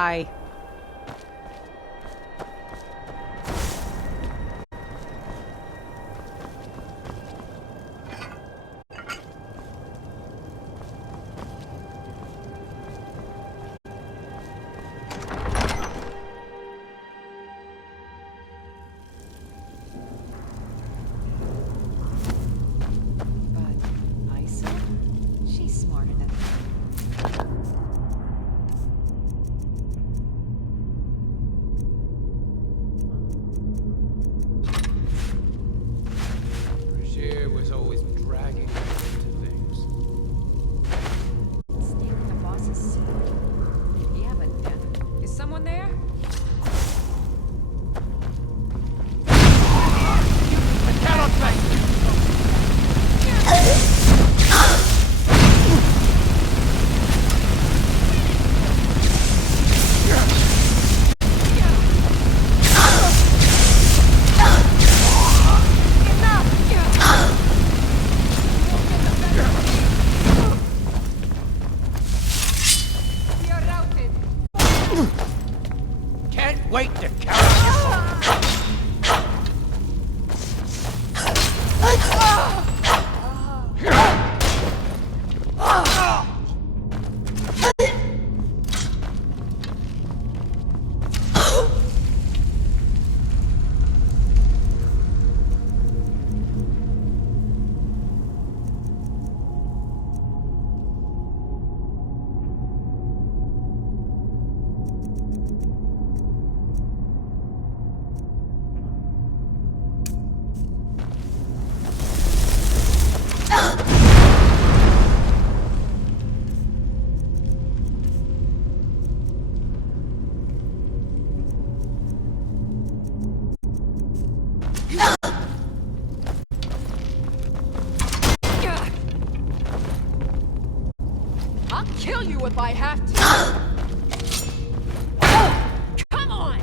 I... was always dragging me into things. Stay with the boss's suit. Yeah, but is someone there? I cannot face it! Wait to count you. I'll kill you if I have to. Come on!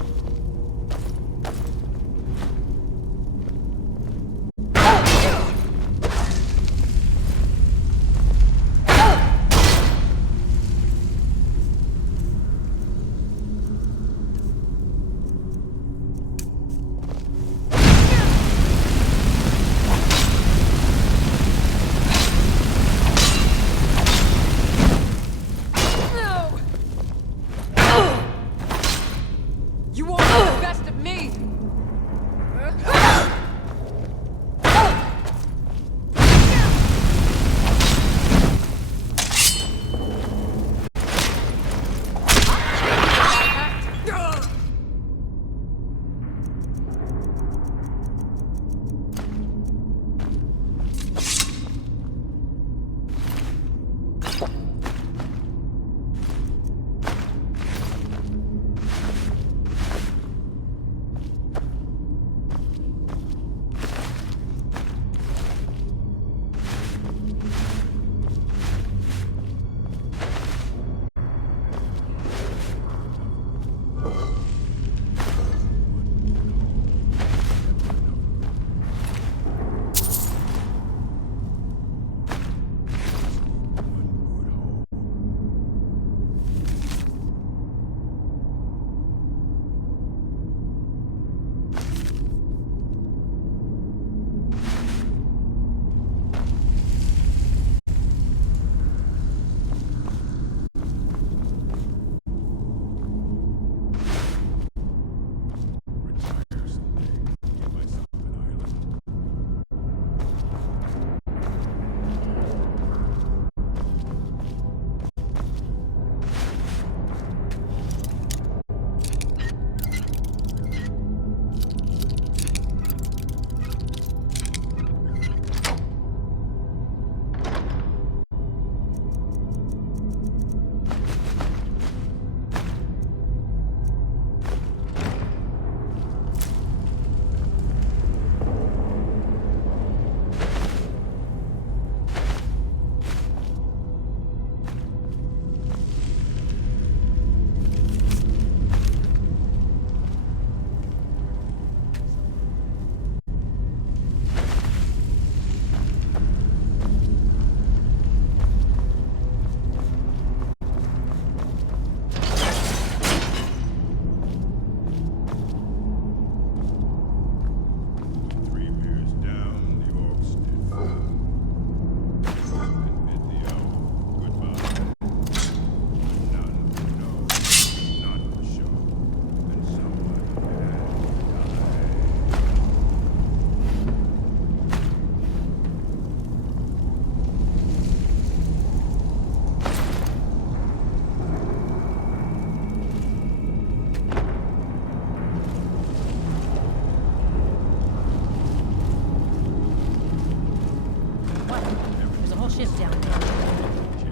All ships down there.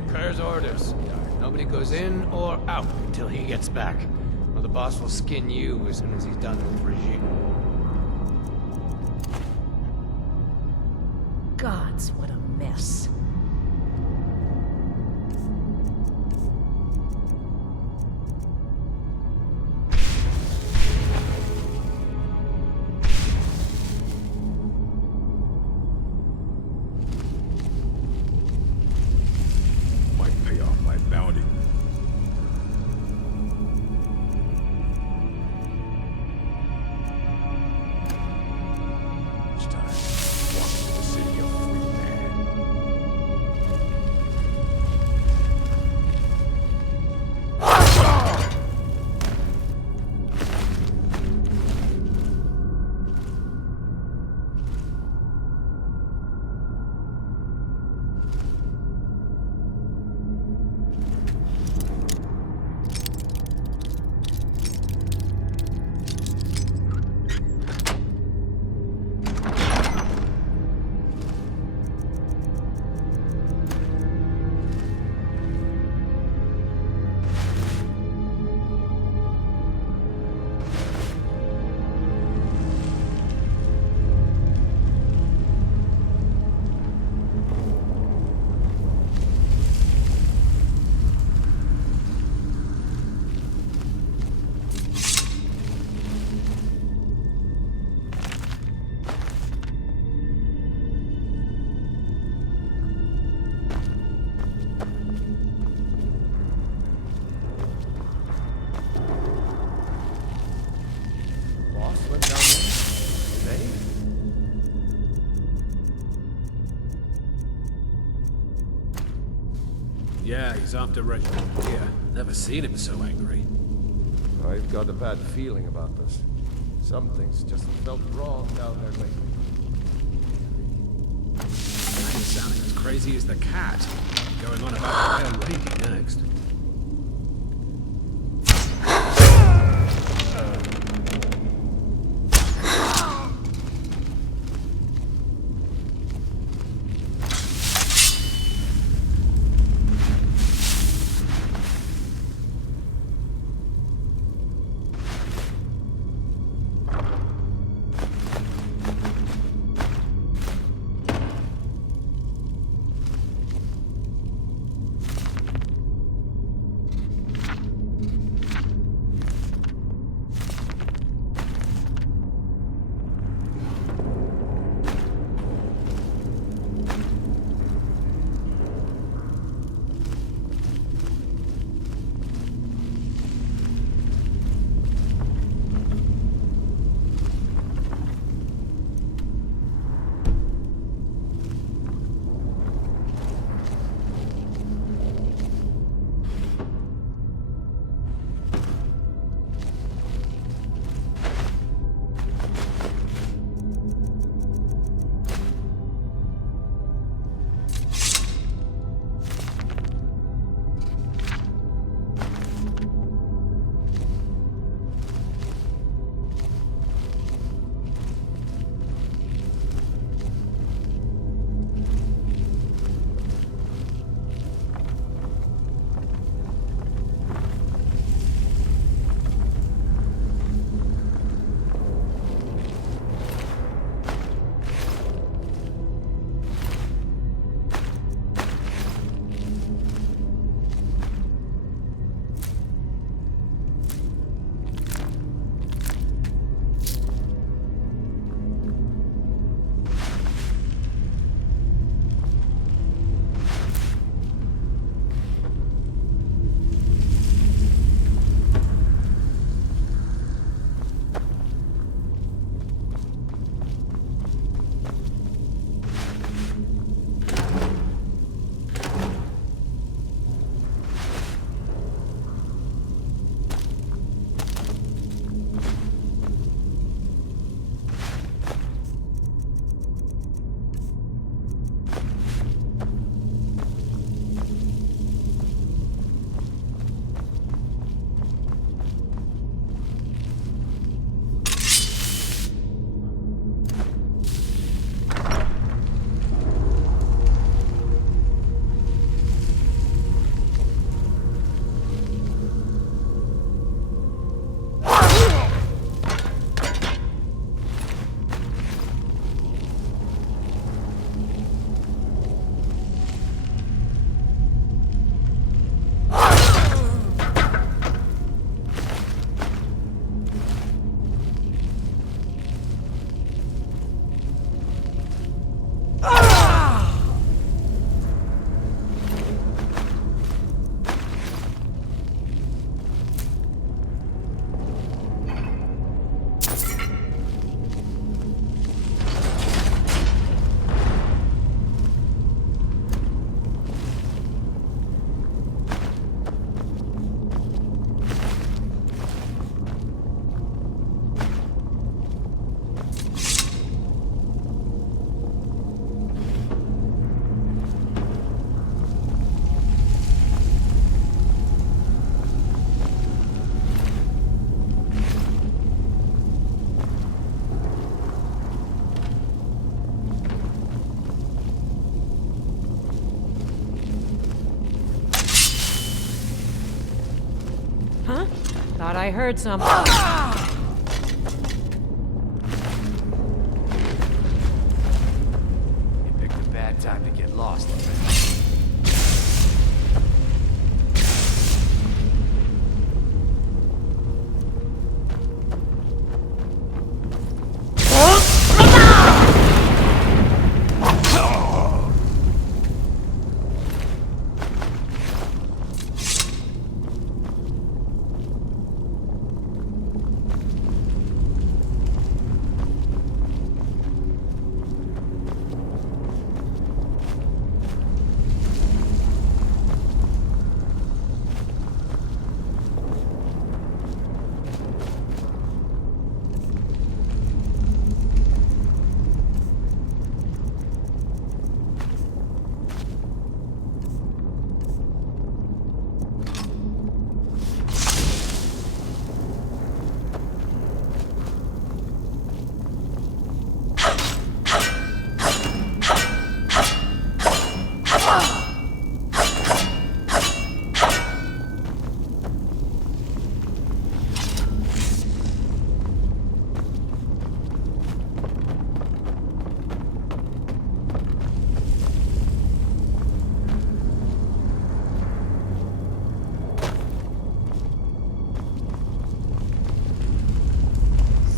Kerr's orders. Nobody goes in or out until he gets back. Or the boss will skin you as soon as he's done with regime. Gods, what a mess. Might pay off my bounty. It's time. Walk into the city of free man. Boss went down there? Ready? Yeah, he's after Reginald here. Never seen him so angry. I've got a bad feeling about this. Some things just felt wrong down there lately. Kind of sounding as crazy as the cat. Going on about Pale Lady next. Thought I heard some. You picked a bad time to get lost.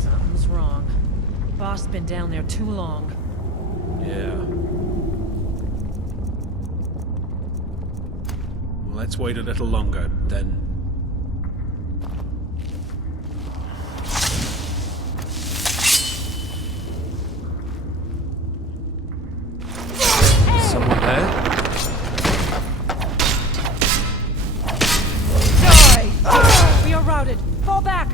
Something's wrong. Boss been down there too long. Yeah. Well, let's wait a little longer, then. Someone there? Die! We are routed. Fall back!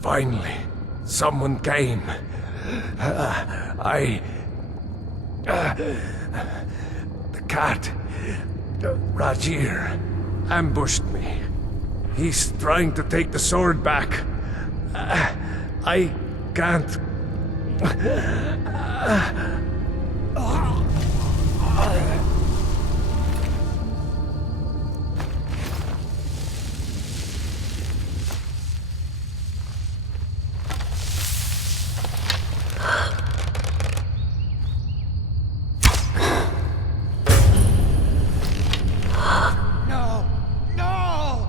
Finally, someone came. The cat, Rajir, ambushed me. He's trying to take the sword back. I can't. No! No!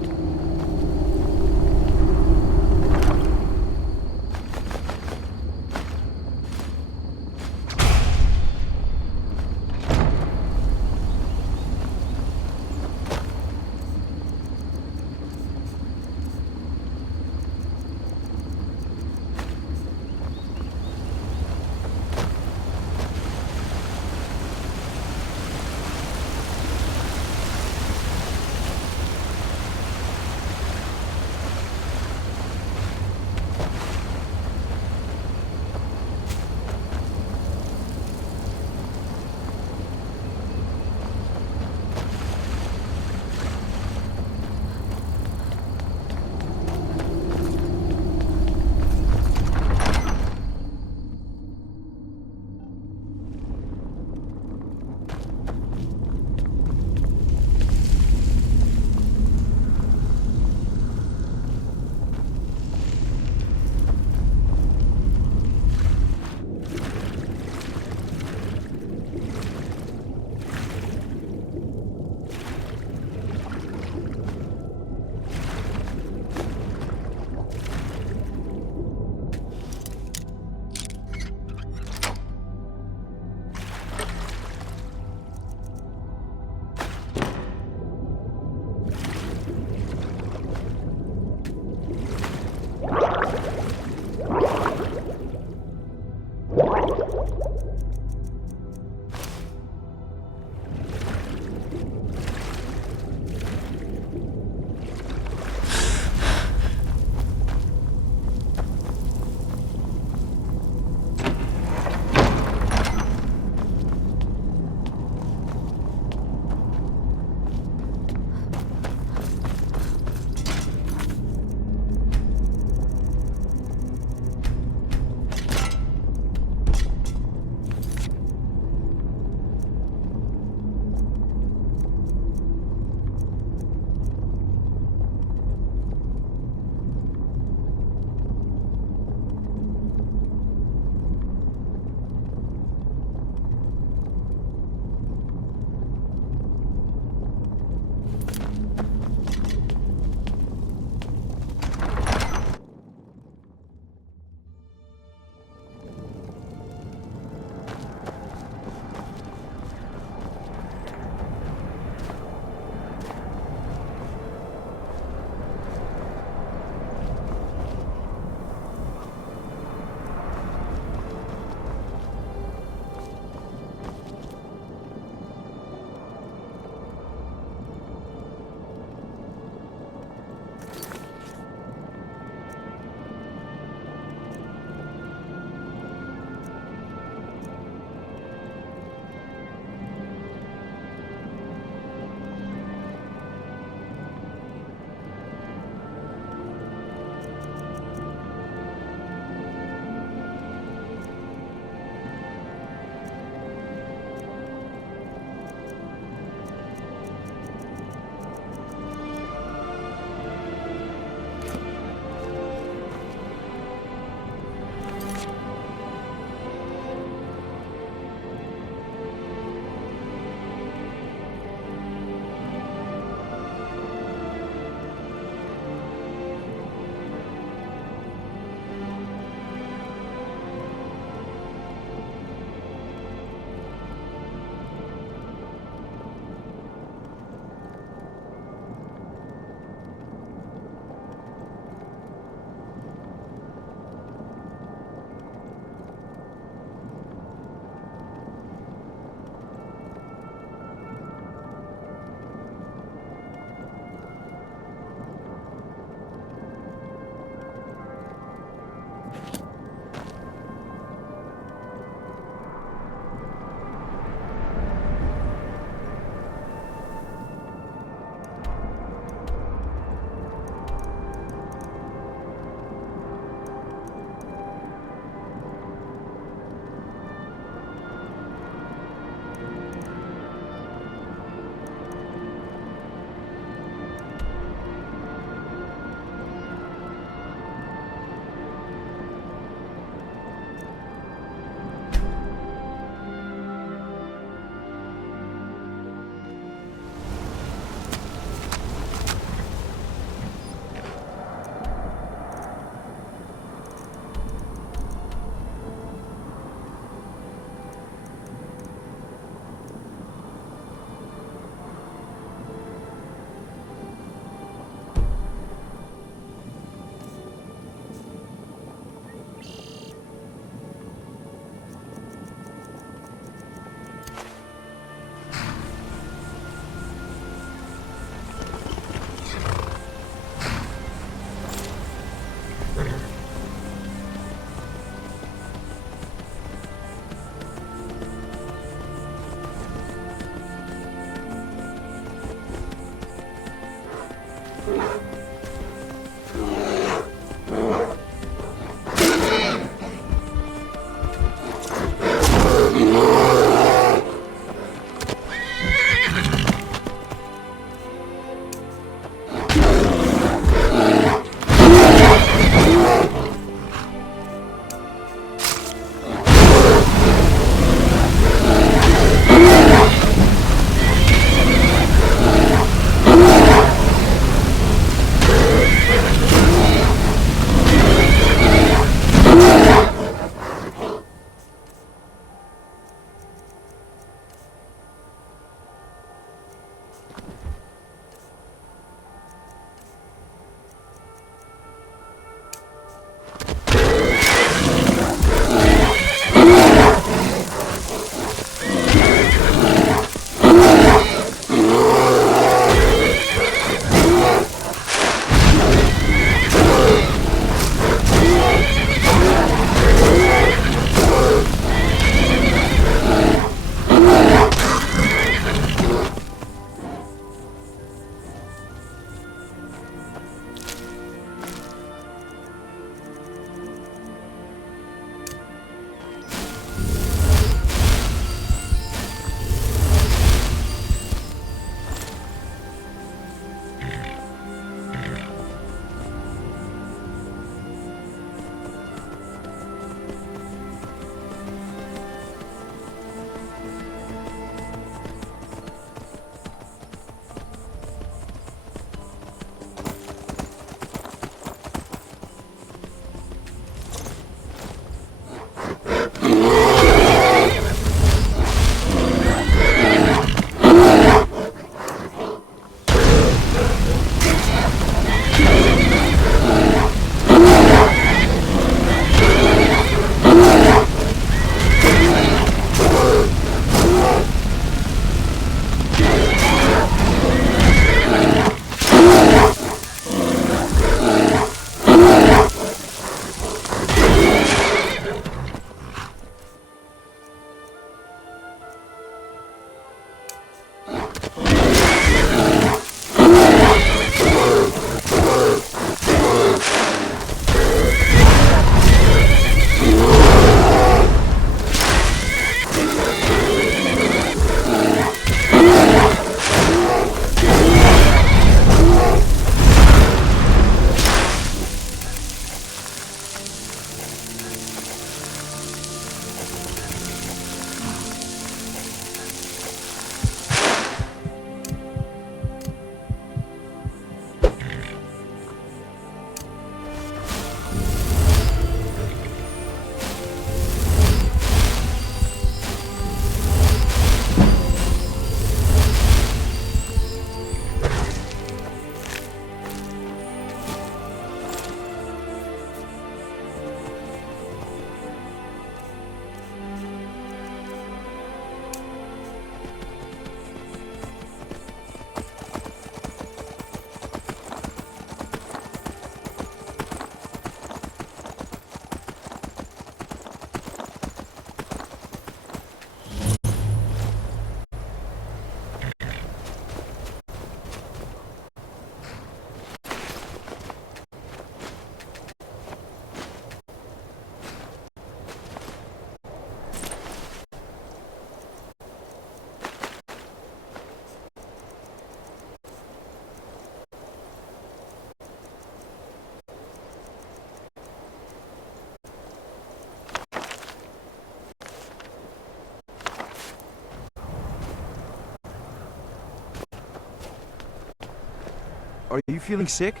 Are you feeling sick?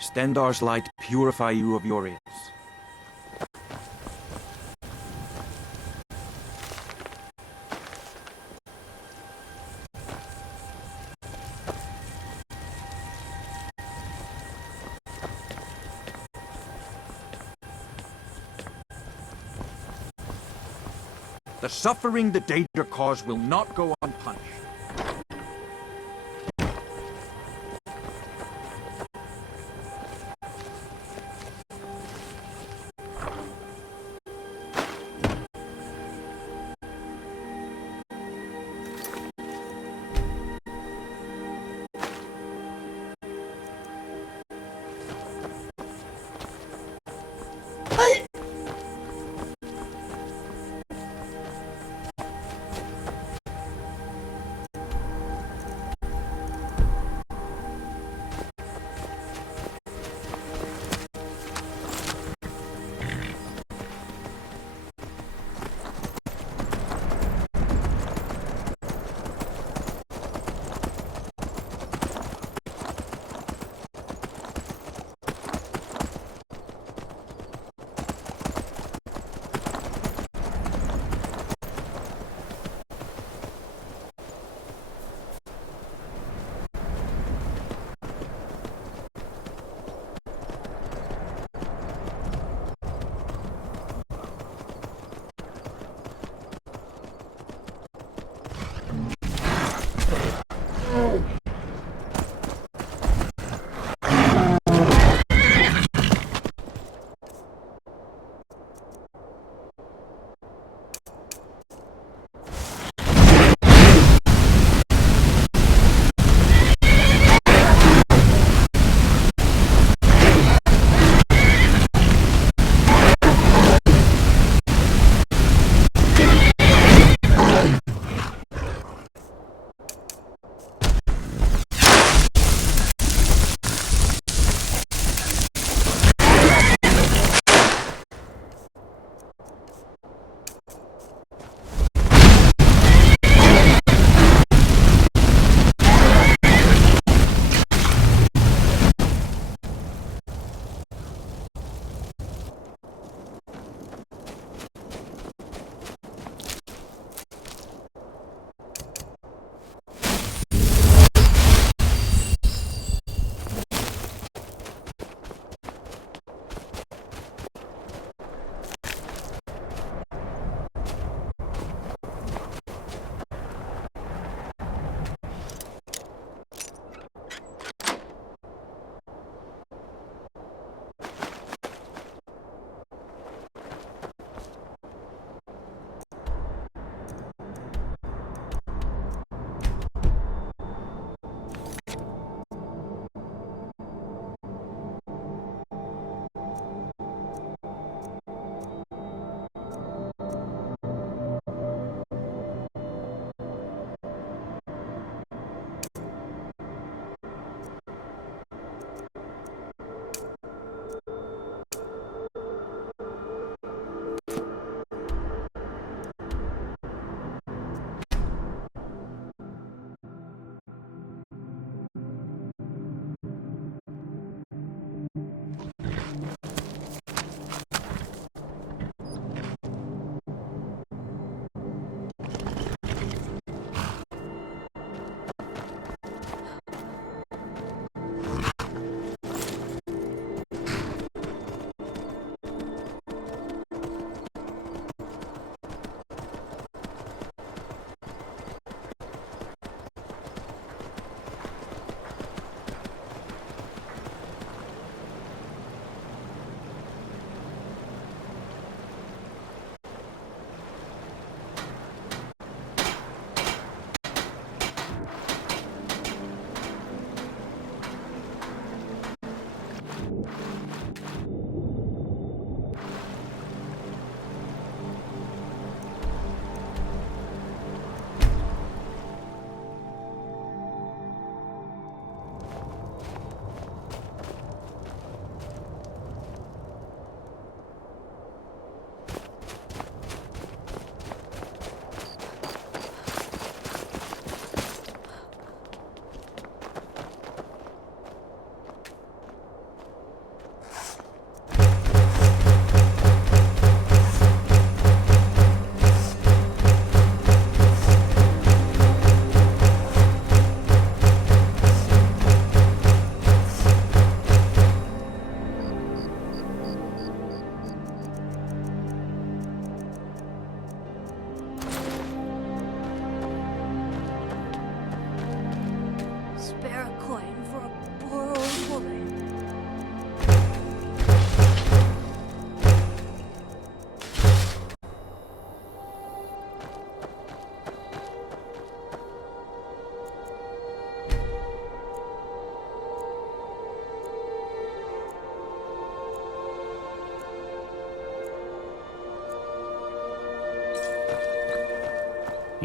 Stendar's light purify you of your ills. The suffering the Daedra cause will not go unpunished.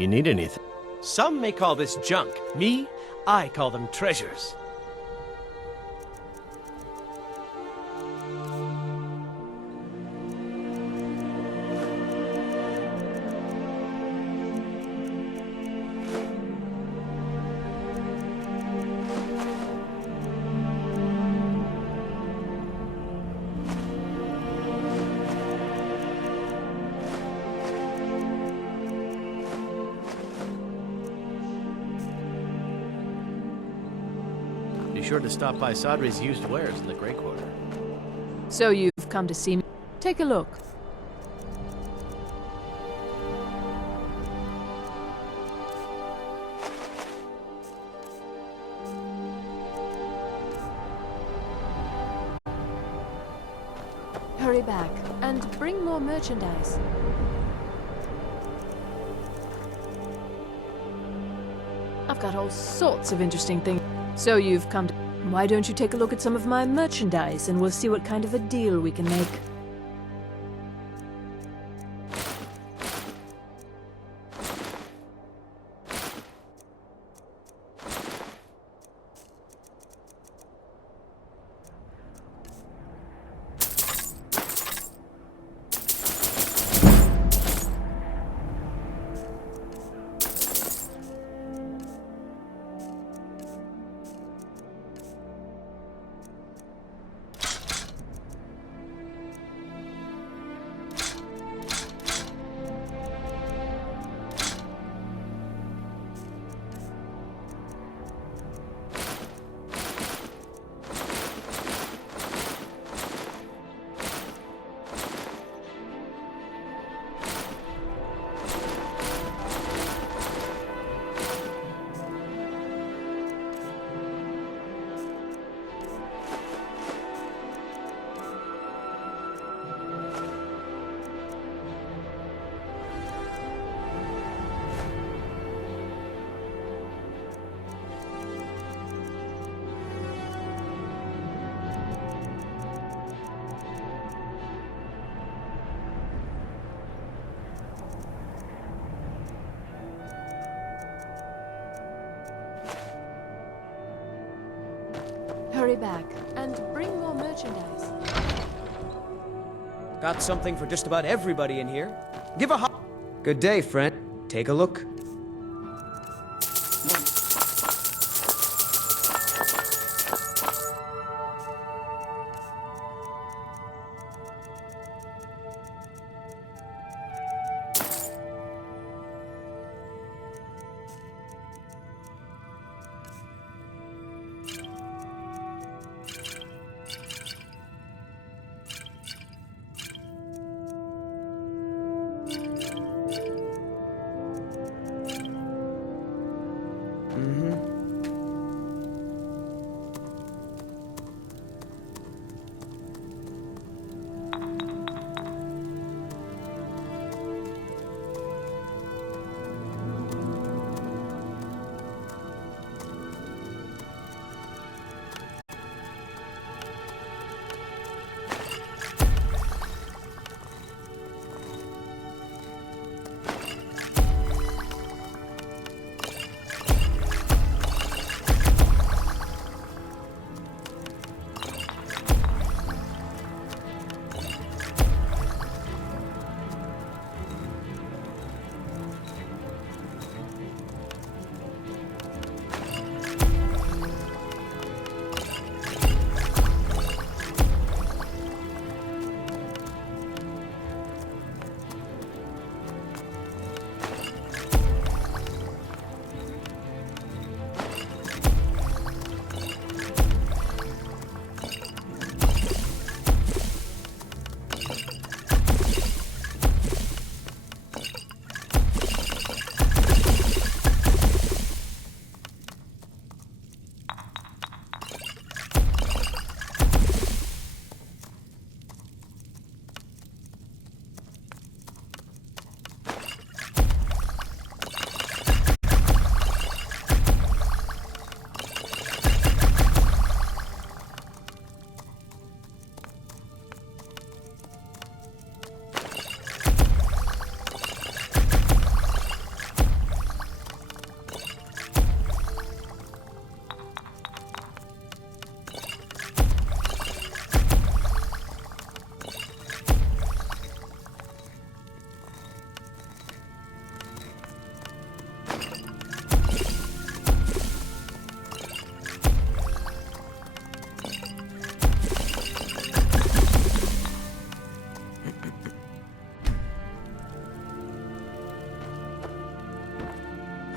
You need anything? Some may call this junk. Me, I call them treasures. Be sure to stop by Sadri's used wares in the Grey Quarter. So you've come to see me? Take a look. Hurry back and bring more merchandise. I've got all sorts of interesting things. So you've come to... Why don't you take a look at some of my merchandise and we'll see what kind of a deal we can make. Hurry back and bring more merchandise. Got something for just about everybody in here. Give a Good day, friend. Take a look.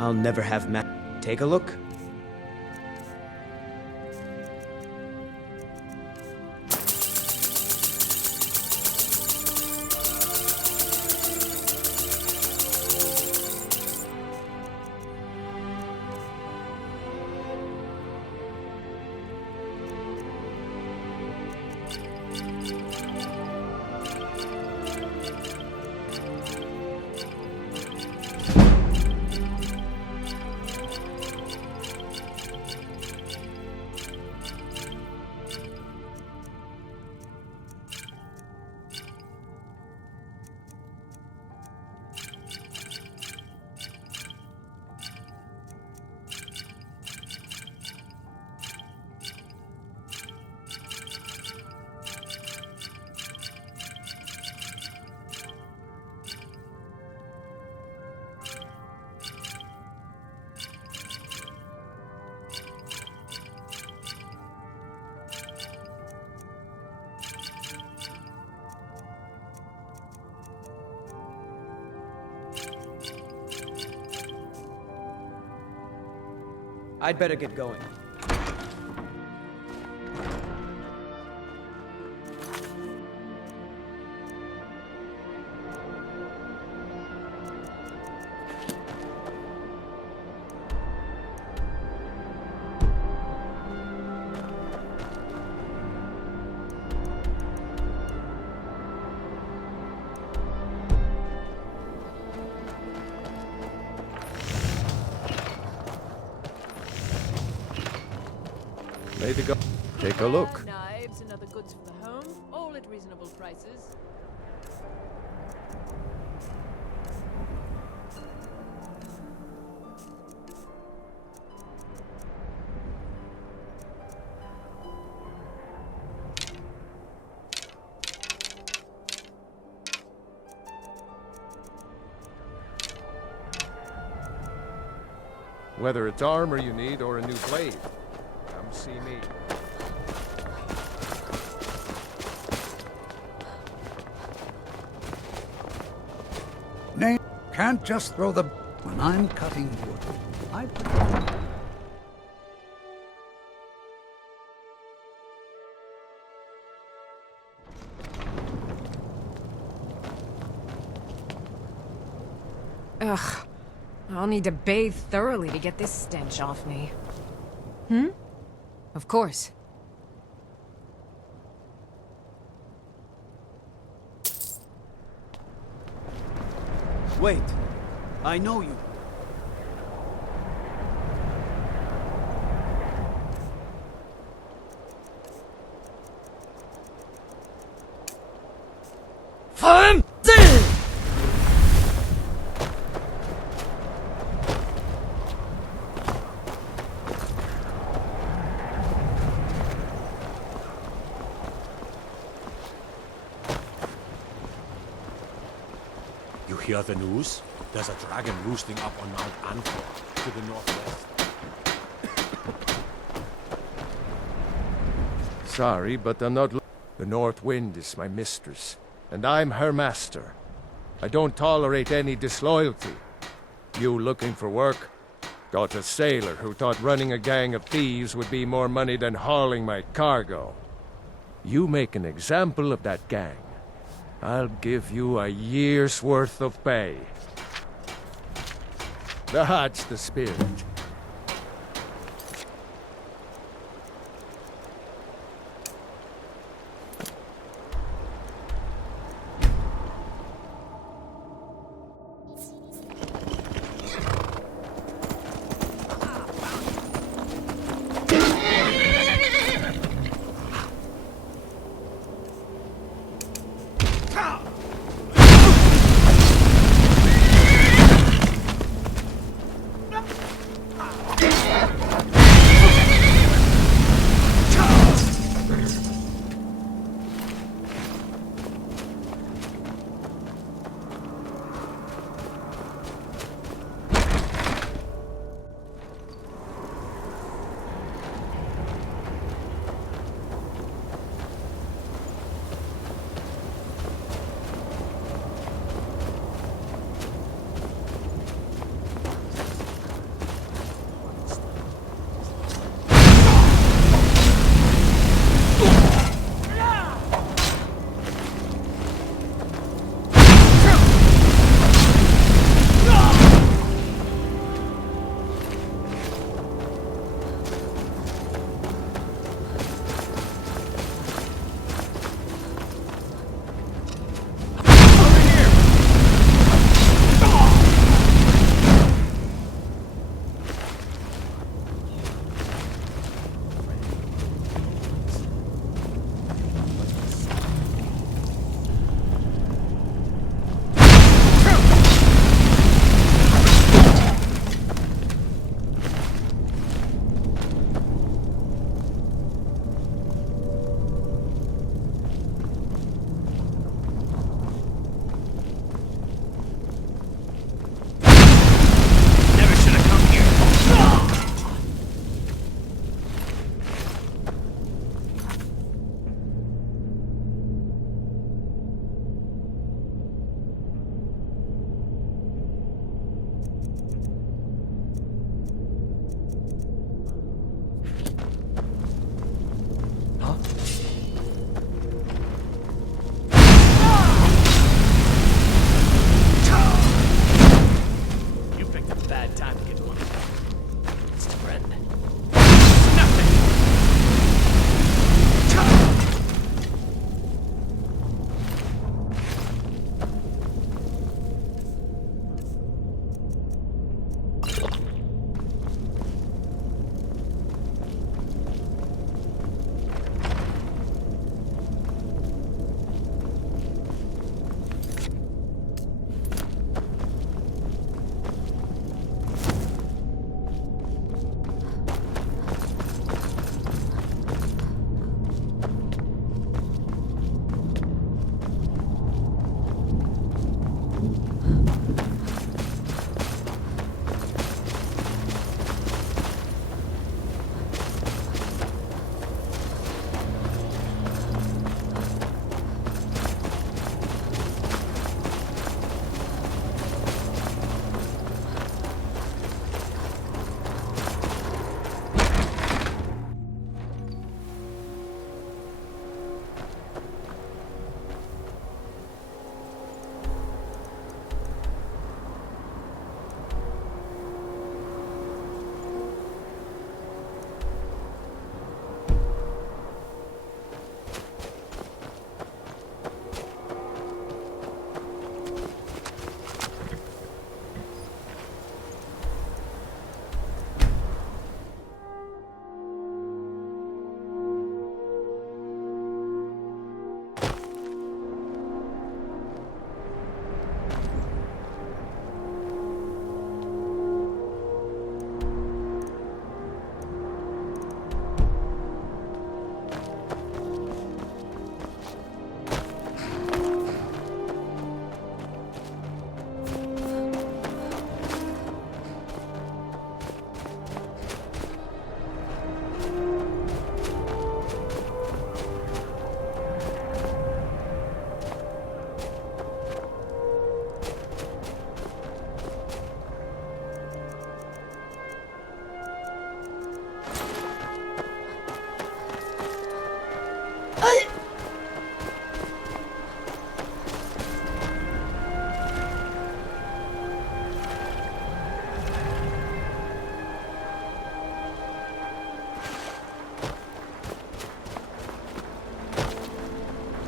I'll never have Take a look. I'd better get going. Way to go. Take a look. Knives and other goods for the home, all at reasonable prices. Whether it's armor you need or a new blade, come see me. Nay, can't just throw the... When I'm cutting wood, I... Ugh. I'll need to bathe thoroughly to get this stench off me. Of course. Wait. I know you. You hear the news? There's a dragon roosting up on Mount Antor, to the northwest. Sorry, but I'm not... The North Wind is my mistress, and I'm her master. I don't tolerate any disloyalty. You looking for work? Got a sailor who thought running a gang of thieves would be more money than hauling my cargo. You make an example of that gang. I'll give you a year's worth of pay. That's the spirit. You picked a bad time to get to him. It's friend.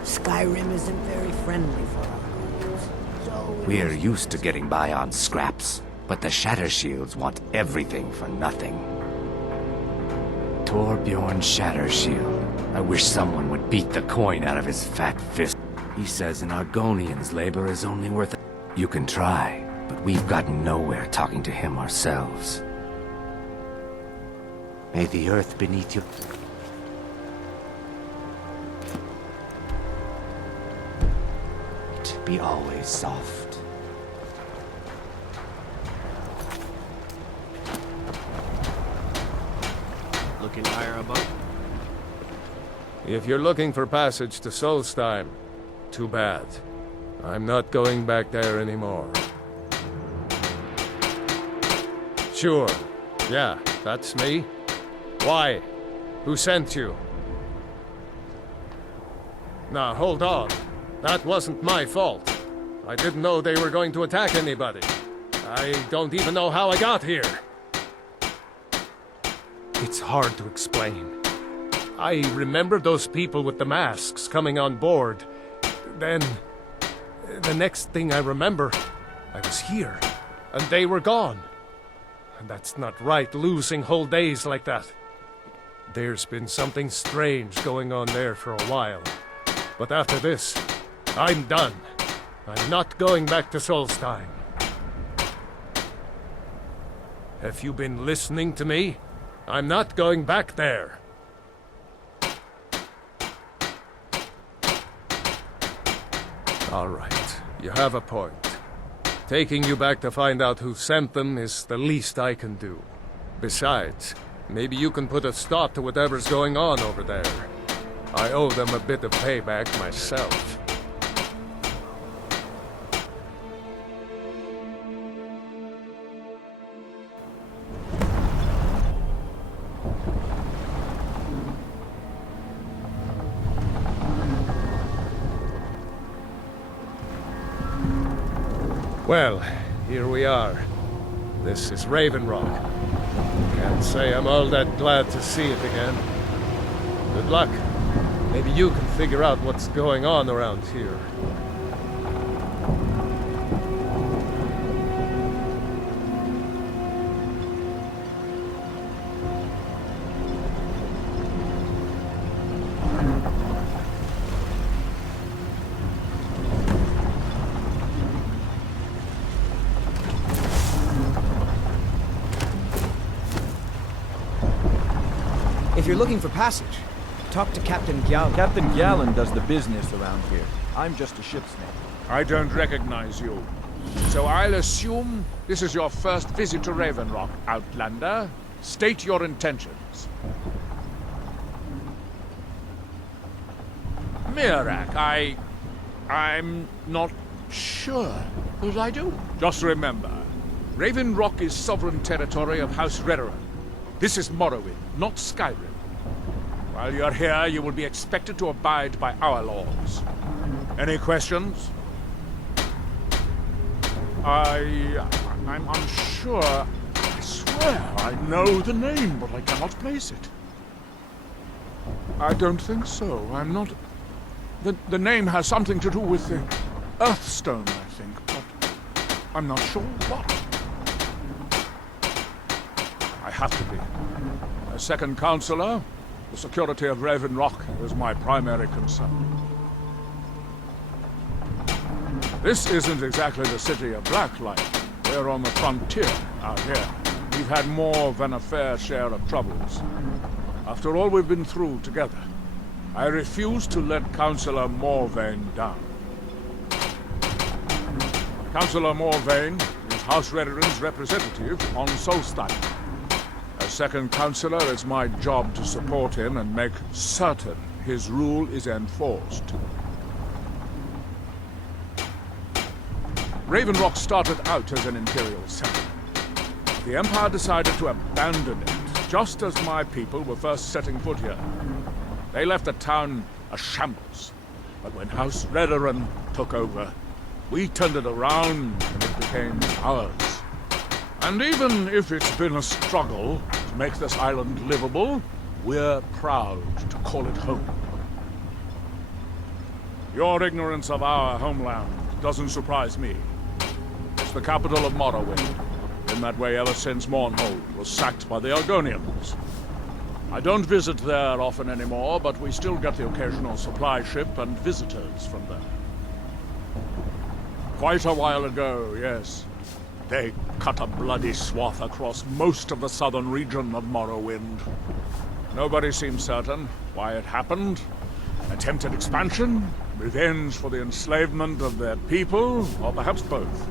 Skyrim isn't very friendly for our creatures. So We're used to getting by on scraps, but the Shatter Shields want everything for nothing. Torbjorn Shatter Shield. I wish someone would beat the coin out of his fat fist. He says an Argonian's labor is only worth it. You can try, but we've gotten nowhere talking to him ourselves. May the earth beneath you... be always soft. Looking higher above? If you're looking for passage to Solstheim, too bad. I'm not going back there anymore. Sure. Yeah, that's me. Why? Who sent you? Now, hold on. That wasn't my fault. I didn't know they were going to attack anybody. I don't even know how I got here. It's hard to explain. I remember those people with the masks coming on board. Then, the next thing I remember, I was here, and they were gone. And that's not right, losing whole days like that. There's been something strange going on there for a while. But after this, I'm done. I'm not going back to Solstheim. Have you been listening to me? I'm not going back there. All right, you have a point. Taking you back to find out who sent them is the least I can do. Besides, maybe you can put a stop to whatever's going on over there. I owe them a bit of payback myself. Well, here we are. This is Raven Rock. Can't say I'm all that glad to see it again. Good luck. Maybe you can figure out what's going on around here. If you're looking for passage, talk to Captain Gallon. Captain Gallon does the business around here. I'm just a ship's name. I don't recognize you. So I'll assume this is your first visit to Raven Rock, Outlander. State your intentions. Mirak, I'm not sure that I do. Just remember, Raven Rock is sovereign territory of House Redoran. This is Morrowind, not Skyrim. While you're here, you will be expected to abide by our laws. Any questions? I'm unsure. I swear I know the name, but I cannot place it. I don't think so. I'm not... The name has something to do with the Earthstone, I think, but I'm not sure what. I have to be. As second counselor, the security of Raven Rock is my primary concern. This isn't exactly the city of Blacklight. We're on the frontier out here. We've had more than a fair share of troubles. After all we've been through together, I refuse to let Councillor Morvain down. Councillor Morvain is House Redoran's representative on Solstheim. As second counselor, it's my job to support him and make certain his rule is enforced. Raven Rock started out as an imperial settlement. The Empire decided to abandon it just as my people were first setting foot here. They left the town a shambles. But when House Redoran took over, we turned it around and it became ours. And even if it's been a struggle to make this island livable, we're proud to call it home. Your ignorance of our homeland doesn't surprise me. It's the capital of Morrowind. Been that way ever since Mournhold was sacked by the Argonians. I don't visit there often anymore, but we still get the occasional supply ship and visitors from there. Quite a while ago, yes. They cut a bloody swath across most of the southern region of Morrowind. Nobody seems certain why it happened. Attempted expansion, revenge for the enslavement of their people, or perhaps both.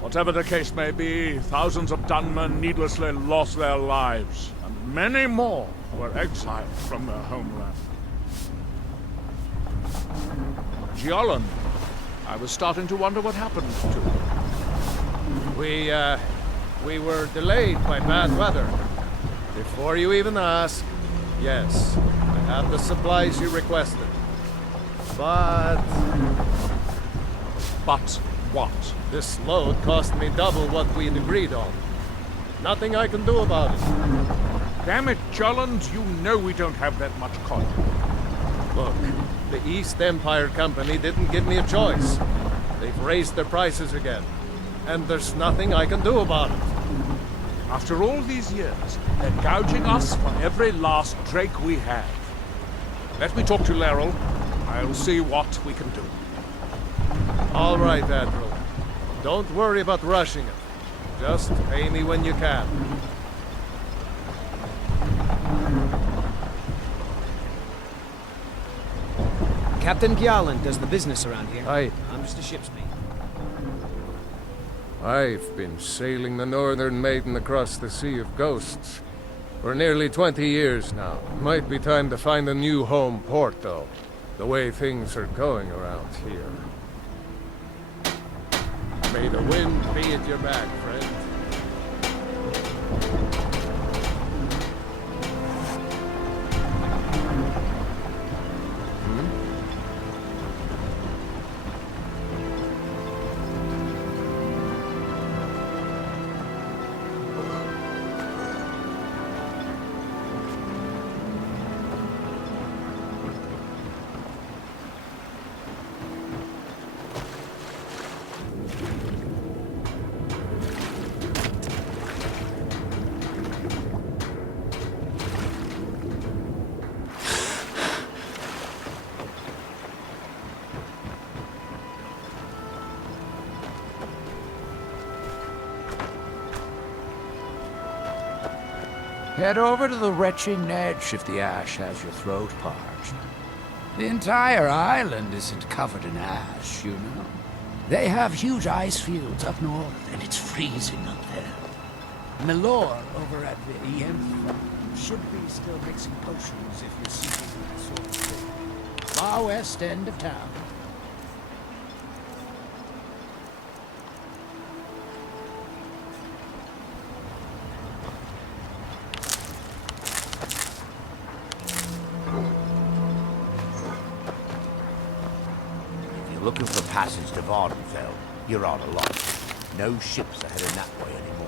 Whatever the case may be, thousands of Dunmen needlessly lost their lives, and many more were exiled from their homeland. Gjallan, I was starting to wonder what happened to him. We were delayed by bad weather. Before you even ask, yes, I have the supplies you requested. But what? This load cost me double what we'd agreed on. Nothing I can do about it. Damn it, Jolland, you know we don't have that much coin. Look, the East Empire Company didn't give me a choice. They've raised their prices again. And there's nothing I can do about it. After all these years, they're gouging us for every last drake we have. Let me talk to Laeral. I'll see what we can do. All right, Admiral. Don't worry about rushing it. Just pay me when you can. Captain Gjallan does the business around here. I'm just a ship's mate. I've been sailing the Northern Maiden across the Sea of Ghosts for nearly 20 years now. Might be time to find a new home port, though. The way things are going around here. May the wind be at your back, friend. Head over to the retching edge if the ash has your throat parched. The entire island isn't covered in ash, you know. They have huge ice fields up north, and it's freezing up there. Milor over at the Yemph should be still mixing potions if you're seeking that sort of thing. Far west end of town. Looking for passage to Vardenfell, you're on a lot. No ships are heading that way anymore.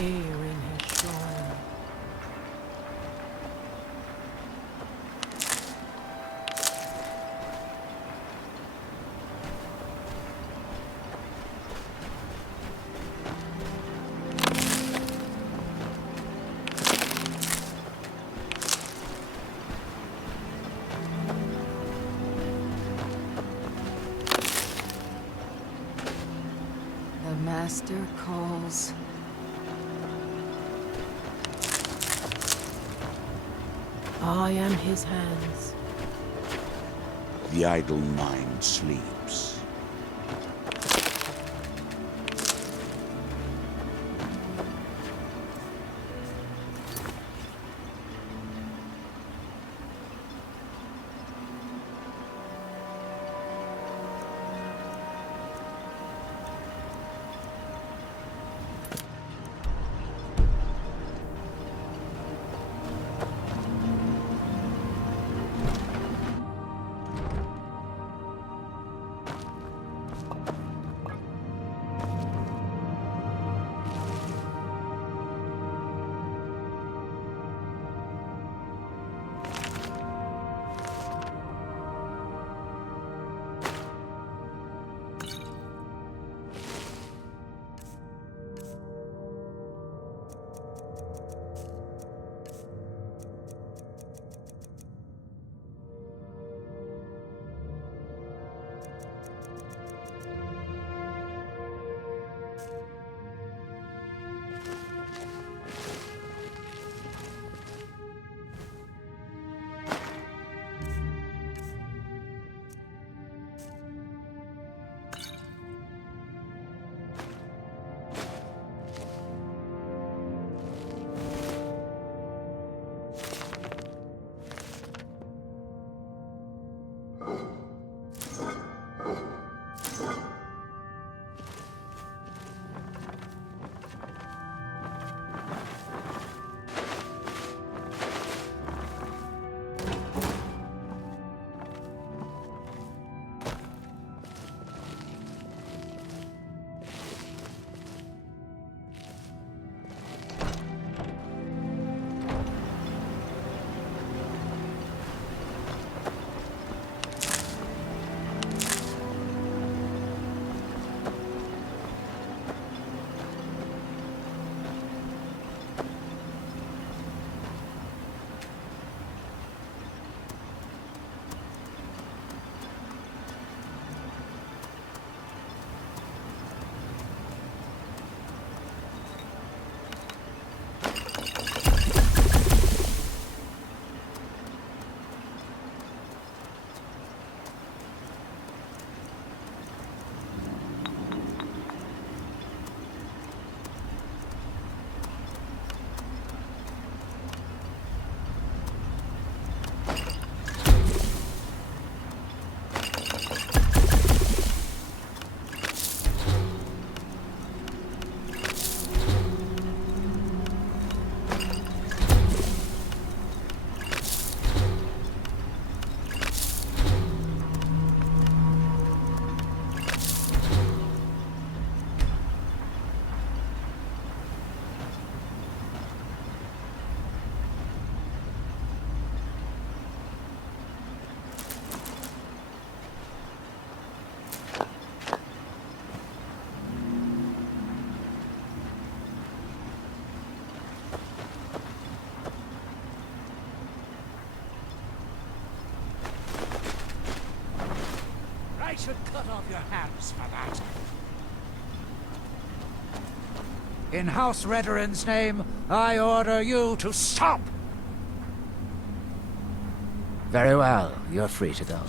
Here in his shrine. The Master calls. I am his hands. The idle mind sleeps. should cut off your hands for that. In House Redoran's name, I order you to stop! Very well, you're free to go.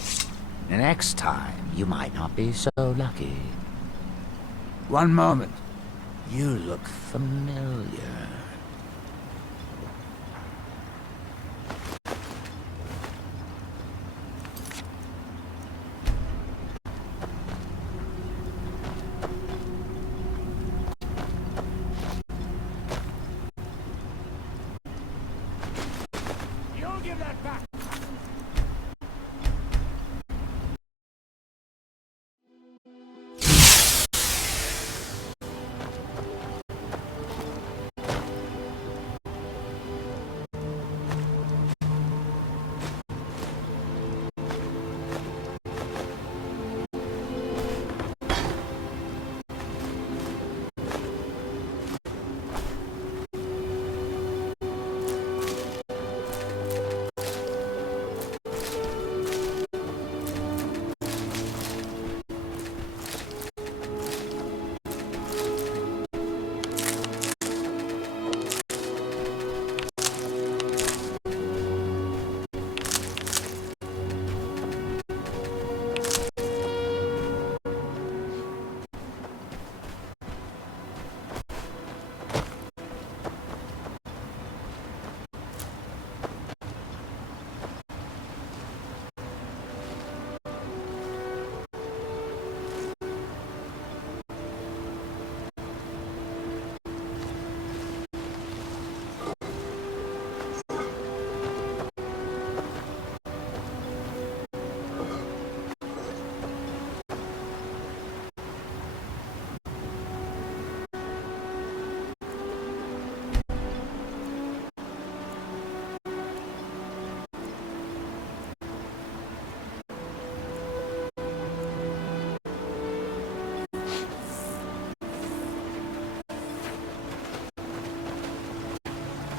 Next time, you might not be so lucky. One moment. You look familiar. You'll give that back.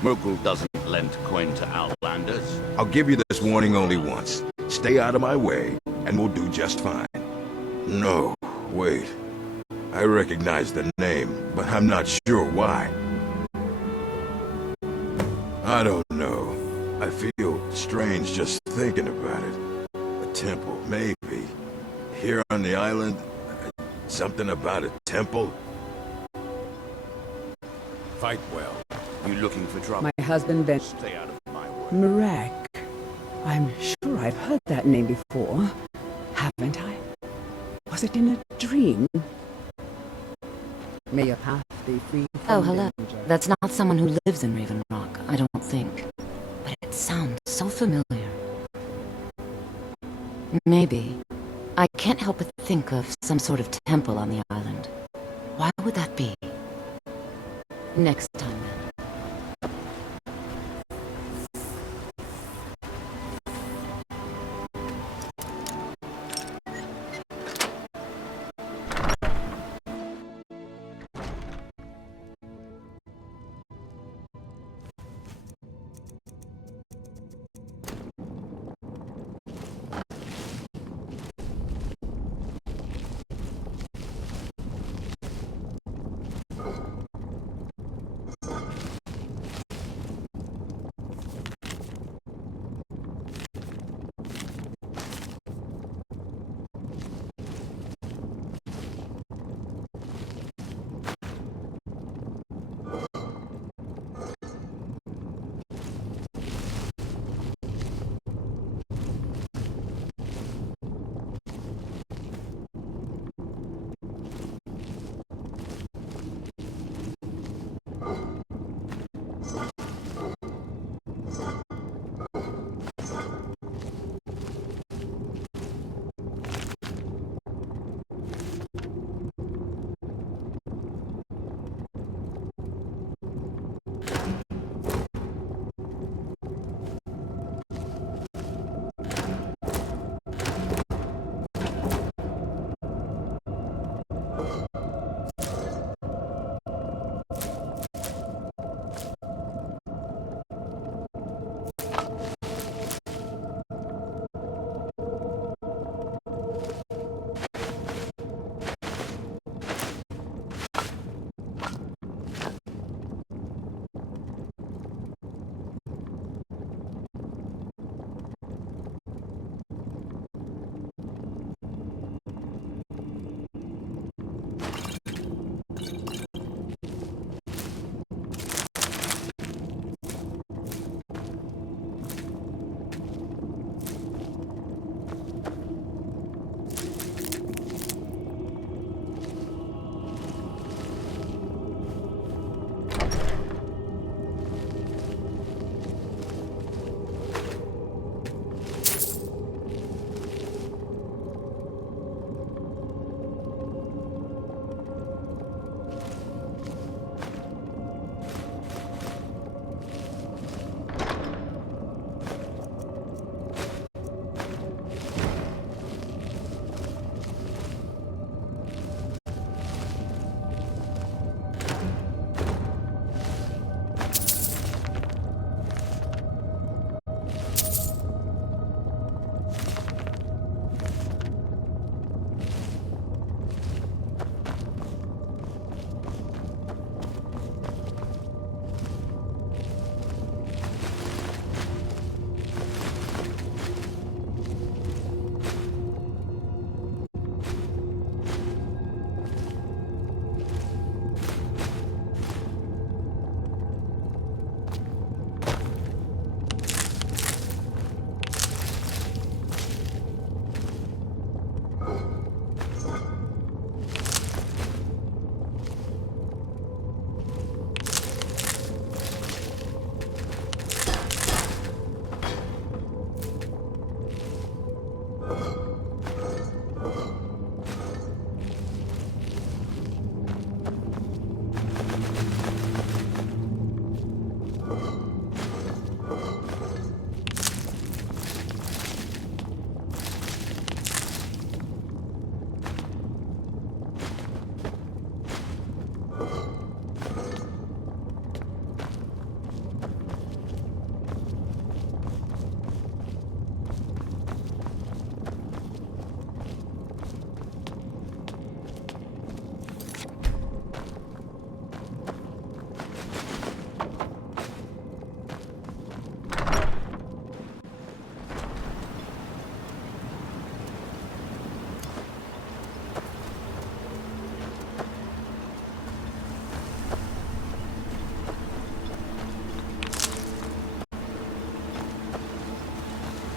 Merkel doesn't lend coin to outlanders. I'll give you this warning only once. Stay out of my way, and we'll do just fine. No, wait. I recognize the name, but I'm not sure why. I don't know. I feel strange just thinking about it. A temple, maybe. Here on the island, something about a temple. Fight well. You looking for trouble? My husband, Ben. Stay out of my way. Marek. I'm sure I've heard that name before. Haven't I? Was it in a dream? May your path be free from Oh, hello. danger. That's not someone who lives in Raven Rock, I don't think. But it sounds so familiar. Maybe. I can't help but think of some sort of temple on the island. Why would that be? Next time, then.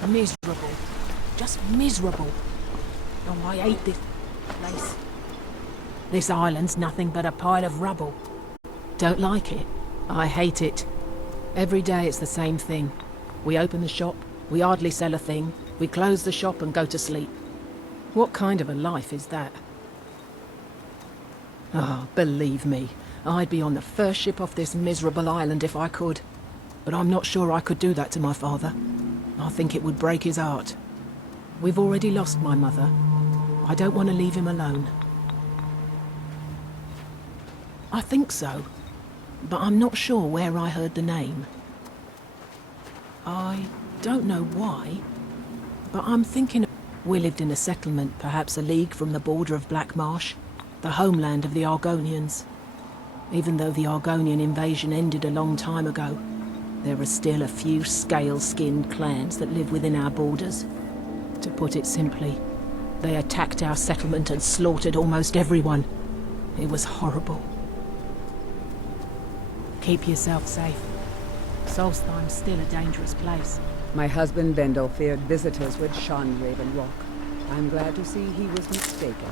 Miserable. Just miserable. Oh, I hate this place. This island's nothing but a pile of rubble. Don't like it? I hate it. Every day it's the same thing. We open the shop, we hardly sell a thing, we close the shop and go to sleep. What kind of a life is that? Oh, believe me, I'd be on the first ship off this miserable island if I could. But I'm not sure I could do that to my father. I think it would break his heart. We've already lost my mother. I don't want to leave him alone. I think so, but I'm not sure where I heard the name. I don't know why, but I'm thinking we lived in a settlement perhaps a league from the border of Black Marsh, the homeland of the Argonians. Even though the Argonian invasion ended a long time ago, there are still a few scale-skinned clans that live within our borders. To put it simply, they attacked our settlement and slaughtered almost everyone. It was horrible. Keep yourself safe. Solstheim's still a dangerous place. My husband Bendel feared visitors would shun Raven Rock. I'm glad to see he was mistaken.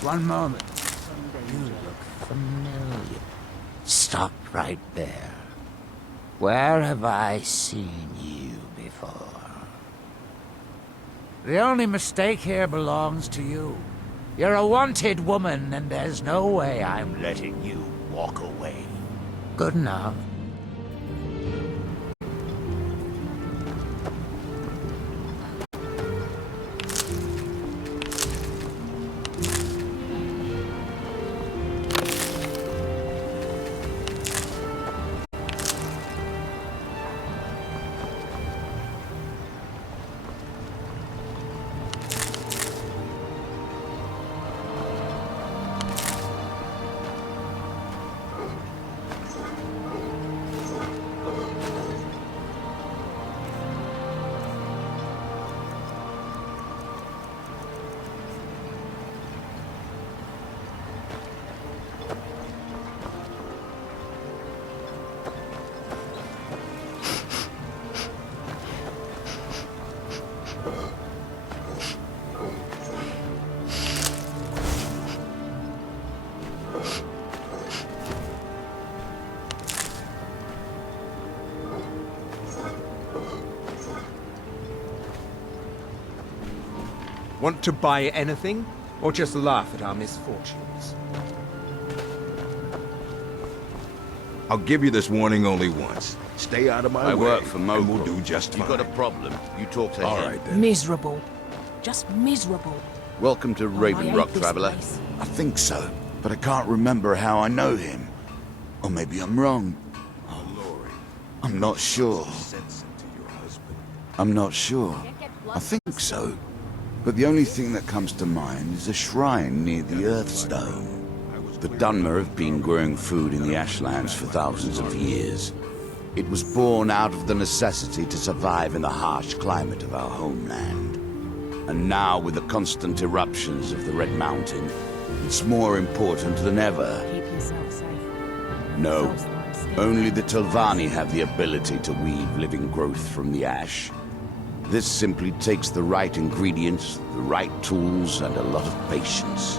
One moment. You look familiar. Stop right there. Where have I seen you before? The only mistake here belongs to you. You're a wanted woman, and there's no way I'm letting you walk away. Good enough. Want to buy anything, or just laugh at our misfortunes? I'll give you this warning only once. Stay out of my way. I work for Mogul. And we'll do just fine. You got a problem, you talk to him. All right, then. Miserable. Just miserable. Welcome to Raven I Rock, hate this Traveler. place. I think so, but I can't remember how I know him. Or maybe I'm wrong. Oh, Lord. I'm not sure. Sense into your husband. I'm not sure. I think so. But the only thing that comes to mind is a shrine near the Earthstone. The Dunmer have been growing food in the Ashlands for thousands of years. It was born out of the necessity to survive in the harsh climate of our homeland. And now, with the constant eruptions of the Red Mountain, it's more important than ever. Keep yourself safe. No, only the Telvanni have the ability to weave living growth from the ash. This simply takes the right ingredients, the right tools, and a lot of patience.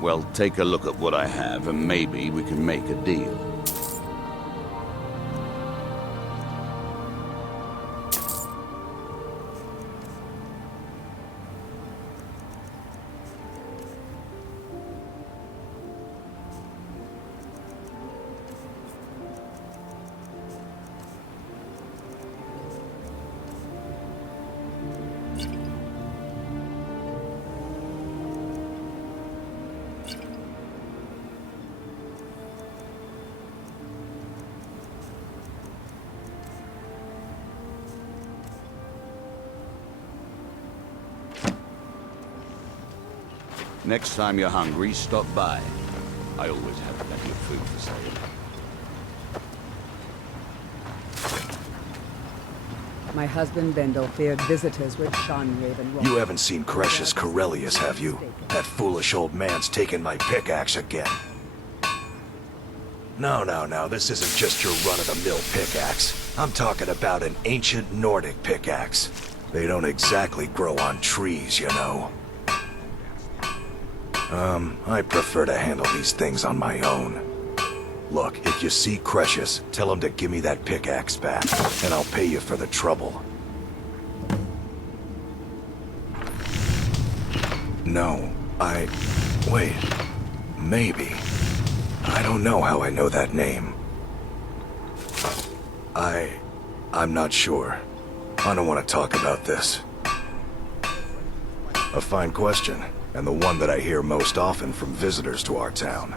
Well, take a look at what I have, and maybe we can make a deal. Next time you're hungry, stop by. I always have plenty of food for sale. My husband Bendel feared visitors would shun Raven Rock. You haven't seen Crescius Corellius, have you? That foolish old man's taken my pickaxe again. No, this isn't just your run-of-the-mill pickaxe. I'm talking about an ancient Nordic pickaxe. They don't exactly grow on trees, you know. I prefer to handle these things on my own. Look, if you see Crescius, tell him to give me that pickaxe back, and I'll pay you for the trouble. No, wait. Maybe. I don't know how I know that name. I'm not sure. I don't want to talk about this. A fine question, and the one that I hear most often from visitors to our town.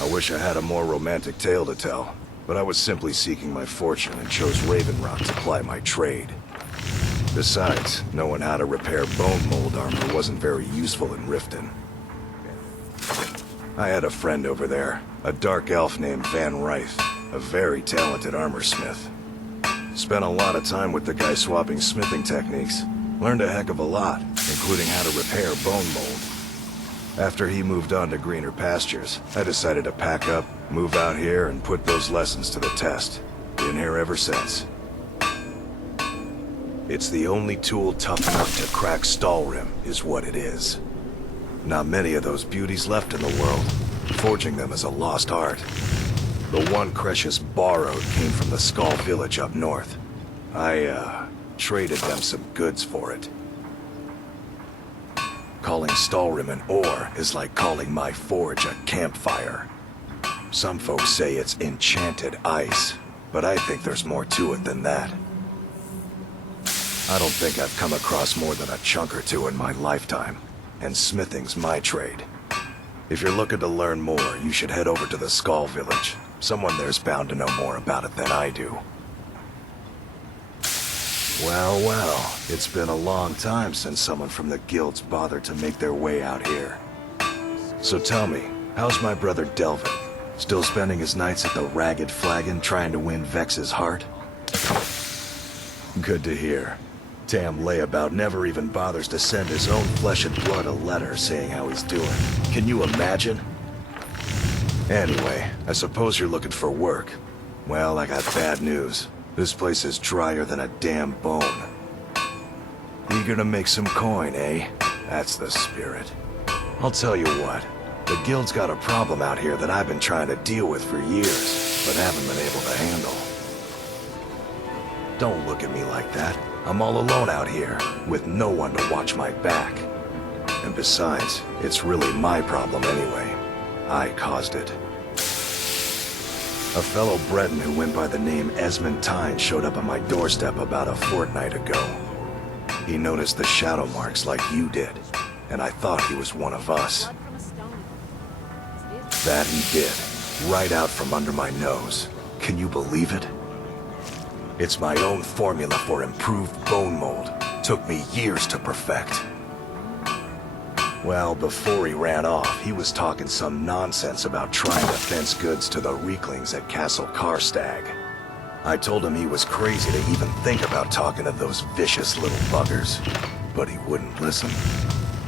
I wish I had a more romantic tale to tell, but I was simply seeking my fortune and chose Raven Rock to ply my trade. Besides, knowing how to repair bone mold armor wasn't very useful in Riften. I had a friend over there, a dark elf named Van Ryth, a very talented armorsmith. Spent a lot of time with the guy swapping smithing techniques. Learned a heck of a lot, including how to repair bone mold. After he moved on to greener pastures, I decided to pack up, move out here, and put those lessons to the test. Been here ever since. It's the only tool tough enough to crack Stalrim, is what it is. Not many of those beauties left in the world. Forging them is a lost art. The one Crescius borrowed came from the Skull village up north. I, traded them some goods for it. Calling Stalrim an ore is like calling my forge a campfire. Some folks say it's enchanted ice, but I think there's more to it than that. I don't think I've come across more than a chunk or two in my lifetime, and smithing's my trade. If you're looking to learn more, you should head over to the Skull village. Someone there's bound to know more about it than I do. Well, it's been a long time since someone from the guilds bothered to make their way out here. So tell me, how's my brother Delvin? Still spending his nights at the Ragged Flagon trying to win Vex's heart? Good to hear. Damn layabout never even bothers to send his own flesh and blood a letter saying how he's doing. Can you imagine? Anyway, I suppose you're looking for work. Well, I got bad news. This place is drier than a damn bone. Eager to make some coin, eh? That's the spirit. I'll tell you what. The guild's got a problem out here that I've been trying to deal with for years, but haven't been able to handle. Don't look at me like that. I'm all alone out here, with no one to watch my back. And besides, it's really my problem anyway. I caused it. A fellow Breton who went by the name Esmond Tyne showed up on my doorstep about a fortnight ago. He noticed the shadow marks like you did, and I thought he was one of us. That he did, right out from under my nose. Can you believe it? It's my own formula for improved bone mold. Took me years to perfect. Well, before he ran off, he was talking some nonsense about trying to fence goods to the Reeklings at Castle Karstag. I told him he was crazy to even think about talking to those vicious little buggers, but he wouldn't listen.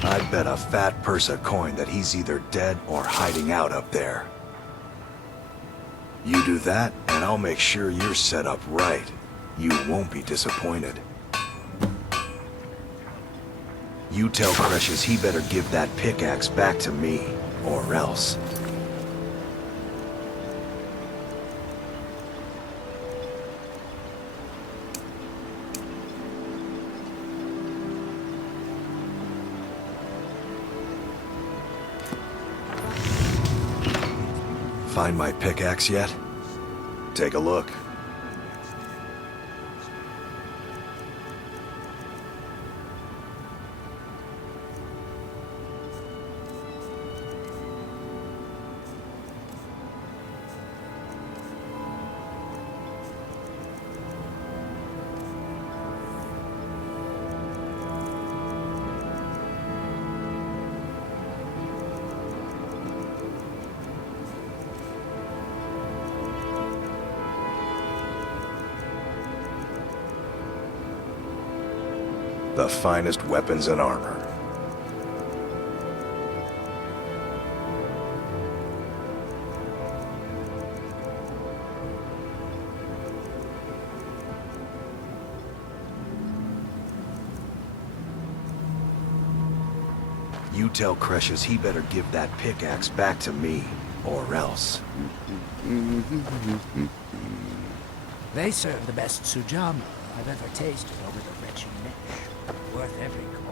I'd bet a fat purse of coin that he's either dead or hiding out up there. You do that, and I'll make sure you're set up right. You won't be disappointed. You tell Crescius he better give that pickaxe back to me, or else. Find my pickaxe yet? Take a look. the finest weapons and armor. You tell Cresius he better give that pickaxe back to me, or else. They serve the best sujama I've ever tasted over the wretched Nesh. Worth every coin.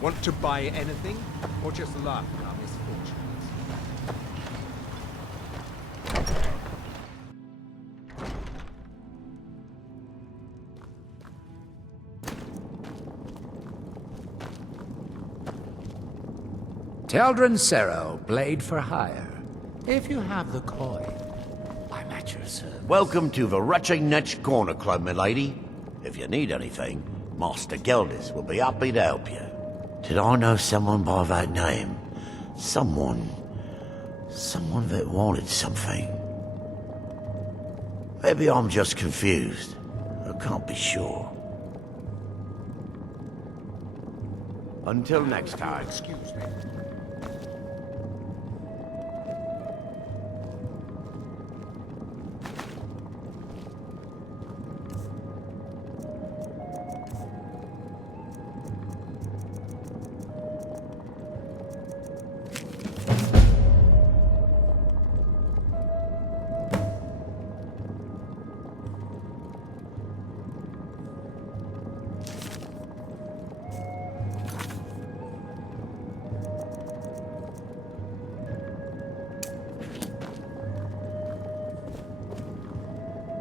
Want to buy anything, or just laugh at our misfortunes? Teldrin Sero, blade for hire. If you have the coin, I'm at your service. Welcome to the Rutching Netch Corner Club, milady. If you need anything, Master Geldis will be happy to help you. Did I know someone by that name? Someone that wanted something. Maybe I'm just confused. I can't be sure. Until next time. Excuse me.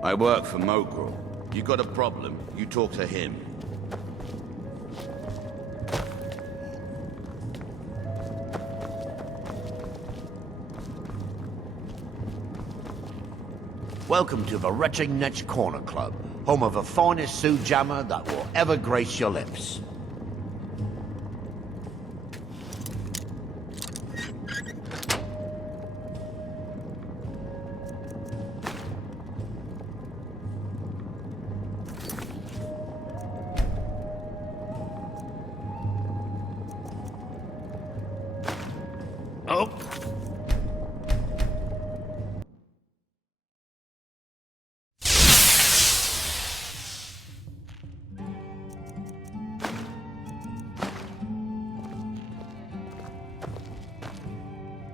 I work for Mogrel. You got a problem, you talk to him. Welcome to the Retching Netch Corner Club, home of the finest sujammer that will ever grace your lips.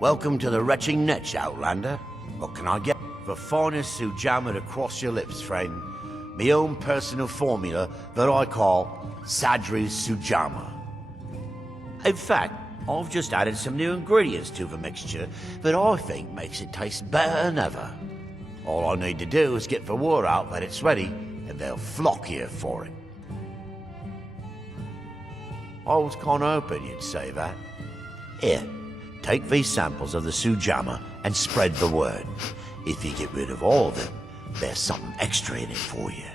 Welcome to the retching Netch, Outlander. What can I get? The finest sujama to cross your lips, friend. My own personal formula that I call Sadri's Sujama. In fact, I've just added some new ingredients to the mixture that I think makes it taste better than ever. All I need to do is get the word out that it's ready, and they'll flock here for it. I was kinda hoping you'd say that. Here, take these samples of the Sujama and spread the word. If you get rid of all of them, there's something extra in it for you.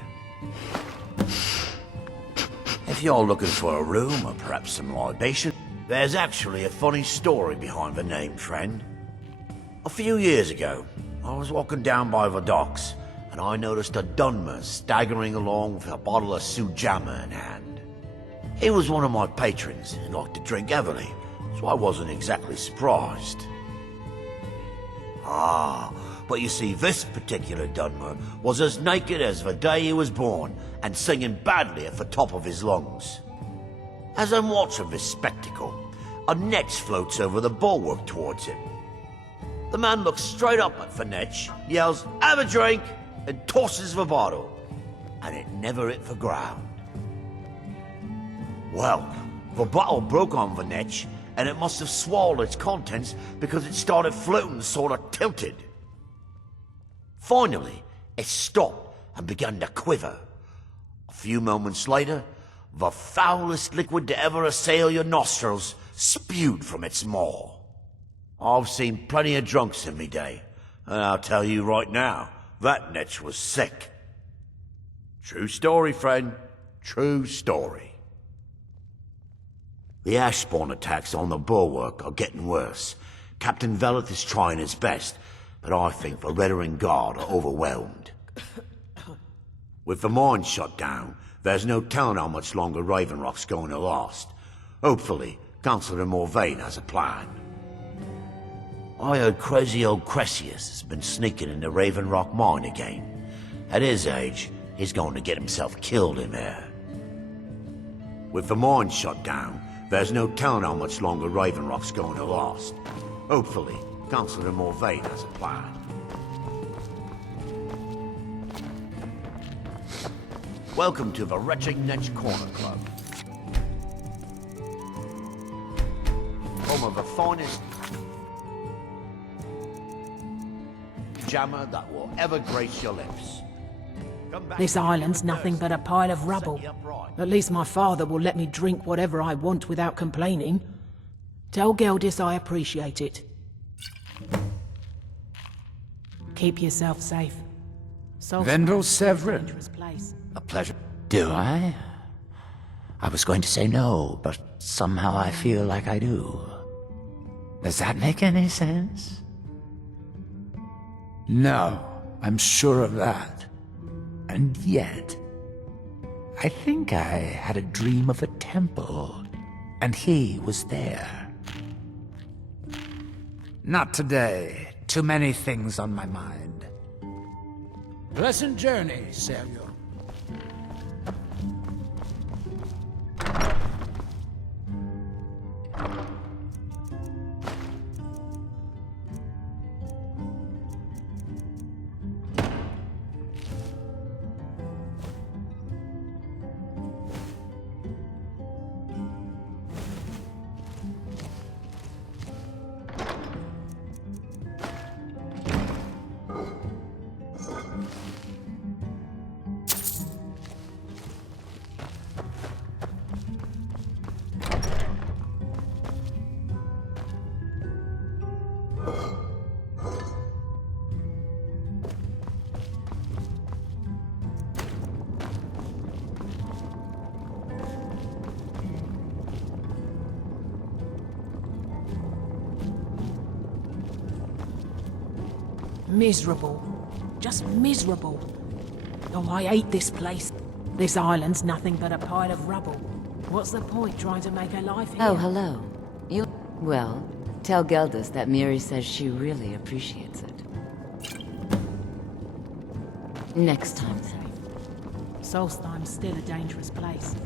If you're looking for a room or perhaps some libation, there's actually a funny story behind the name, friend. A few years ago, I was walking down by the docks, and I noticed a Dunmer staggering along with a bottle of Sujama in hand. He was one of my patrons and liked to drink heavily, so I wasn't exactly surprised. But you see, this particular Dunmer was as naked as the day he was born and singing badly at the top of his lungs. As I'm watching this spectacle, a Netch floats over the bulwark towards him. The man looks straight up at the Netch, yells, "Have a drink!" and tosses the bottle. And it never hit the ground. Well, the bottle broke on the Netch, and it must have swallowed its contents because it started floating sort of tilted. Finally, it stopped and began to quiver. A few moments later, the foulest liquid to ever assail your nostrils spewed from its maw. I've seen plenty of drunks in me day, and I'll tell you right now, that Netch was sick. True story, friend. True story. The ash spawn attacks on the bulwark are getting worse. Captain Veleth is trying his best, but I think the Reddering Guard are overwhelmed. With the mine shut down, there's no telling how much longer Raven Rock's going to last. Hopefully, Councillor Morvain has a plan. I heard crazy old Cressius has been sneaking into Raven Rock mine again. At his age, he's going to get himself killed in there. With the mine shut down, there's no telling how much longer Raven Rock's going to last. Hopefully, Councillor Morvain has a plan. Welcome to the Retching Netch Corner Club. Home of the finest jammer that will ever grace your lips. This island's nothing but a pile of rubble. At least my father will let me drink whatever I want without complaining. Tell Geldis I appreciate it. Keep yourself safe. Vendel Severin. A pleasure. Do I? I was going to say no, but somehow I feel like I do. Does that make any sense? No, I'm sure of that. And yet, I think I had a dream of a temple, and he was there. Not today. Too many things on my mind. Pleasant journey, Samuel. Miserable. Just miserable. Oh, I hate this place. This island's nothing but a pile of rubble. What's the point trying to make a life here? Oh, hello. You... Well, tell Geldis that Miri says she really appreciates it. Next time, then. Solstheim's still a dangerous place.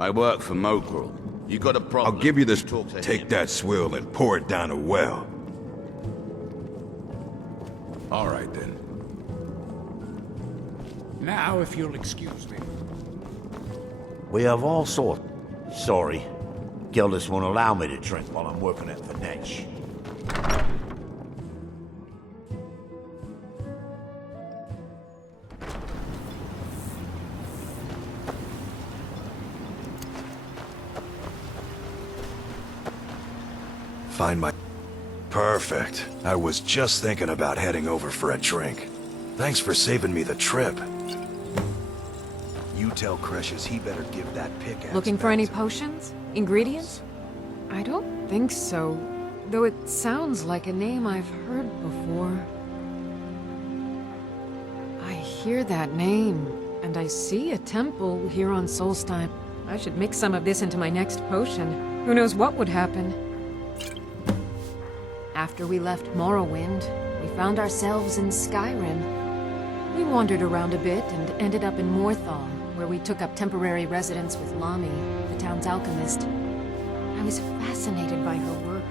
I work for Mokril. You got a problem? I'll give you this. Talk to Take him. that swill and pour it down a well. All right, then. Now, if you'll excuse me. We have all sorts. Sorry. Gildas won't allow me to drink while I'm working at the niche. Find my... Perfect. I was just thinking about heading over for a drink. Thanks for saving me the trip. You tell Cresius he better give that pickaxe Looking for back any to- potions? Ingredients? I don't think so. Though it sounds like a name I've heard before. I hear that name, and I see a temple here on Solstheim. I should mix some of this into my next potion. Who knows what would happen? After we left Morrowind, we found ourselves in Skyrim. We wandered around a bit and ended up in Morthal, where we took up temporary residence with Lami, the town's alchemist. I was fascinated by her work,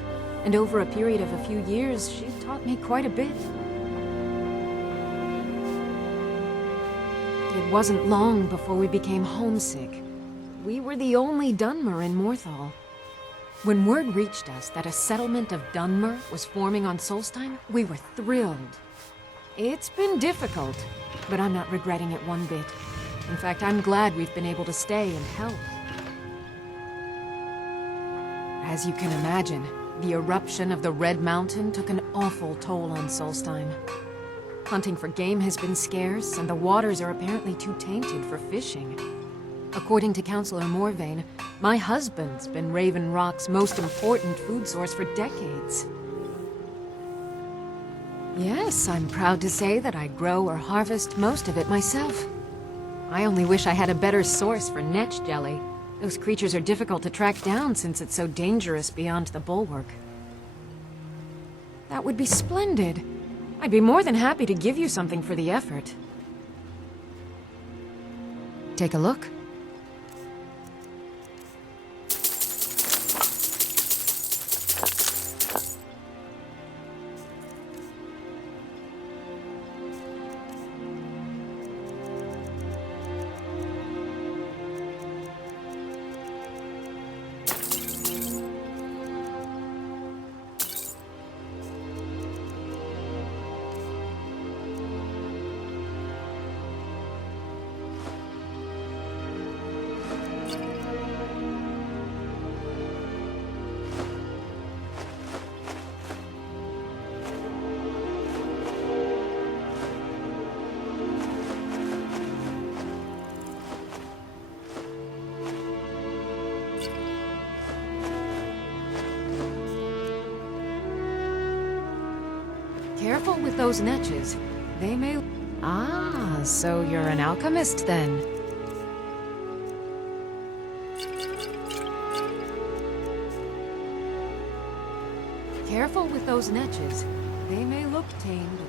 and over a period of a few years, she taught me quite a bit. It wasn't long before we became homesick. We were the only Dunmer in Morthal. When word reached us that a settlement of Dunmer was forming on Solstheim, we were thrilled. It's been difficult, but I'm not regretting it one bit. In fact, I'm glad we've been able to stay and help. As you can imagine, the eruption of the Red Mountain took an awful toll on Solstheim. Hunting for game has been scarce, and the waters are apparently too tainted for fishing. According to Councillor Morvain, my husband's been Raven Rock's most important food source for decades. Yes, I'm proud to say that I grow or harvest most of it myself. I only wish I had a better source for netch jelly. Those creatures are difficult to track down since it's so dangerous beyond the bulwark. That would be splendid. I'd be more than happy to give you something for the effort. Take a look. Careful with those netches. They may... Ah, so you're an alchemist then. Careful with those netches. They may look tamed.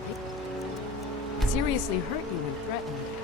Seriously hurt you when threatened.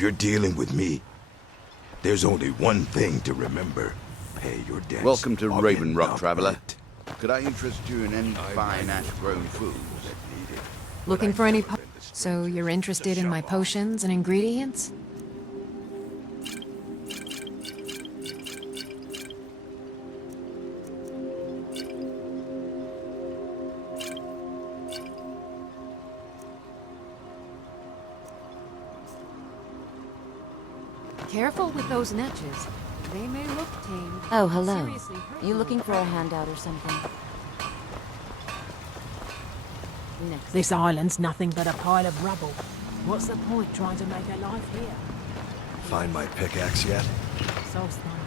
If you're dealing with me, there's only one thing to remember. Pay your debts. Welcome to or Raven get Rock, knocked traveler. out. Could I interest you in any fine ash-grown foods? Looking for any So you're interested in my potions and ingredients? Careful with those niches. They may look tame. Oh, hello. Seriously, hurt You looking for a handout or something? This island's nothing but a pile of rubble. What's the point trying to make a life here? Find my pickaxe yet? Solstheim.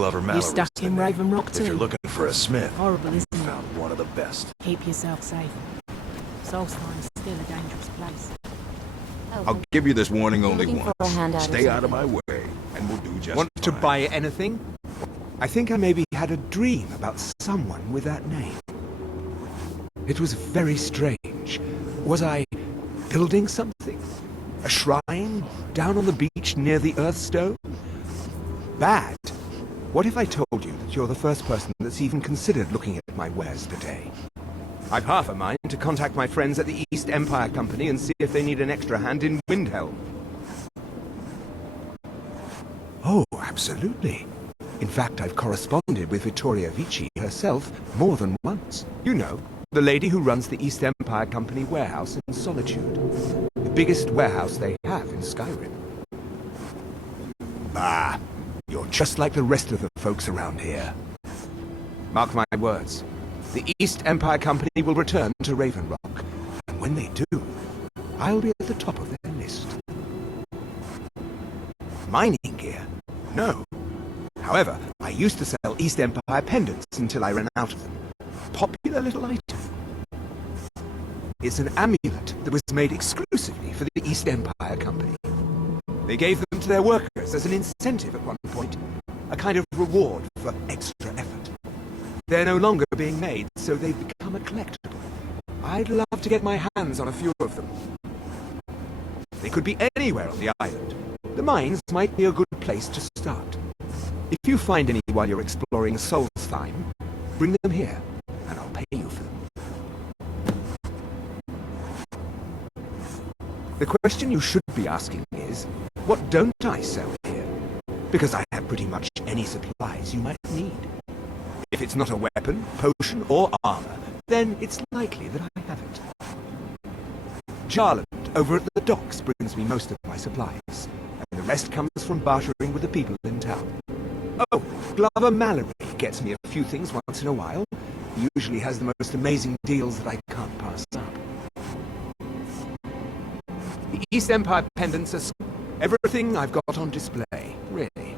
Glover You Mallory's stuck the in name. Raven Rock If you're too? looking for a smith, Horrible, isn't it? found one of the best. Keep yourself safe. Solstheim's still a dangerous place. I'll give you this warning only looking for a handout once. or Stay out of something? my way, and we'll do just Want to fine. buy anything? I think I maybe had a dream about someone with that name. It was very strange. Was I building something? A shrine down on the beach near the Earthstone? Bad. What if I told you that you're the first person that's even considered looking at my wares today? I've half a mind to contact my friends at the East Empire Company and see if they need an extra hand in Windhelm. Oh, absolutely. In fact, I've corresponded with Vittoria Vici herself more than once. You know, the lady who runs the East Empire Company warehouse in Solitude. The biggest warehouse they have in Skyrim. Bah, you're just like the rest of the folks around here. Mark my words. The East Empire Company will return to Raven Rock, and when they do, I'll be at the top of their list. Mining gear? No. However, I used to sell East Empire pendants until I ran out of them. Popular little item. It's an amulet that was made exclusively for the East Empire Company. They gave them to their workers as an incentive at one point, a kind of reward for extra effort. They're no longer being made, so they've become a collectible. I'd love to get my hands on a few of them. They could be anywhere on the island. The mines might be a good place to start. If you find any while you're exploring Solstheim, bring them here, and I'll pay you for them. The question you should be asking is, what don't I sell here? Because I have pretty much any supplies you might need. If it's not a weapon, potion, or armor, then it's likely that I have it. Jarland, over at the docks, brings me most of my supplies, and the rest comes from bartering with the people in town. Oh, Glover Mallory gets me a few things once in a while. He usually has the most amazing deals that I can't pass up. The East Empire pendants are everything I've got on display, really.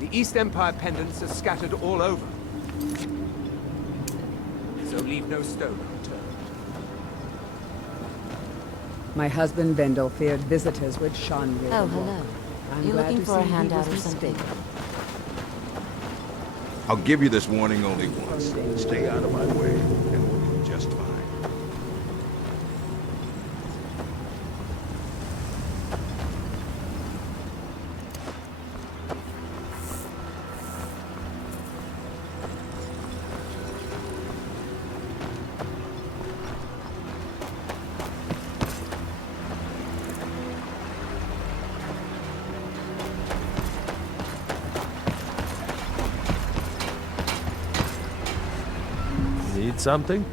The East Empire pendants are scattered all over. So leave no stone unturned. My husband Vendel feared visitors would shun you. Oh, hello. I'm You glad looking to for a see he handout was or something? mistaken. I'll give you this warning only once. Stay out of my way, and we'll be just fine. Need something?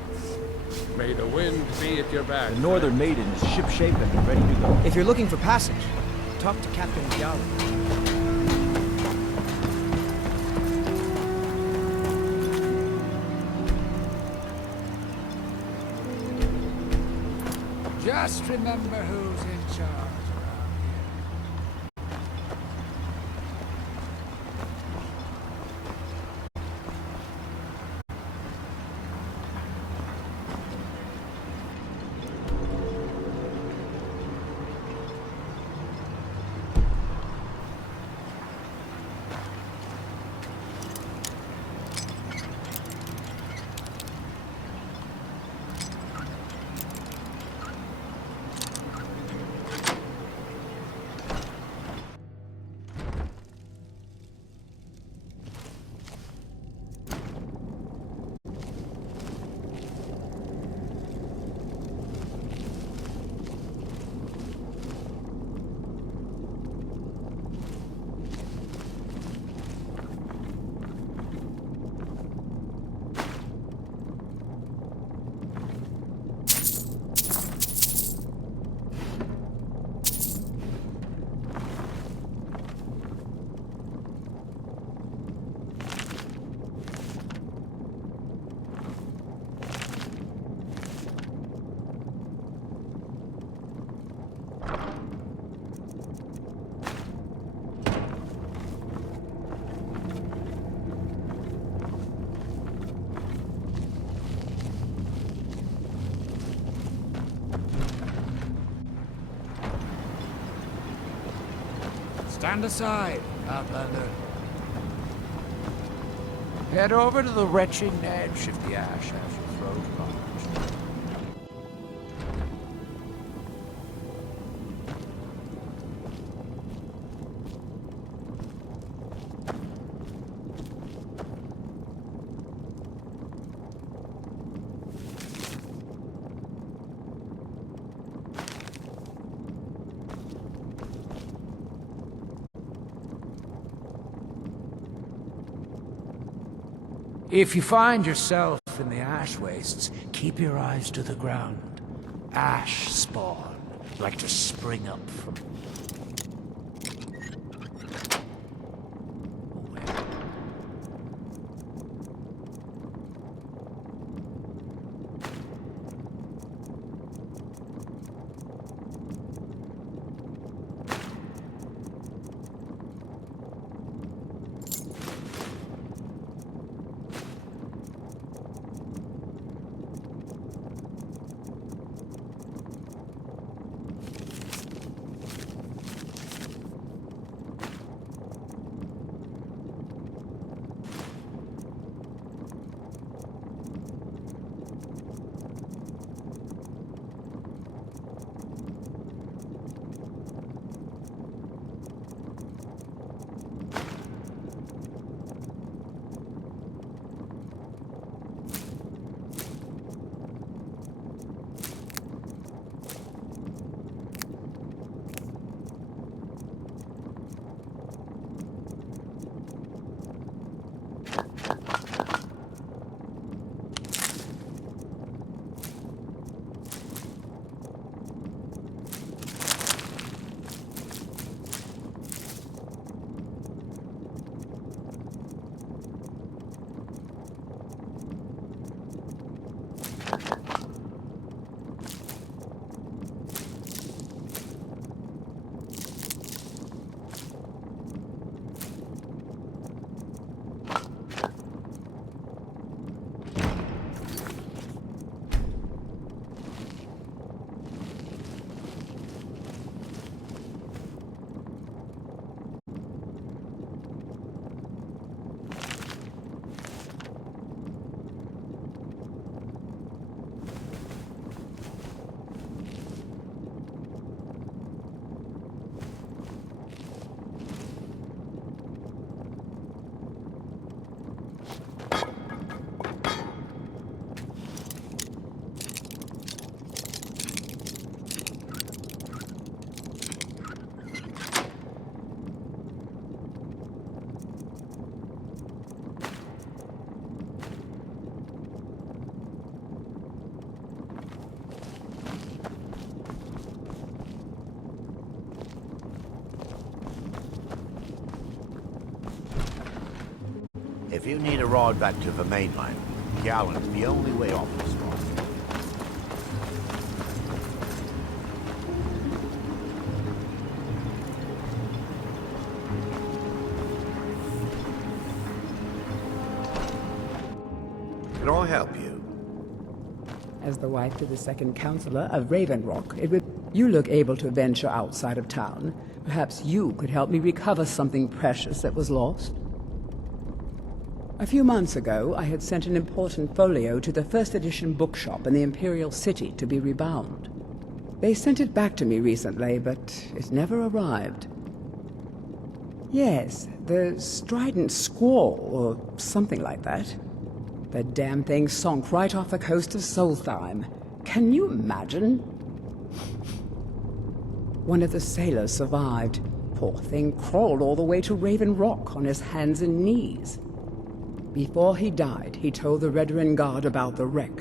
May the wind be at your back. The Northern Maiden is shipshape and ready to go. If you're looking for passage, talk to Captain Gallo. Just remember who's in charge. Stand aside, Outlander. Head over to the retching edge if the ash has your throat parched. If you find yourself in the ash wastes, keep your eyes to the ground. Ash spawn like to spring up from... If you need a ride back to the mainland, Gallon's the only way off this one. Can I help you? As the wife to the second counselor of Raven Rock, it would... You look able to venture outside of town. Perhaps you could help me recover something precious that was lost. A few months ago, I had sent an important folio to the first edition bookshop in the Imperial City to be rebound. They sent it back to me recently, but it never arrived. Yes, the Strident Squall, or something like that. The damn thing sunk right off the coast of Solstheim. Can you imagine? One of the sailors survived. Poor thing crawled all the way to Raven Rock on his hands and knees. Before he died, he told the Redoran Guard about the wreck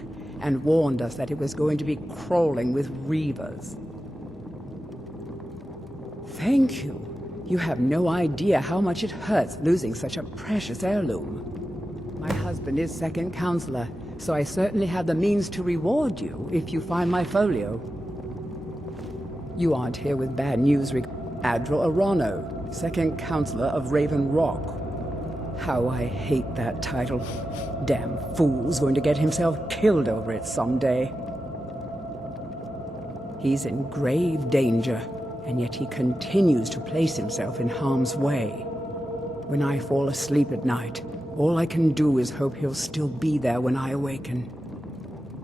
and warned us that it was going to be crawling with reavers. Thank you. You have no idea how much it hurts losing such a precious heirloom. My husband is second counselor, so I certainly have the means to reward you if you find my folio. You aren't here with bad news, Admiral Arano, second counselor of Raven Rock. How I hate that title. Damn fool's going to get himself killed over it someday. He's in grave danger, and yet he continues to place himself in harm's way. When I fall asleep at night, all I can do is hope he'll still be there when I awaken.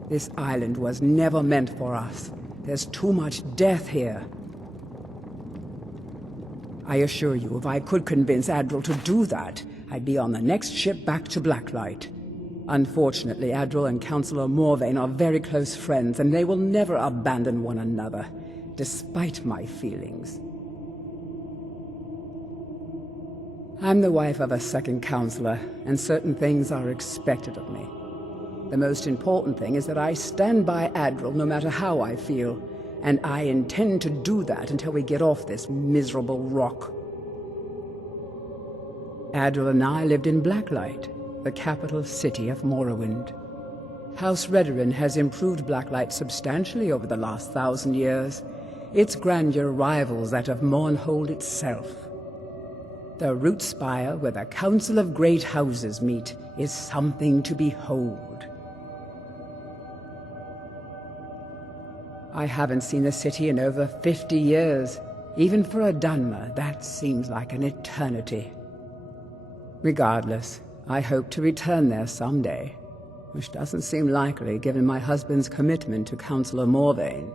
This island was never meant for us. There's too much death here. I assure you, if I could convince Admiral to do that, I'd be on the next ship back to Blacklight. Unfortunately, Admiral and Councillor Morvain are very close friends, and they will never abandon one another, despite my feelings. I'm the wife of a second counselor, and certain things are expected of me. The most important thing is that I stand by Admiral no matter how I feel, and I intend to do that until we get off this miserable rock. Admiral and I lived in Blacklight, the capital city of Morrowind. House Redoran has improved Blacklight substantially over the last 1,000 years. Its grandeur rivals that of Mournhold itself. The root spire where the Council of Great Houses meet is something to behold. I haven't seen the city in over 50 years. Even for a Dunmer, that seems like an eternity. Regardless, I hope to return there someday, which doesn't seem likely given my husband's commitment to Councillor Morvain.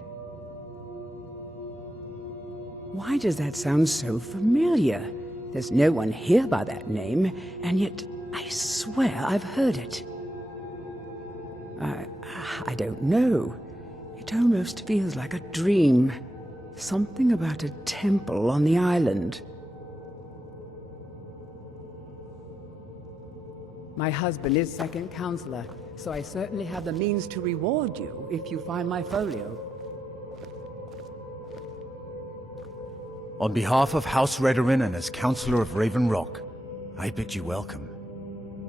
Why does that sound so familiar? There's no one here by that name, and yet I swear I've heard it. I don't know. It almost feels like a dream. Something about a temple on the island. My husband is second counselor, so I certainly have the means to reward you if you find my folio. On behalf of House Redoran and as Counselor of Raven Rock, I bid you welcome.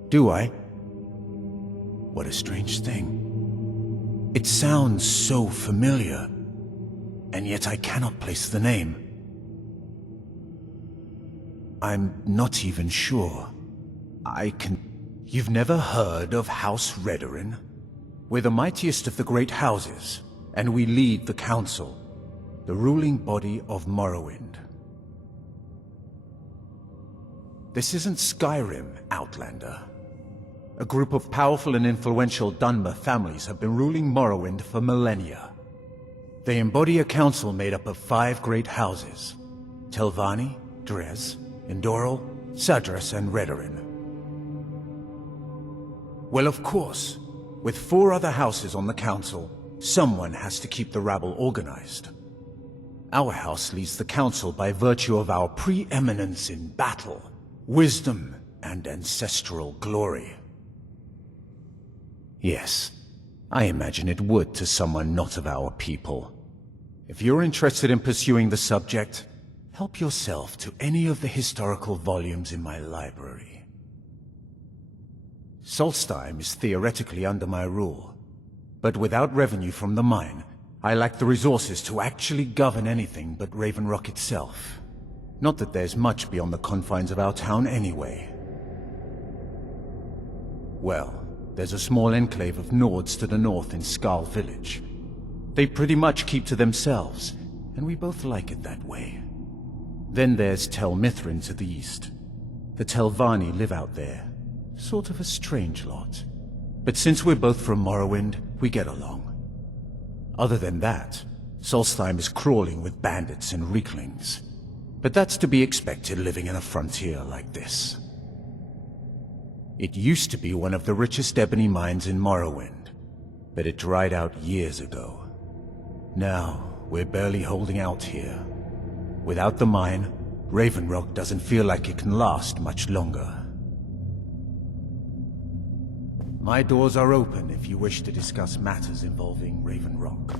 Do I? What a strange thing. It sounds so familiar, and yet I cannot place the name. I'm not even sure. You've never heard of House Redoran? We're the mightiest of the great houses, and we lead the Council, the ruling body of Morrowind. This isn't Skyrim, Outlander. A group of powerful and influential Dunmer families have been ruling Morrowind for millennia. They embody a council made up of 5 great houses: Telvanni, Dres, Indoril, Sadras, and Redoran. Well, of course, with 4 other houses on the council, someone has to keep the rabble organized. Our house leads the council by virtue of our preeminence in battle, wisdom, and ancestral glory. Yes, I imagine it would to someone not of our people. If you're interested in pursuing the subject, help yourself to any of the historical volumes in my library. Solstheim is theoretically under my rule. But without revenue from the mine, I lack the resources to actually govern anything but Raven Rock itself. Not that there's much beyond the confines of our town anyway. Well, there's a small enclave of Nords to the north in Skal village. They pretty much keep to themselves, and we both like it that way. Then there's Tel Mithrin to the east. The Telvanni live out there. Sort of a strange lot. But since we're both from Morrowind, we get along. Other than that, Solstheim is crawling with bandits and reeklings. But that's to be expected living in a frontier like this. It used to be one of the richest ebony mines in Morrowind, but it dried out years ago. Now, we're barely holding out here. Without the mine, Raven Rock doesn't feel like it can last much longer. My doors are open if you wish to discuss matters involving Raven Rock.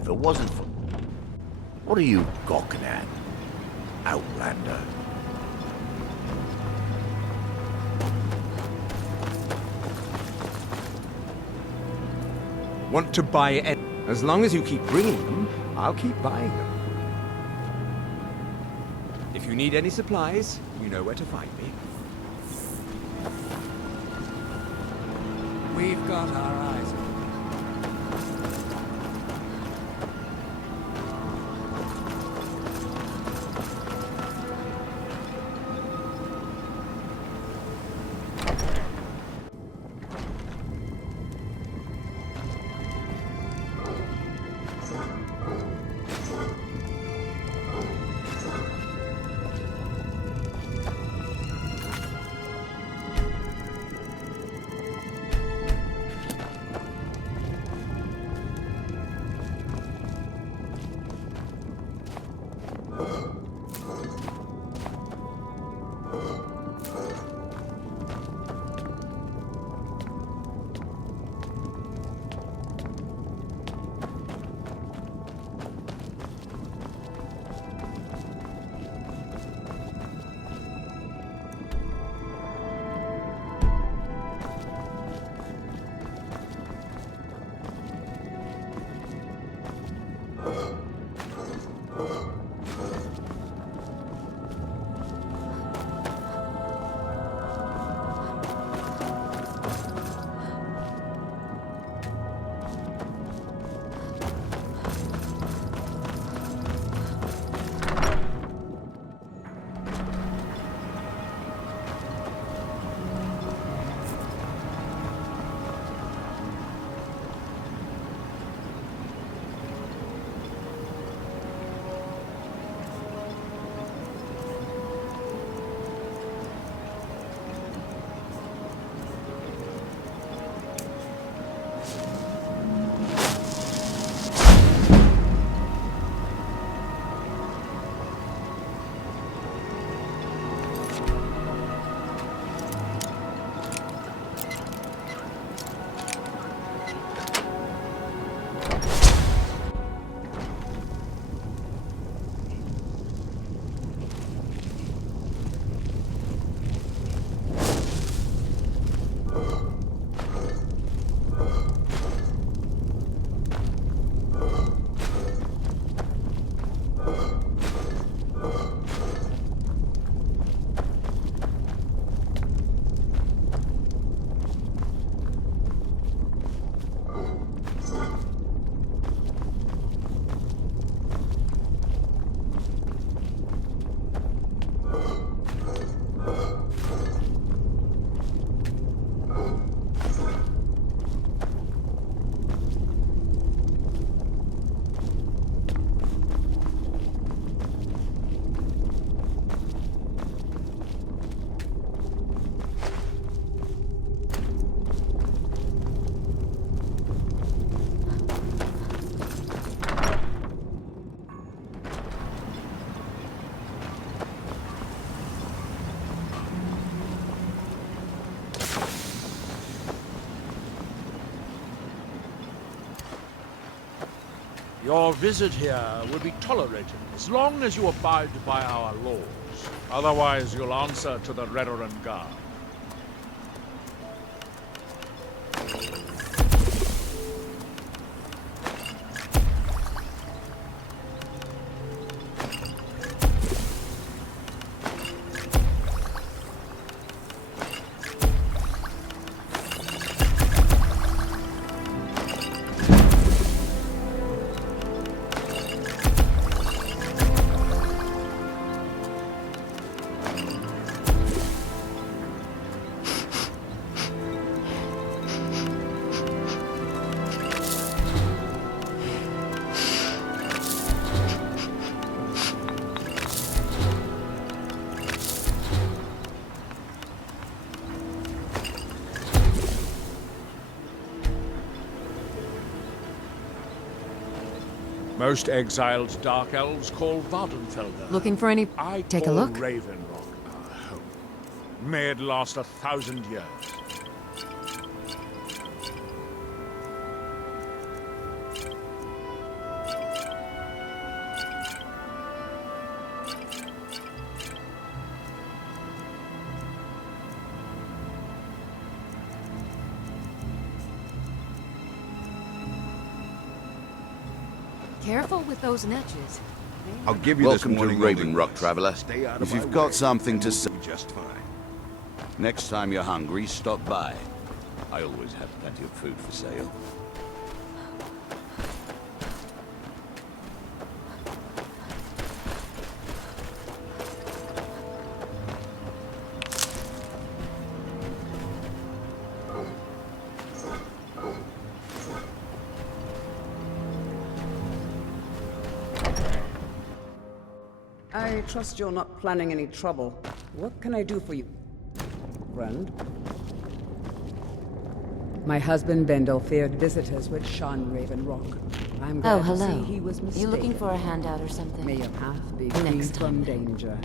If it wasn't for... What are you gawking at, Outlander? Want to buy it? As long as you keep bringing them, I'll keep buying them. If you need any supplies, you know where to find me. We've got our eyes on Your visit here will be tolerated as long as you abide by our laws. Otherwise, you'll answer to the Redoran Guard. Most exiled Dark Elves call Vardenfelder. Looking for any... I Take a call look. Ravenrock our home. May it last 1,000 years. Careful with those netches. I'll give you this morning, Raven Rock Traveler. If you've got something to say, Just fine. next time you're hungry, stop by. I always have plenty of food for sale. I trust you're not planning any trouble. What can I do for you, friend? My husband Bendel feared visitors would shun Raven Rock. I'm glad to see he was mistaken. You looking for a handout or something? May your path be free from danger.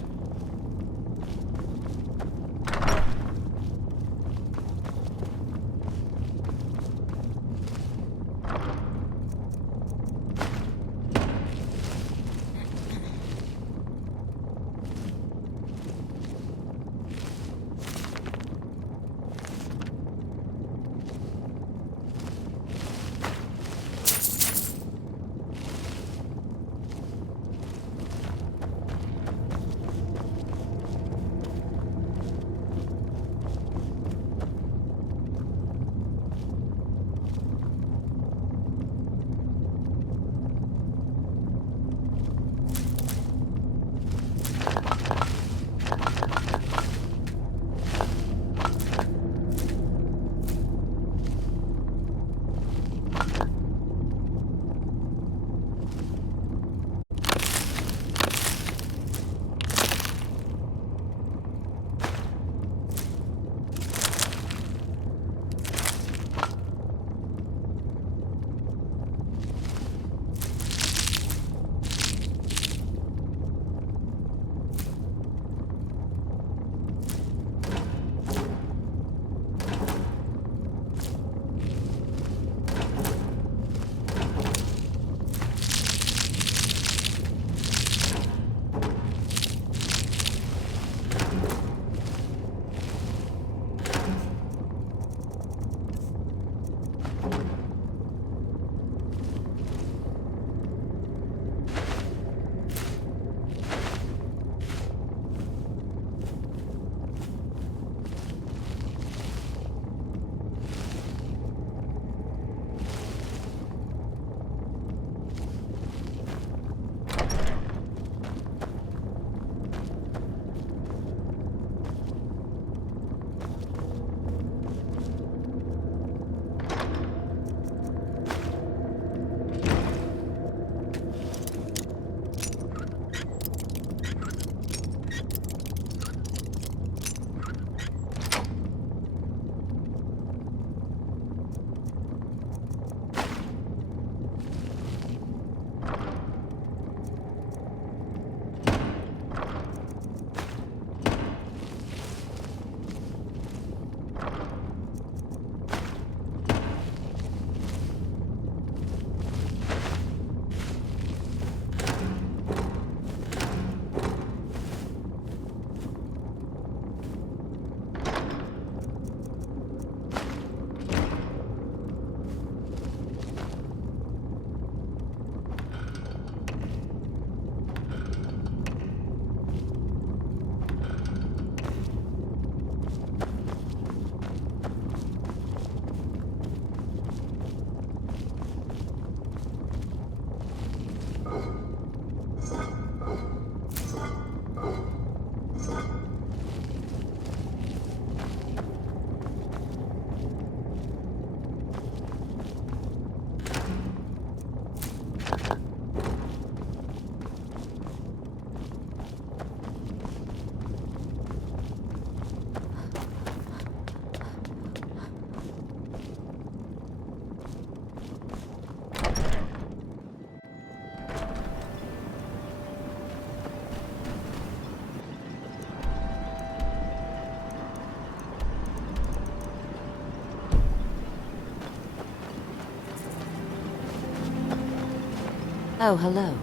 Oh, hello.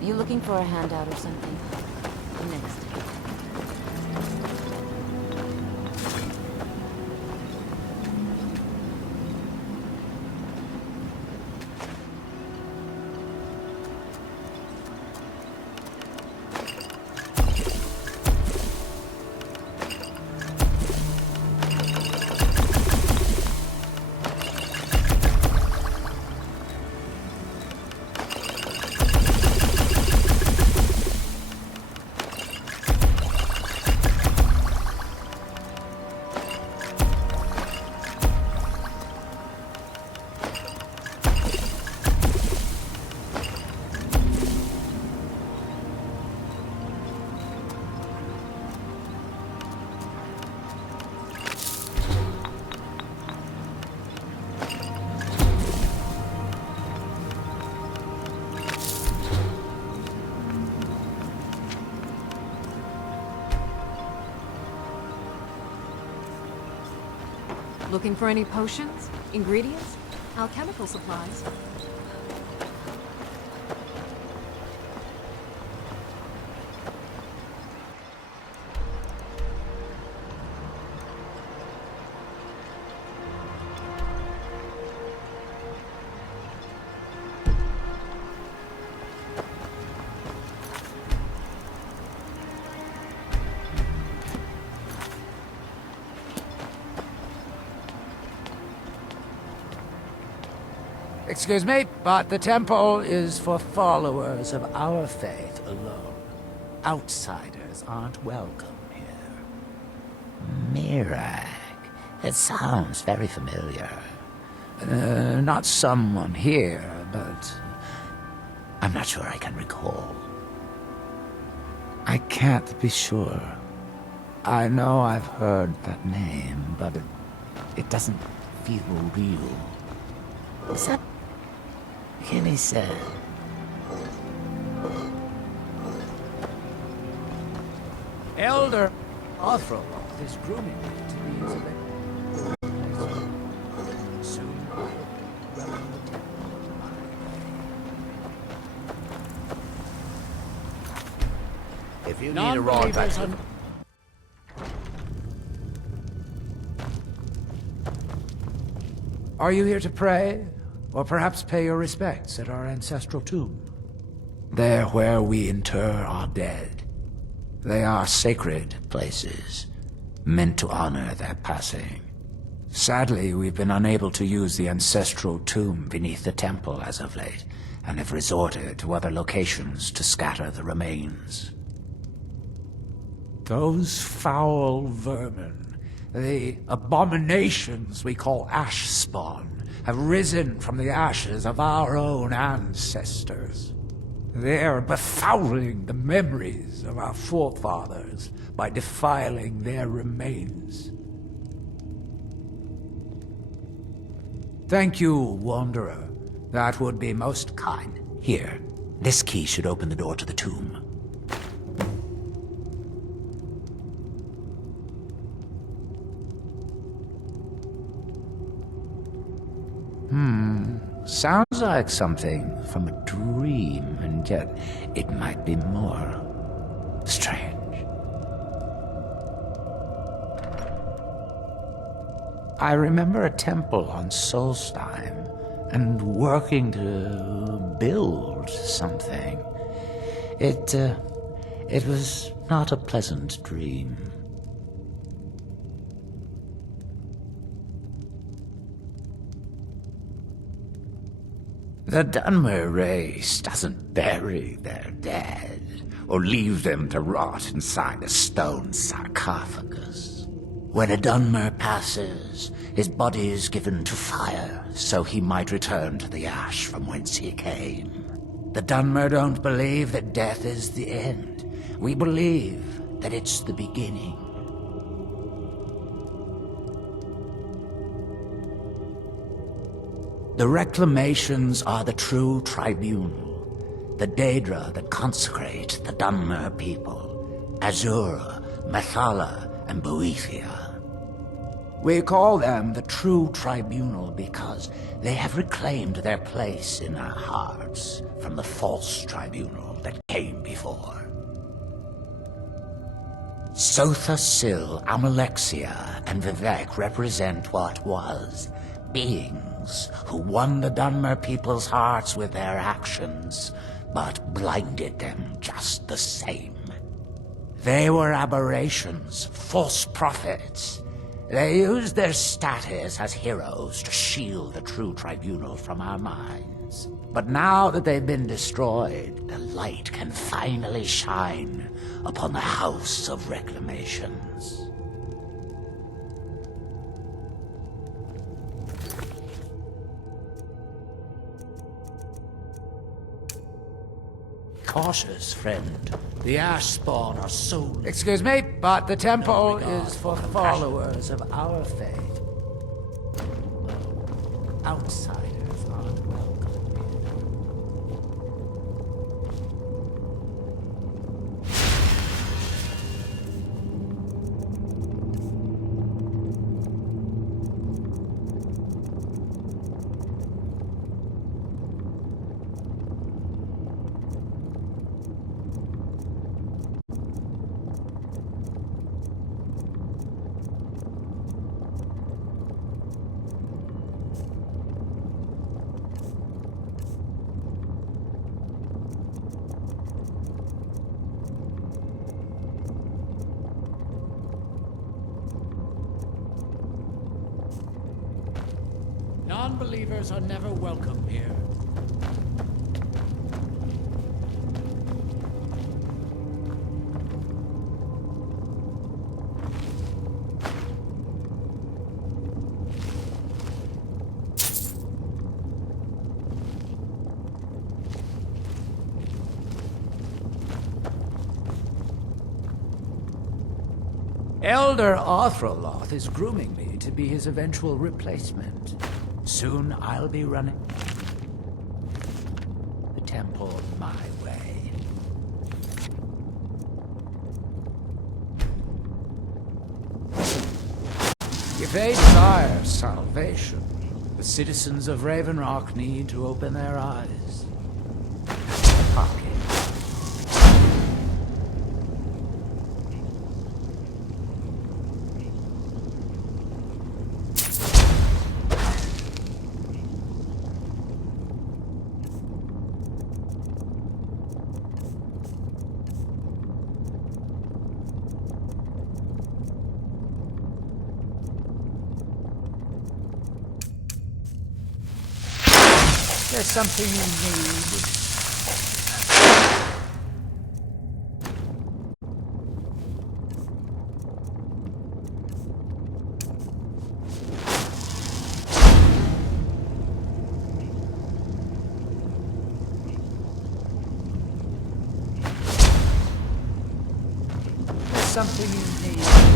You looking for a handout or something? Next. Looking for any potions? Ingredients? Alchemical supplies? Excuse me, but the temple is for followers of our faith alone. Outsiders aren't welcome here. Mirag. It sounds very familiar. Not someone here, but I'm not sure I can recall. I can't be sure. I know I've heard that name, but it doesn't feel real. Is that Kenny said? Elder Arthur is grooming me to be his elect. Soon I will run the temple to mine. If you need a ride back to... Are you here to pray? Or perhaps pay your respects at our ancestral tomb? There where we inter our dead. They are sacred places, meant to honor their passing. Sadly, we've been unable to use the ancestral tomb beneath the temple as of late, and have resorted to other locations to scatter the remains. Those foul vermin, the abominations we call ash spawn, have risen from the ashes of our own ancestors. They're befouling the memories of our forefathers by defiling their remains. Thank you, Wanderer. That would be most kind. Here, this key should open the door to the tomb. Sounds like something from a dream, and yet it might be more strange. I remember a temple on Solstheim, and working to build something. It was not a pleasant dream. The Dunmer race doesn't bury their dead, or leave them to rot inside a stone sarcophagus. When a Dunmer passes, his body is given to fire, so he might return to the ash from whence he came. The Dunmer don't believe that death is the end. We believe that it's the beginning. The reclamations are the true tribunal, the Daedra that consecrate the Dunmer people, Azura, Methala, and Boethia. We call them the True Tribunal because they have reclaimed their place in our hearts from the false tribunal that came before. Sotha Sil, Amalexia, and Vivek represent what was. Beings who won the Dunmer people's hearts with their actions, but blinded them just the same. They were aberrations, false prophets. They used their status as heroes to shield the true tribunal from our minds. But now that they've been destroyed, the light can finally shine upon the House of Reclamations. Cautious, friend. The Ash Spawn are so... Excuse me, but the temple is for followers of our faith. Outsiders aren't welcome Non-believers are never welcome here. Elder Arthroloth is grooming me to be his eventual replacement. Soon I'll be running the temple my way. If they desire salvation, the citizens of Raven Rock need to open their eyes. Pocket. There's something you need. There's something you need.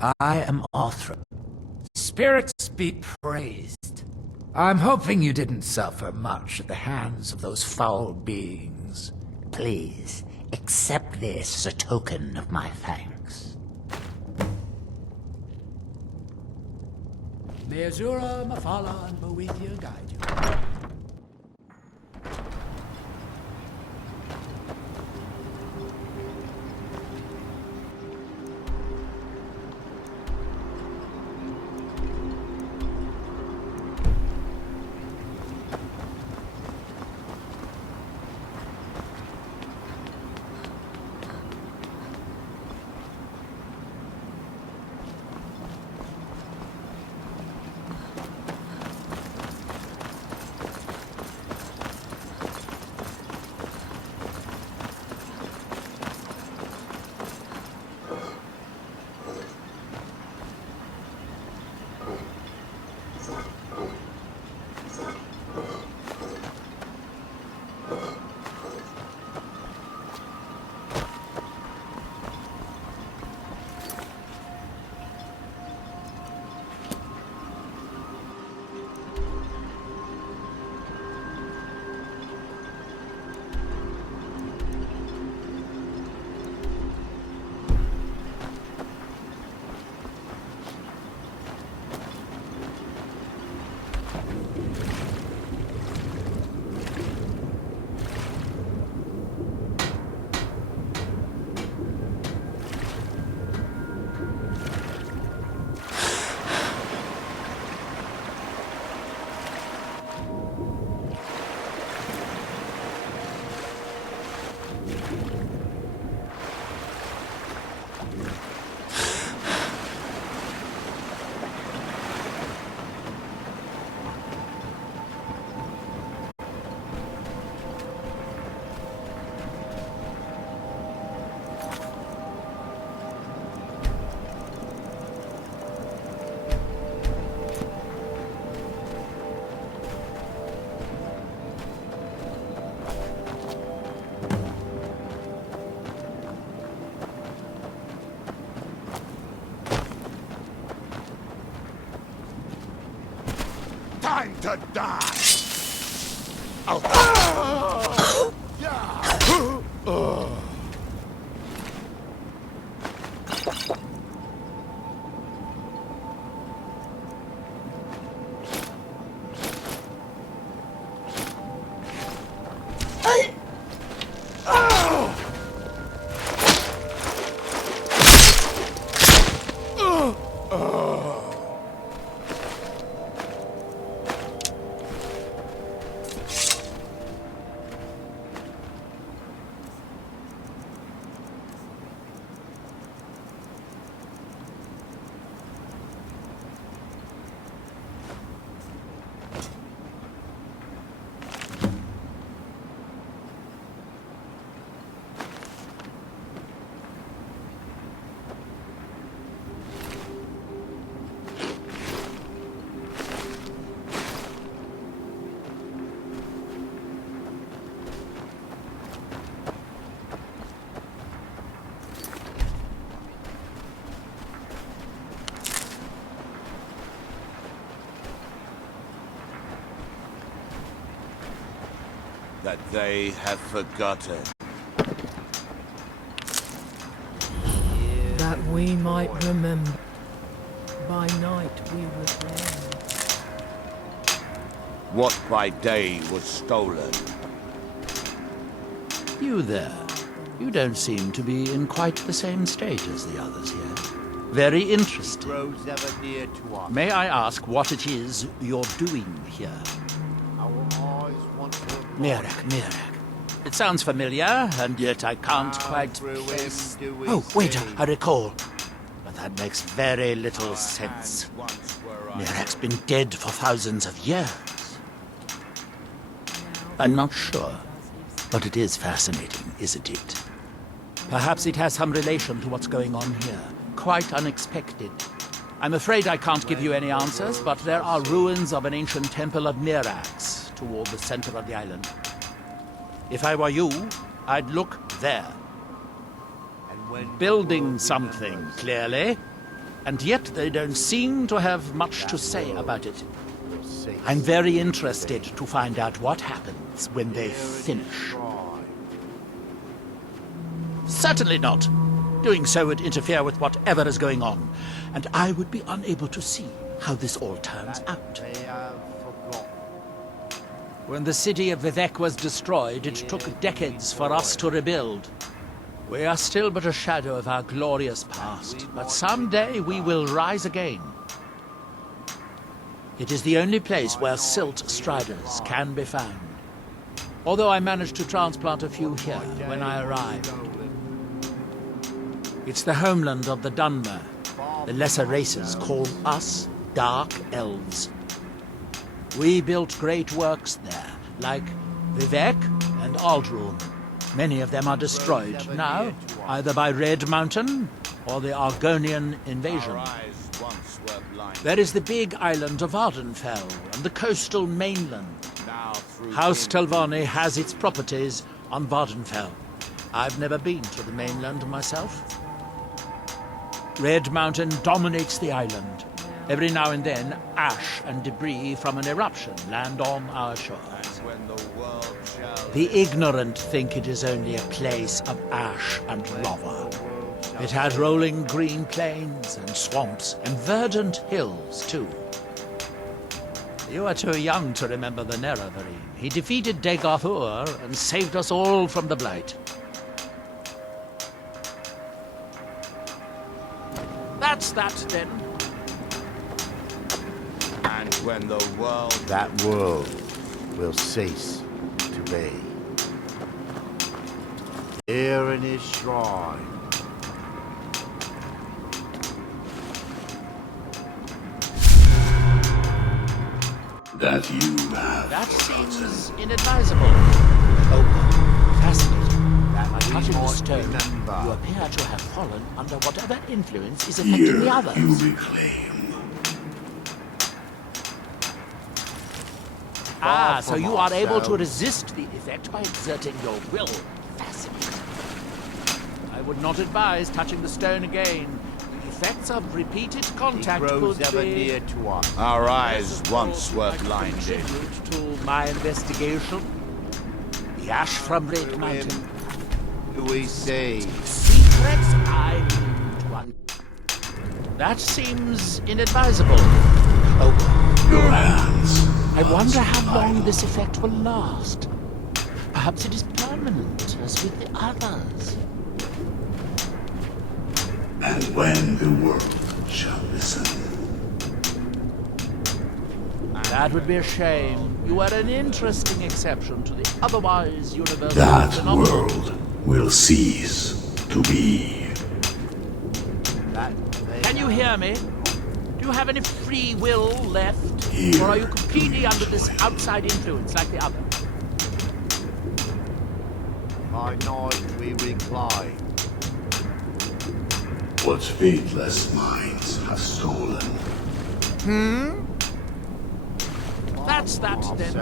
I am Othra. Spirits be praised. I'm hoping you didn't suffer much at the hands of those foul beings. Please, accept this as a token of my thanks. May Azura, Mafala, and Boethia guide you. Time to die! That they have forgotten. That we might remember. By night we were there. What by day was stolen. You there. You don't seem to be in quite the same state as the others here. Very interesting. May I ask what it is you're doing here? Mirak. It sounds familiar, and yet I can't quite place... Oh, wait, I recall. But that makes very little sense. Mirak's been dead for thousands of years. I'm not sure, but it is fascinating, isn't it? Perhaps it has some relation to what's going on here. Quite unexpected. I'm afraid I can't give you any answers, but there are ruins of an ancient temple of Mirax toward the center of the island. If I were you, I'd look there. Building something, clearly. and yet they don't seem to have much to say about it. I'm very interested to find out what happens when they finish. Certainly not. Doing so would interfere with whatever is going on, and I would be unable to see how this all turns out. When the city of Vivec was destroyed, it took decades for us to rebuild. We are still but a shadow of our glorious past, but someday we will rise again. It is the only place where silt striders can be found. Although I managed to transplant a few here when I arrived. It's the homeland of the Dunmer. The lesser races call us Dark Elves. We built great works there, like Vivec and Aldruin. Many of them are destroyed now, either by Red Mountain or the Argonian invasion. There is the big island of Ardenfell and the coastal mainland. House Telvanni has its properties on Vardenfell. I've never been to the mainland myself. Red Mountain dominates the island. Every now and then, ash and debris from an eruption land on our shores. The ignorant think it is only a place of ash and lava. It has rolling green plains and swamps and verdant hills, too. You are too young to remember the Nerevarine. He defeated Dagorthur and saved us all from the Blight. That's that, then. And when the world... That world will cease to be. Here in his shrine. That you have. That seems inadvisable. Oh, fascinating. By touching the stone, you appear to have fallen under whatever influence is affecting the others. You reclaim. Ah, so you are able to resist the effect by exerting your will. Fascinating. I would not advise touching the stone again. The effects of repeated contact could ever be... near to us. Our eyes once were blinded. To my investigation, the ash from Red Mountain. Do we see? Secrets I need to uncover. That seems inadvisable. Oh, your hands. I wonder how long this effect will last. Perhaps it is permanent, as with the others. And when the world shall listen. That would be a shame. You are an interesting exception to the otherwise universal That phenomenon. world will cease to be. Can you hear me? Do you have any free will left? Here or are you completely under this outside influence like the other? By night we recline. What faithless minds have stolen. Hmm? That's that, then.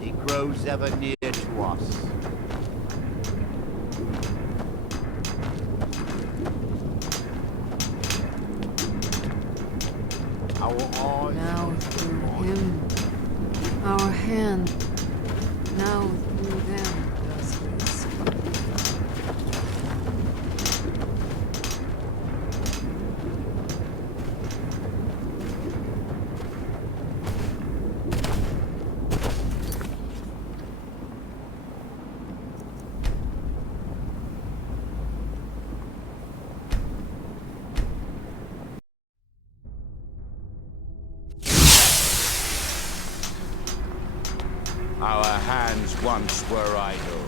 He grows ever near to us. Now through him, our hand. Now through them does he speak. Our hands once were idle.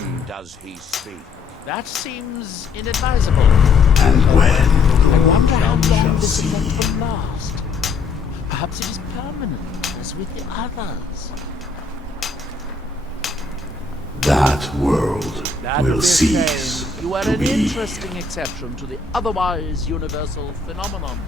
then does he speak? That seems inadvisable. And when the I world wonder how long shall this see. effect will last. Perhaps it is permanent, as with the others. That world That will would be a cease shame. You are to an be. interesting exception to the otherwise universal phenomenon.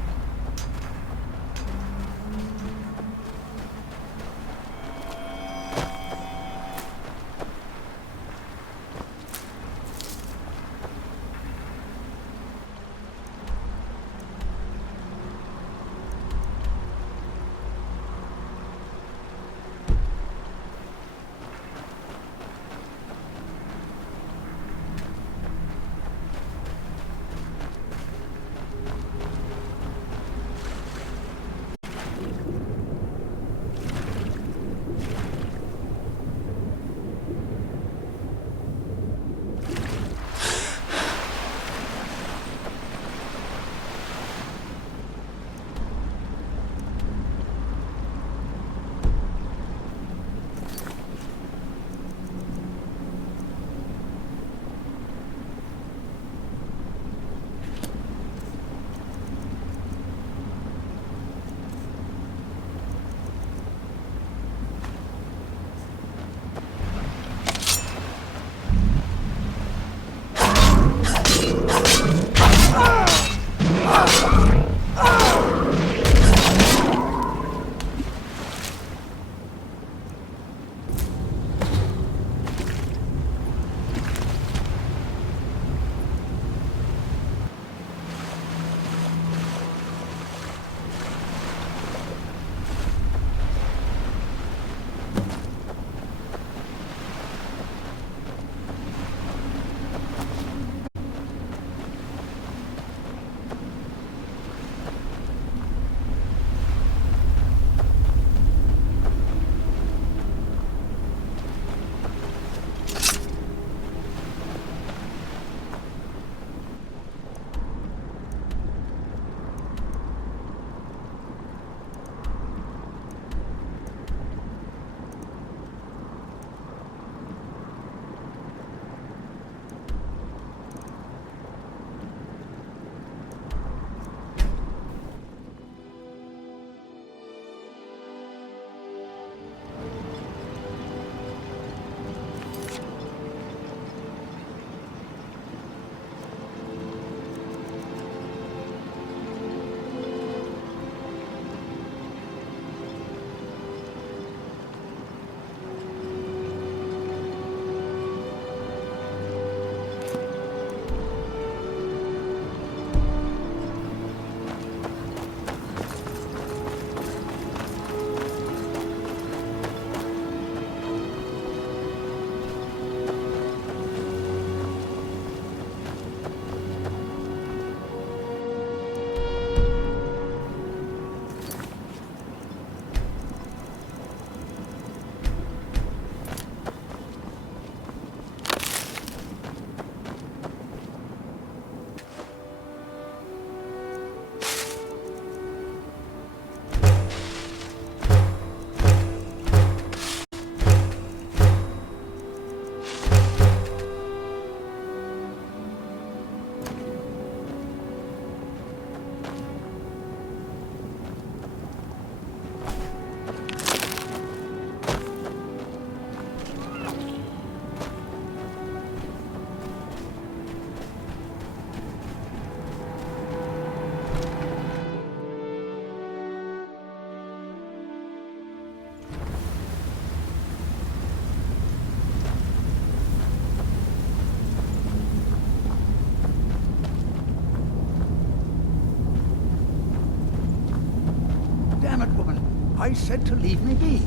I said to leave me be.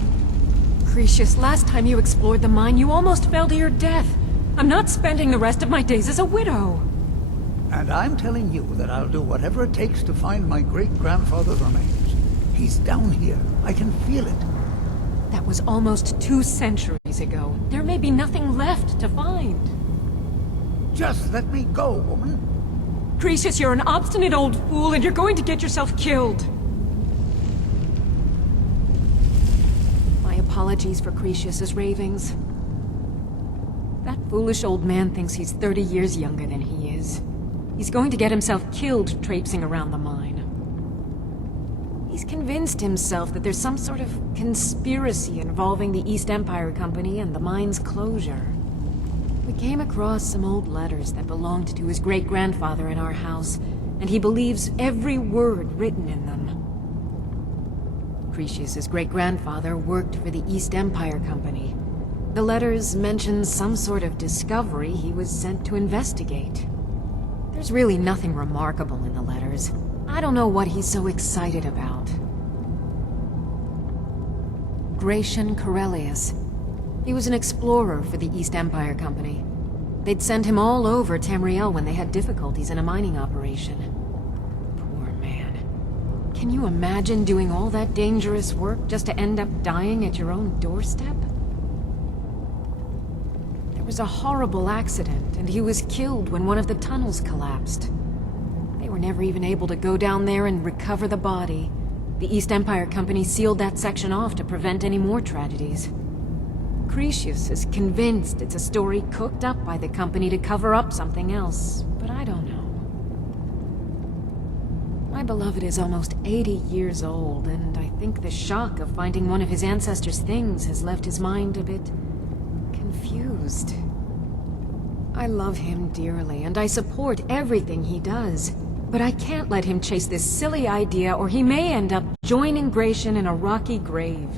Cretius, last time you explored the mine, you almost fell to your death. I'm not spending the rest of my days as a widow. And I'm telling you that I'll do whatever it takes to find my great-grandfather's remains. He's down here. I can feel it. That was almost 2 centuries ago. There may be nothing left to find. Just let me go, woman. Cretius, you're an obstinate old fool, and you're going to get yourself killed. My apologies for Cretius's ravings. That foolish old man thinks he's 30 years younger than he is. He's going to get himself killed traipsing around the mine. He's convinced himself that there's some sort of conspiracy involving the East Empire Company and the mine's closure. We came across some old letters that belonged to his great-grandfather in our house, and he believes every word written in them. Cretius's great-grandfather worked for the East Empire Company. The letters mention some sort of discovery he was sent to investigate. There's really nothing remarkable in the letters. I don't know what he's so excited about. Gratian Corellius. He was an explorer for the East Empire Company. They'd send him all over Tamriel when they had difficulties in a mining operation. Poor man. Can you imagine doing all that dangerous work just to end up dying at your own doorstep? There was a horrible accident, and he was killed when one of the tunnels collapsed. They were never even able to go down there and recover the body. The East Empire Company sealed that section off to prevent any more tragedies. Cretius is convinced it's a story cooked up by the company to cover up something else, but I don't know. My beloved is almost 80 years old, and I think the shock of finding one of his ancestors' things has left his mind a bit confused. I love him dearly, and I support everything he does, but I can't let him chase this silly idea, or he may end up joining Gratian in a rocky grave.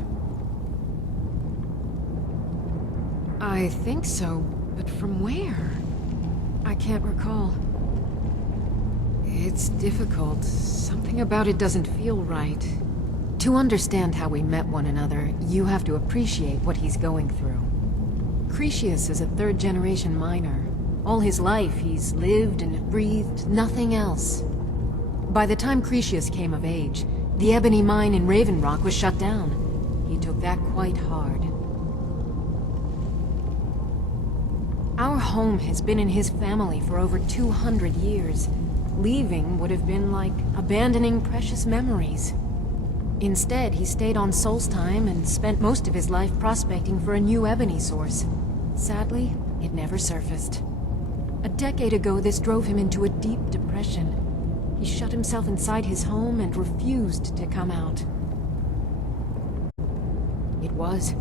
I think so, but from where? I can't recall. It's difficult. Something about it doesn't feel right. To understand how we met one another, you have to appreciate what he's going through. Cretius is a third-generation miner. All his life, he's lived and breathed nothing else. By the time Cretius came of age, the ebony mine in Raven Rock was shut down. He took that quite hard. Our home has been in his family for over 200 years. Leaving would have been like abandoning precious memories. Instead, he stayed on Solstheim and spent most of his life prospecting for a new ebony source. Sadly, it never surfaced. A decade ago, this drove him into a deep depression. He shut himself inside his home and refused to come out. It was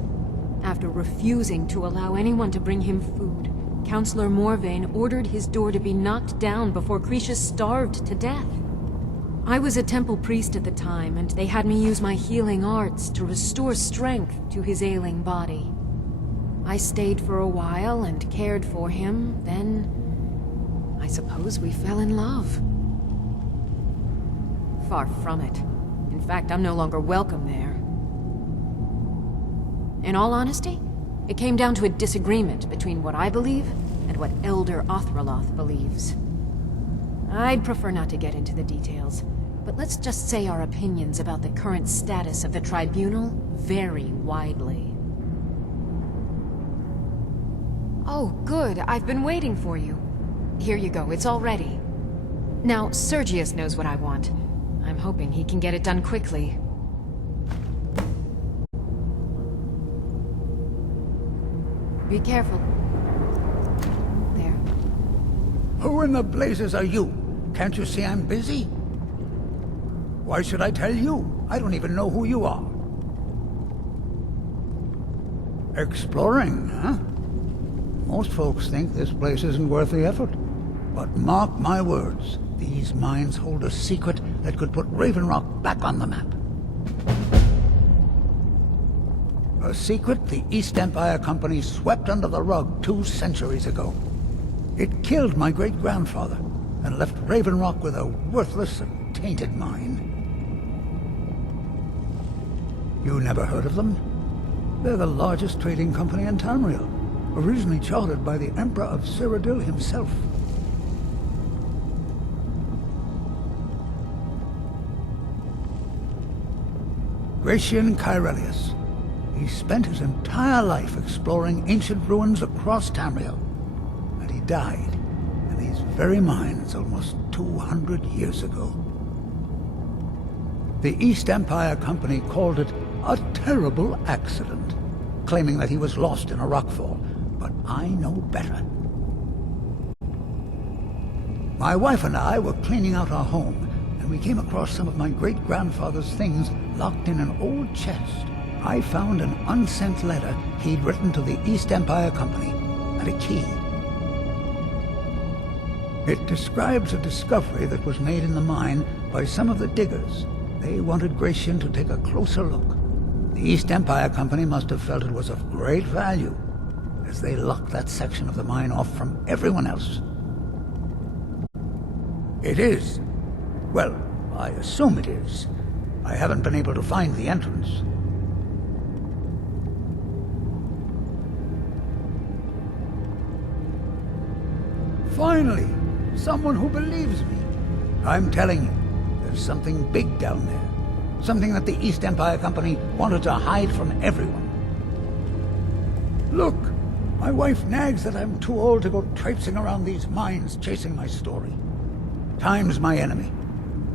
after refusing to allow anyone to bring him food, Councillor Morvain ordered his door to be knocked down before Cretius starved to death. I was a temple priest at the time, and they had me use my healing arts to restore strength to his ailing body. I stayed for a while and cared for him, then I suppose we fell in love. Far from it. In fact, I'm no longer welcome there. In all honesty, it came down to a disagreement between what I believe and what Elder Othraloth believes. I'd prefer not to get into the details, but let's just say our opinions about the current status of the Tribunal vary widely. Oh, good. I've been waiting for you. Here you go. It's all ready. Now, Sergius knows what I want. I'm hoping he can get it done quickly. Be careful. There. Who in the blazes are you? Can't you see I'm busy? Why should I tell you? I don't even know who you are. Exploring, huh? Most folks think this place isn't worth the effort. But mark my words, these mines hold a secret that could put Raven Rock back on the map. A secret the East Empire Company swept under the rug 2 centuries ago. It killed my great-grandfather and left Raven Rock with a worthless and tainted mine. You never heard of them? They're the largest trading company in Tamriel, originally chartered by the Emperor of Cyrodiil himself. Gratian Corellius. He spent his entire life exploring ancient ruins across Tamriel, and he died in these very mines almost 200 years ago. The East Empire Company called it a terrible accident, claiming that he was lost in a rockfall, but I know better. My wife and I were cleaning out our home, and we came across some of my great-grandfather's things locked in an old chest. I found an unsent letter he'd written to the East Empire Company, and a key. It describes a discovery that was made in the mine by some of the diggers. They wanted Gratian to take a closer look. The East Empire Company must have felt it was of great value, as they locked that section of the mine off from everyone else. It is. Well, I assume it is. I haven't been able to find the entrance. Finally, someone who believes me. I'm telling you, there's something big down there. Something that the East Empire Company wanted to hide from everyone. Look, my wife nags that I'm too old to go traipsing around these mines chasing my story. Time's my enemy.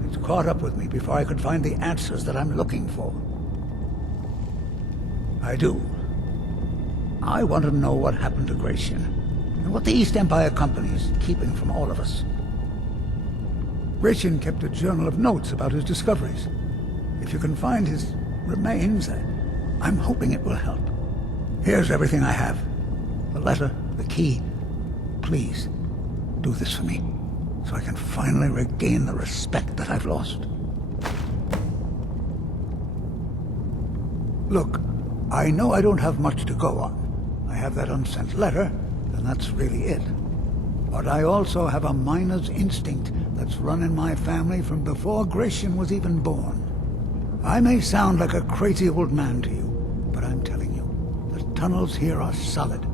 It's caught up with me before I could find the answers that I'm looking for. I do. I want to know what happened to Gratian, and what the East Empire Company is keeping from all of us. Gratian kept a journal of notes about his discoveries. If you can find his remains, I'm hoping it will help. Here's everything I have. The letter, the key. Please, do this for me, so I can finally regain the respect that I've lost. Look, I know I don't have much to go on. I have that unsent letter, and that's really it. But I also have a miner's instinct that's run in my family from before Gratian was even born. I may sound like a crazy old man to you, but I'm telling you, the tunnels here are solid.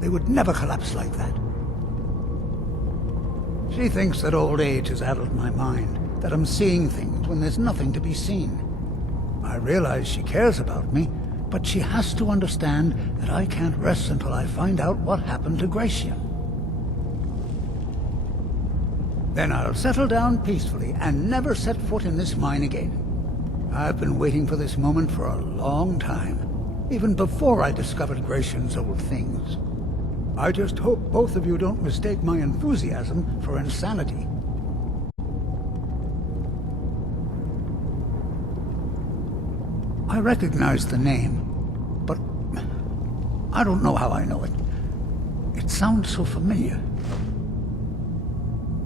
They would never collapse like that. She thinks that old age has addled my mind, that I'm seeing things when there's nothing to be seen. I realize she cares about me, but she has to understand that I can't rest until I find out what happened to Gratian. Then I'll settle down peacefully and never set foot in this mine again. I've been waiting for this moment for a long time, even before I discovered Gratian's old things. I just hope both of you don't mistake my enthusiasm for insanity. I recognize the name, but I don't know how I know it. It sounds so familiar.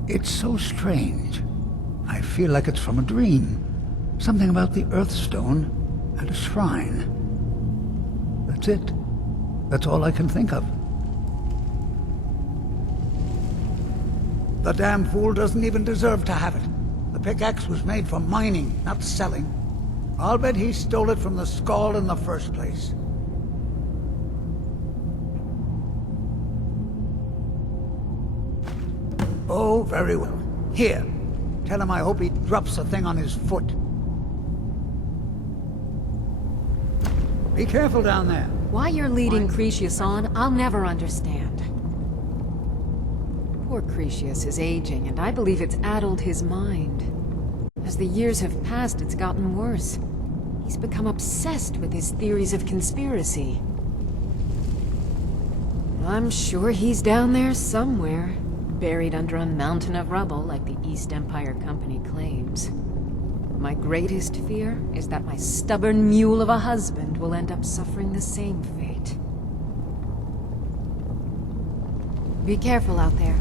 It's so strange. I feel like it's from a dream. Something about the Earthstone and a shrine. That's it. That's all I can think of. The damn fool doesn't even deserve to have it. The pickaxe was made for mining, not selling. I'll bet he stole it from the Skald in the first place. Oh, very well. Here, tell him I hope he drops the thing on his foot. Be careful down there. Why you're leading Cretius on, I'll never understand. Poor Cretius is aging, and I believe it's addled his mind. As the years have passed, it's gotten worse. He's become obsessed with his theories of conspiracy. I'm sure he's down there somewhere, buried under a mountain of rubble like the East Empire Company claims. My greatest fear is that my stubborn mule of a husband will end up suffering the same fate. Be careful out there.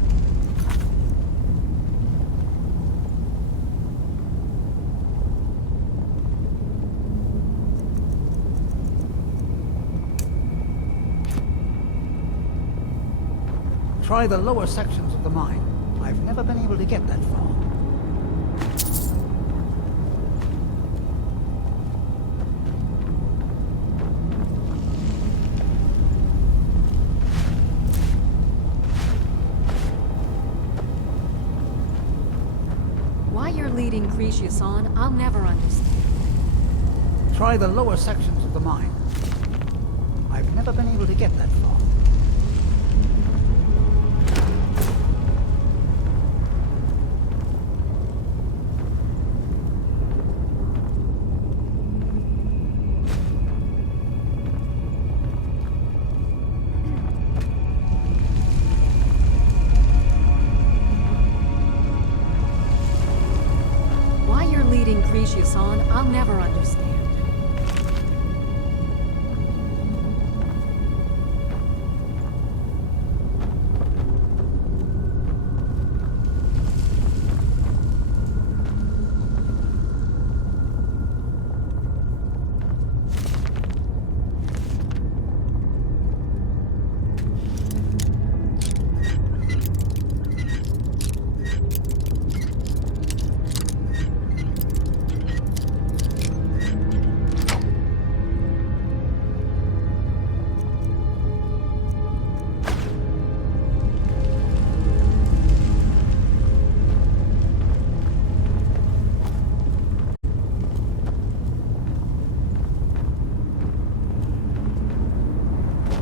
Try the lower sections of the mine. I've never been able to get that far. Why you're leading Cretius on, I'll never understand. Try the lower sections of the mine. I've never been able to get that far. Cretius on, I'll never understand.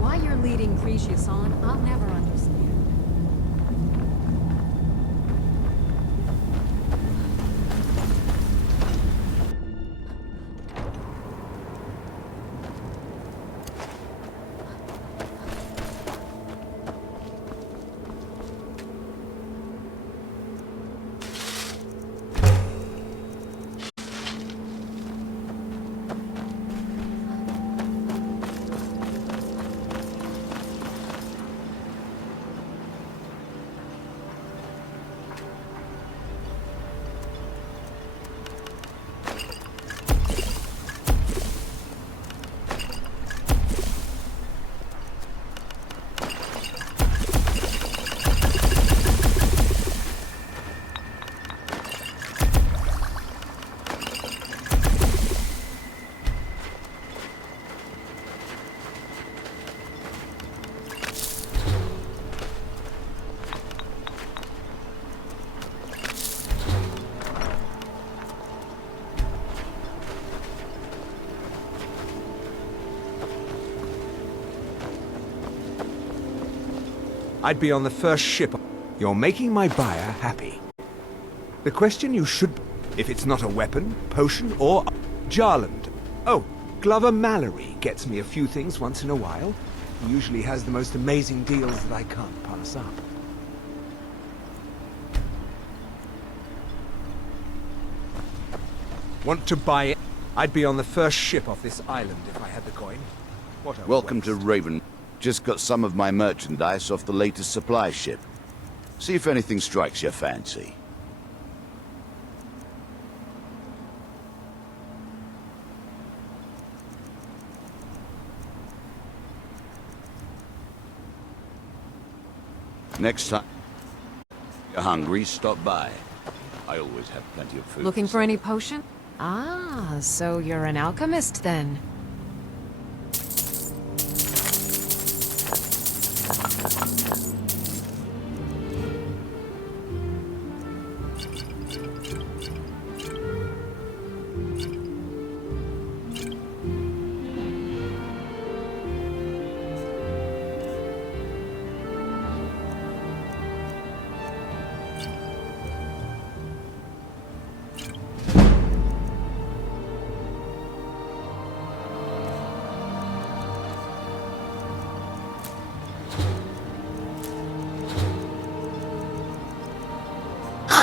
Why you're leading Cretius on, I'll never understand. I'd be on the first ship. You're making my buyer happy. The question you should... If it's not a weapon, potion, or... Jarland. Oh, Glover Mallory gets me a few things once in a while. He usually has the most amazing deals that I can't pass up. Want to buy it? I'd be on the first ship off this island if I had the coin. What a Welcome waste. to Raven. Just got some of my merchandise off the latest supply ship. See if anything strikes your fancy. Next time you're hungry, stop by. I always have plenty of food. Looking for any potion? Ah, so you're an alchemist then.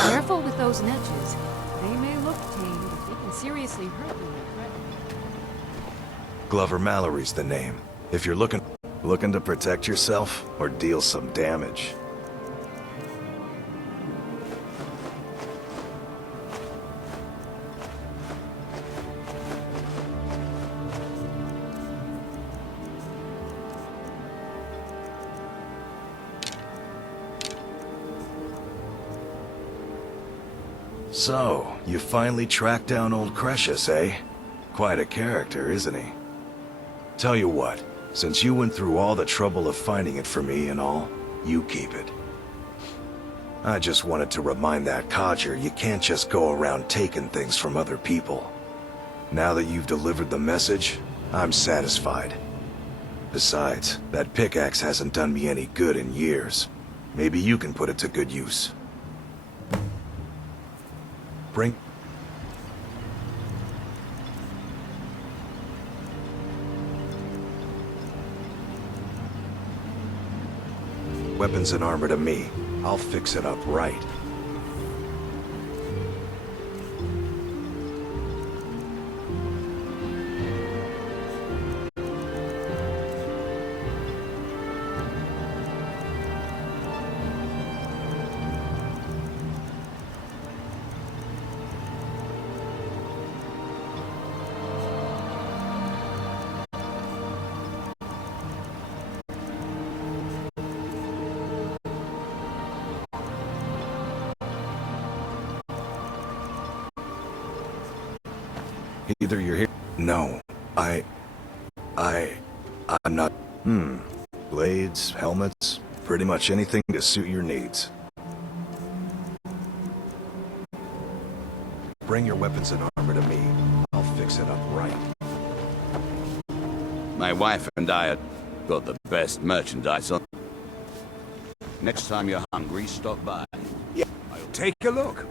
Careful with those netches. They may look tame, but they can seriously hurt you. Glover Mallory's the name. If you're looking to protect yourself or deal some damage. So, you finally tracked down old Cretius, eh? Quite a character, isn't he? Tell you what, since you went through all the trouble of finding it for me and all, you keep it. I just wanted to remind that codger you can't just go around taking things from other people. Now that you've delivered the message, I'm satisfied. Besides, that pickaxe hasn't done me any good in years. Maybe you can put it to good use. Bring... Weapons and armor to me. I'll fix it up right. Either you're here... No, I'm not... Blades, helmets, pretty much anything to suit your needs. Bring your weapons and armor to me. I'll fix it up right. My wife and I have got the best merchandise on. Next time you're hungry, stop by. Yeah, take a look.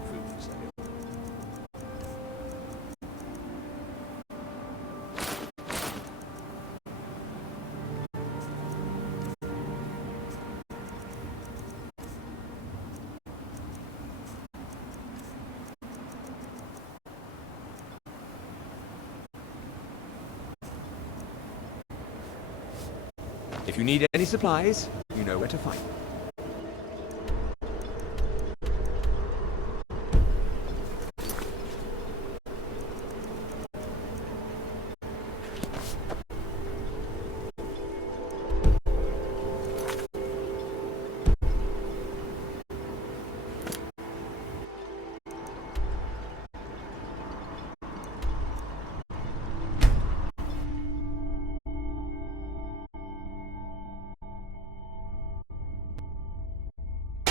If you need any supplies, you know where to find them.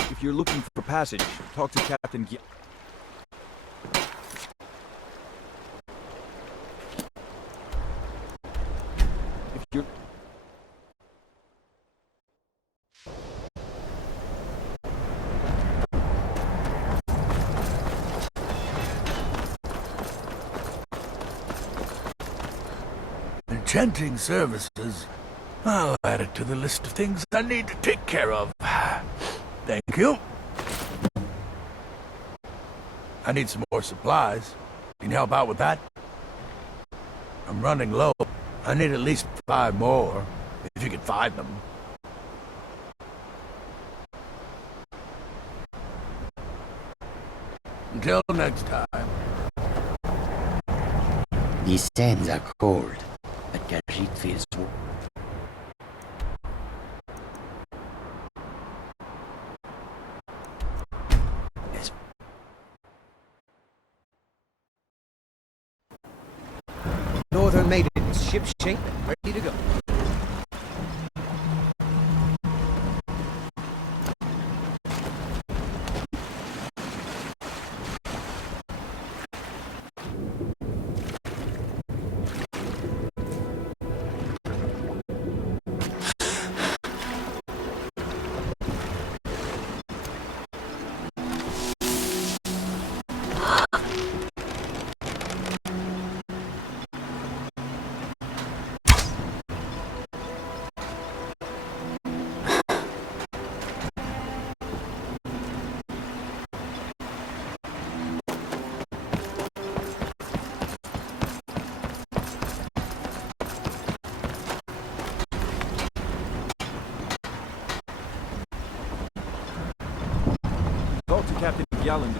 If you're looking for passage, talk to Captain If you're... Enchanting services. I'll add it to the list of things I need to take care of. Thank you. I need some more supplies. Can you help out with that? I'm running low. I need at least 5 more, if you can find them. Until next time. These sands are cold, but Gajit feels warm. Northern Maidens, ship shape and ready to go. Talk to Captain Galland.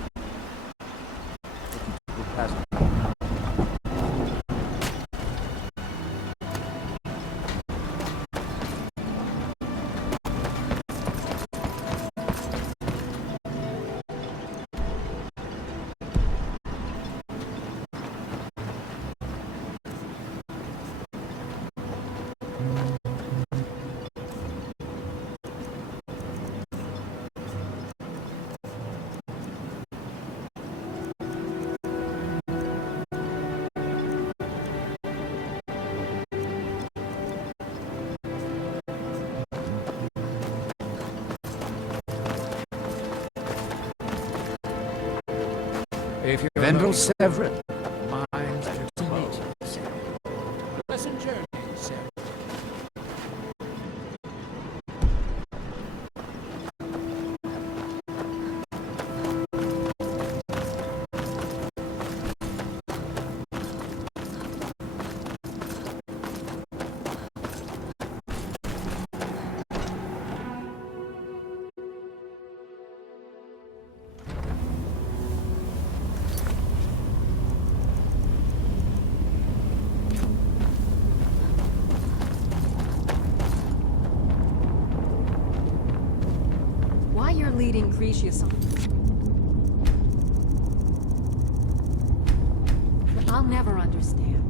If you're Vendel Severin, mine's to meet you, sir. Pleasant journey, sir. Why you're leading Cretius on? But I'll never understand.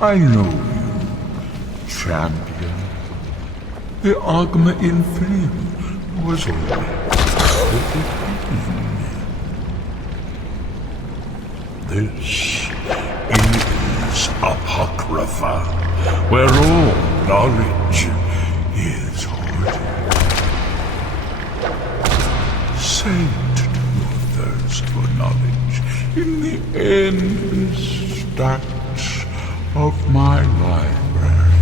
I know you, champion. The Ogma in Flame was always This is Apocrypha, where all knowledge is hoarded. Send your thirst for knowledge in the endless stacks of my library.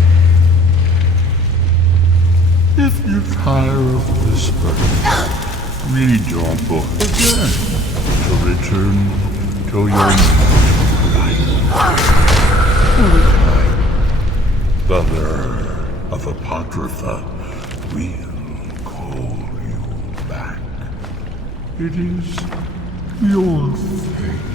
If you tire of this book, read your book again to return to your natural life. Over time, the learner of Apocrypha will call you back. It is your fate.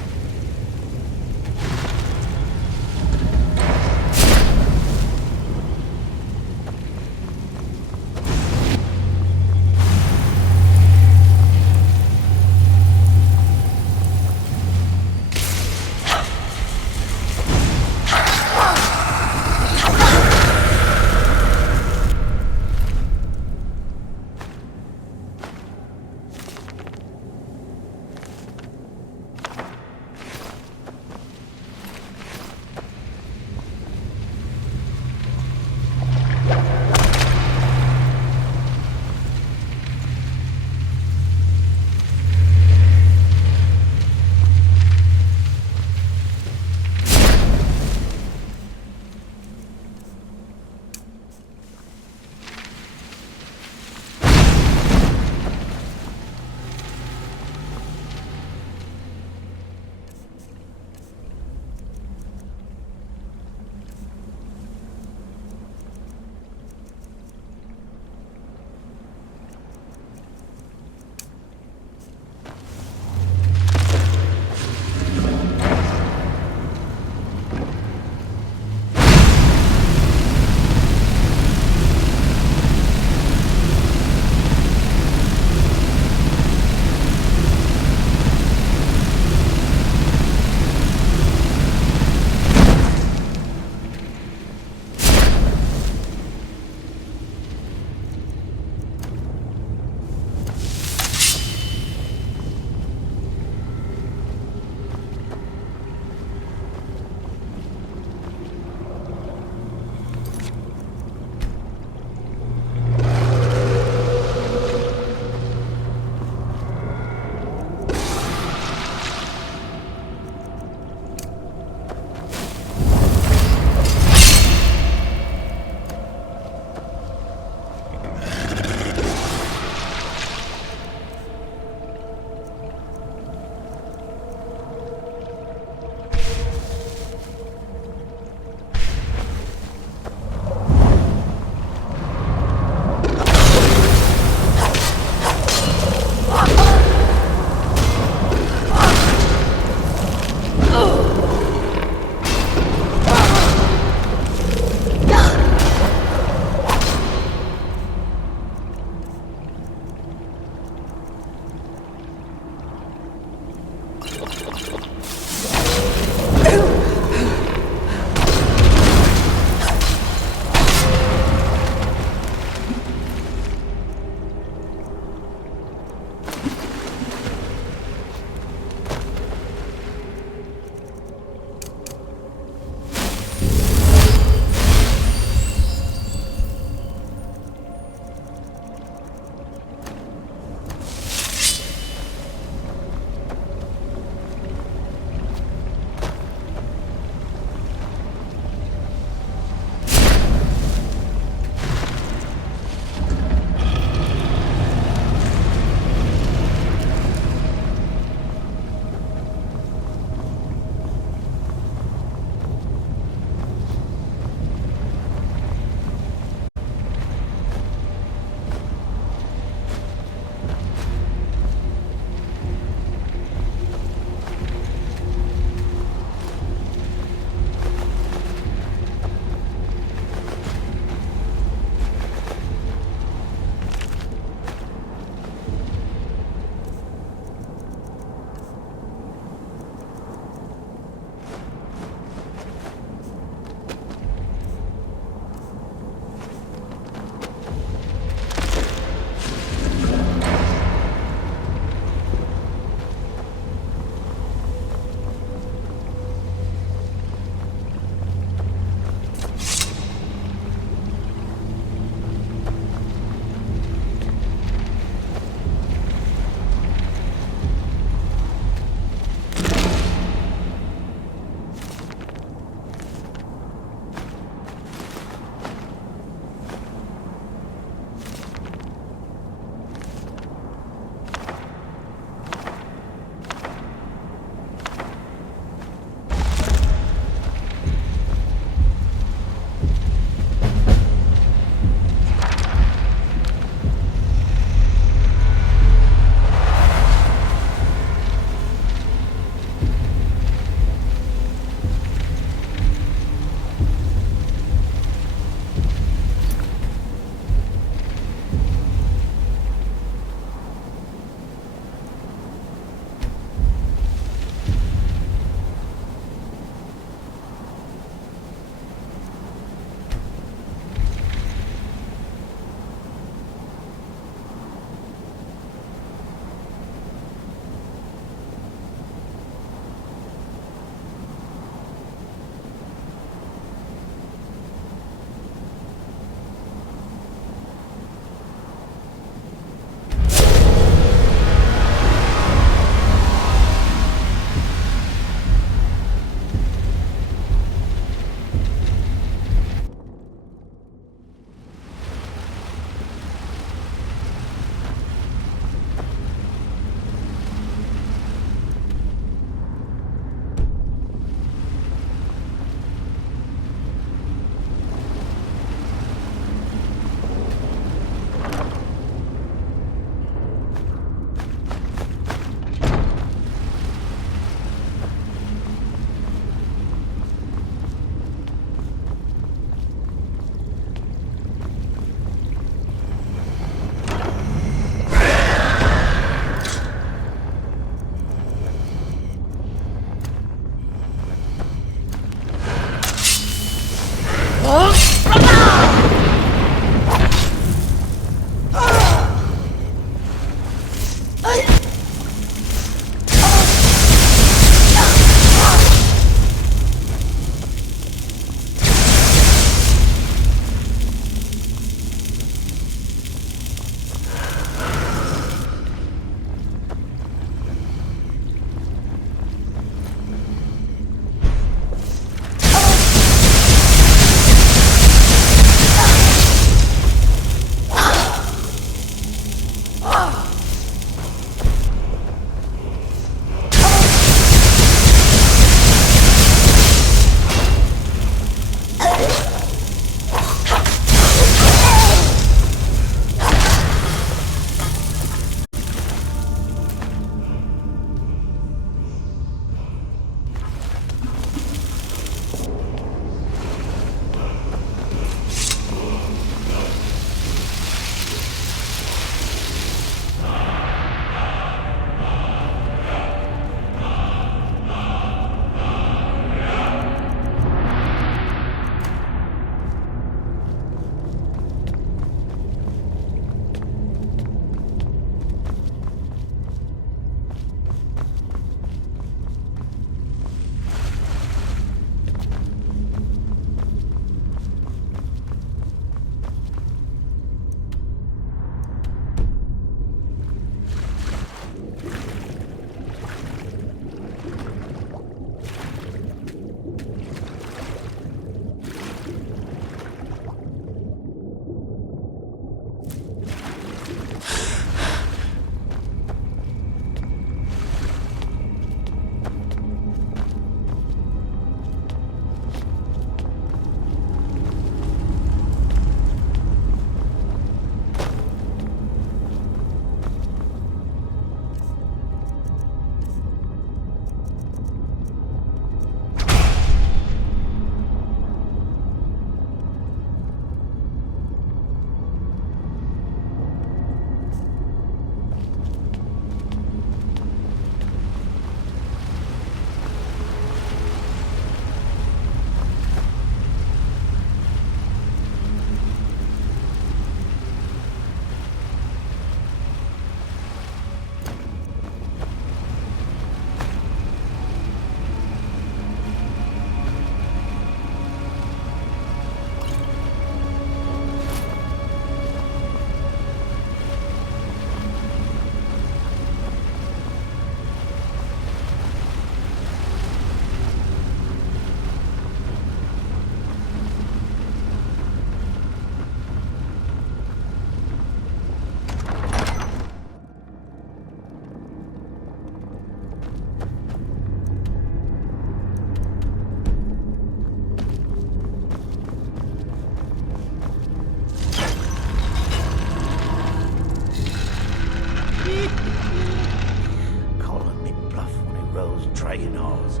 heroes, trainers.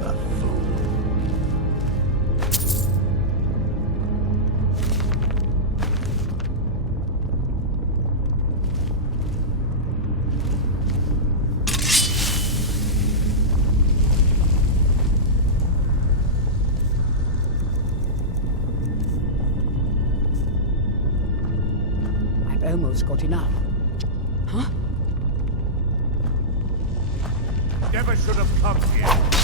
A fool. I've almost got enough. Huh? Never should have come here.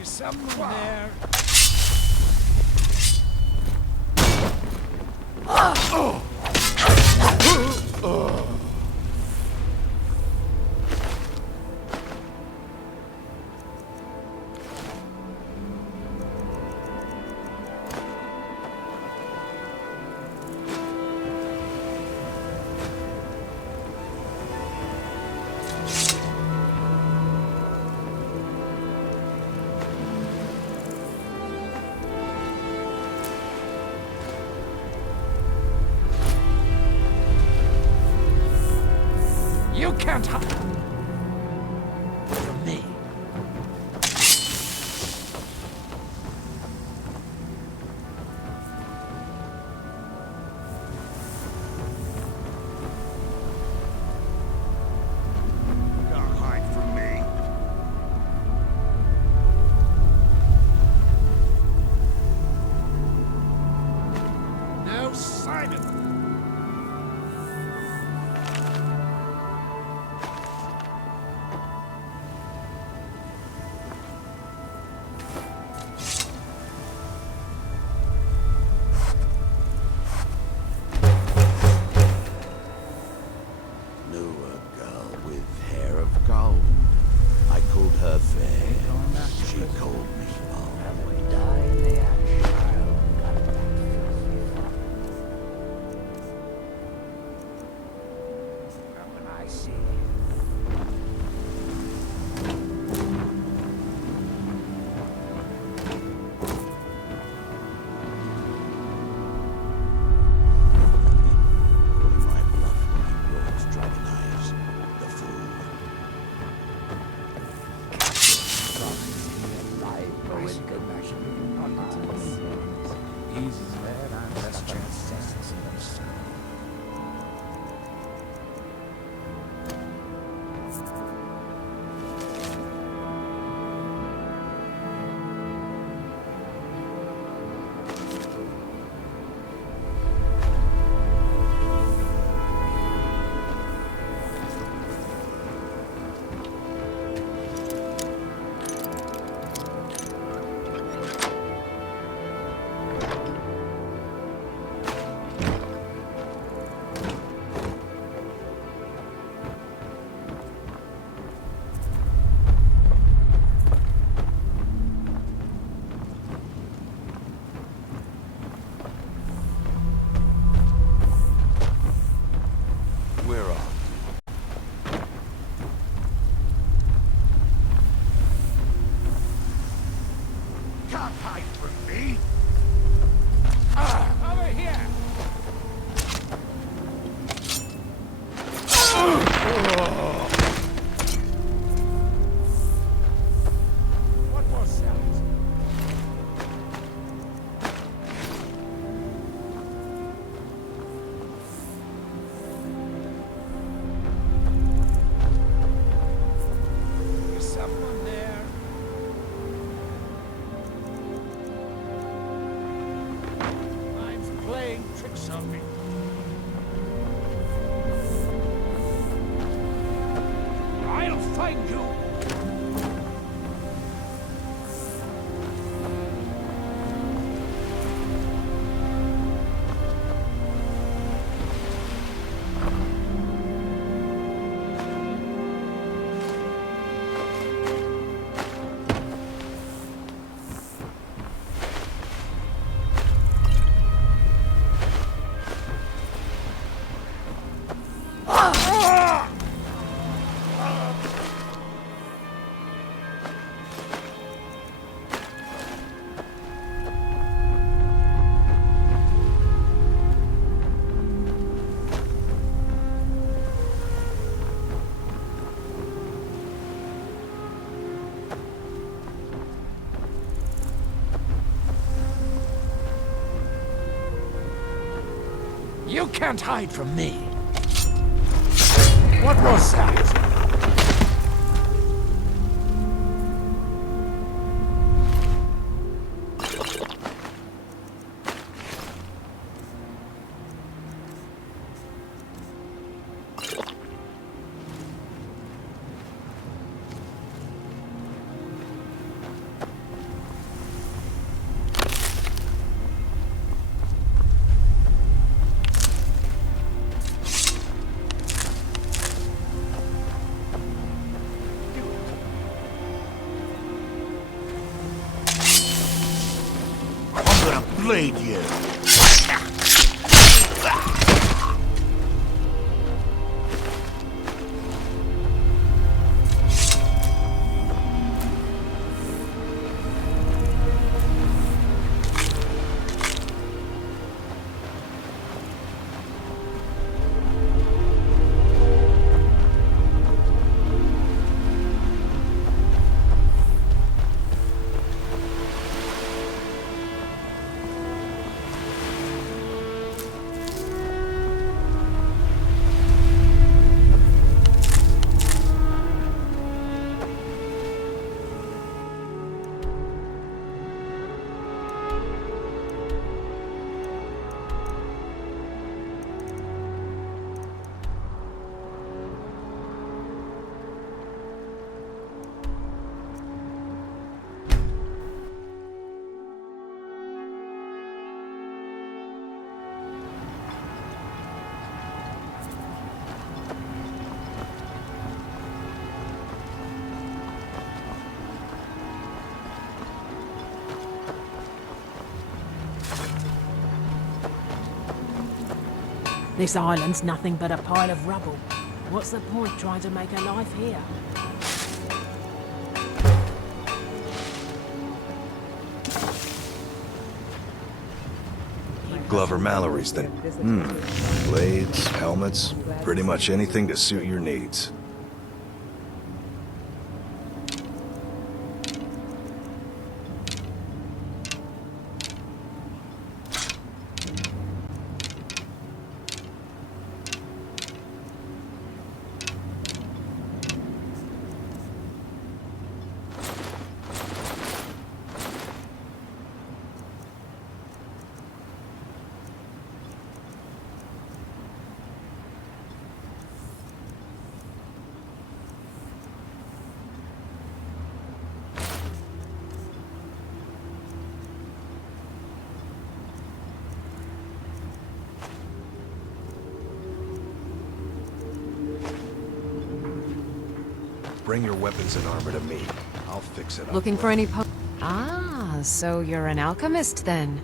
Is someone there? You can't hide from me. Can't hide from me. No sign of them. Knew a girl with hair of gold. I called her fair. She called me bold. And we die in the ash. I see. My bluff when he brought dragon eyes. The fool. Easy, man. I'm less chance. We're off. Can't hide from me. Over here. What was that? Is someone there? I'll find you. You can't hide from me. What was that? Blade you. This island's nothing but a pile of rubble. What's the point trying to make a life here? Glover Mallory's then. Blades, helmets, pretty much anything to suit your needs. Bring your weapons and armor to me. I'll fix it up. Looking for any Ah, so you're an alchemist then.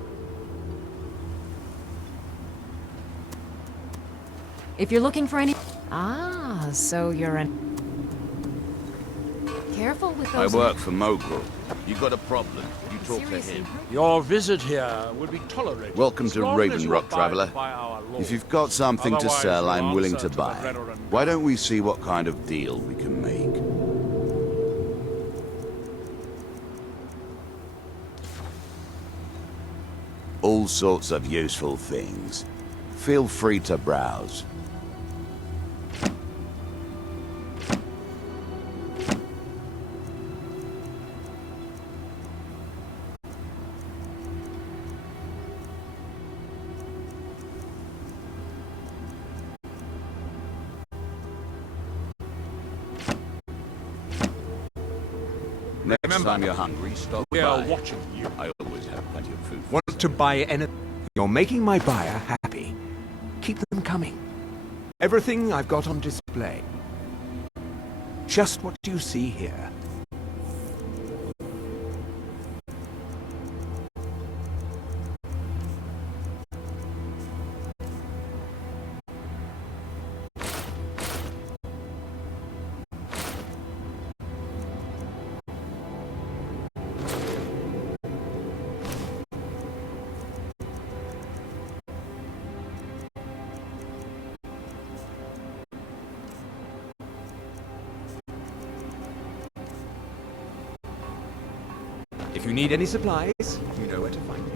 If you're looking for any... Ah, so you're an... Careful with those... I work for Mogul. You got a problem, you talk to him. Your visit here will be tolerated. Welcome to as long as Raven you Rock, abide Traveller. by our laws. If you've got something to Otherwise, sell, you'll I'm willing answer to the buy. veteran Why don't we see what kind of deal we can make? All sorts of useful things. Feel free to browse. Next time you're hungry, stop We by. are watching you. I always have plenty of food. Want to buy anything? You're making my buyer happy. Keep them coming. Everything I've got on display. Just what you see here. If you need any supplies, you know where to find me.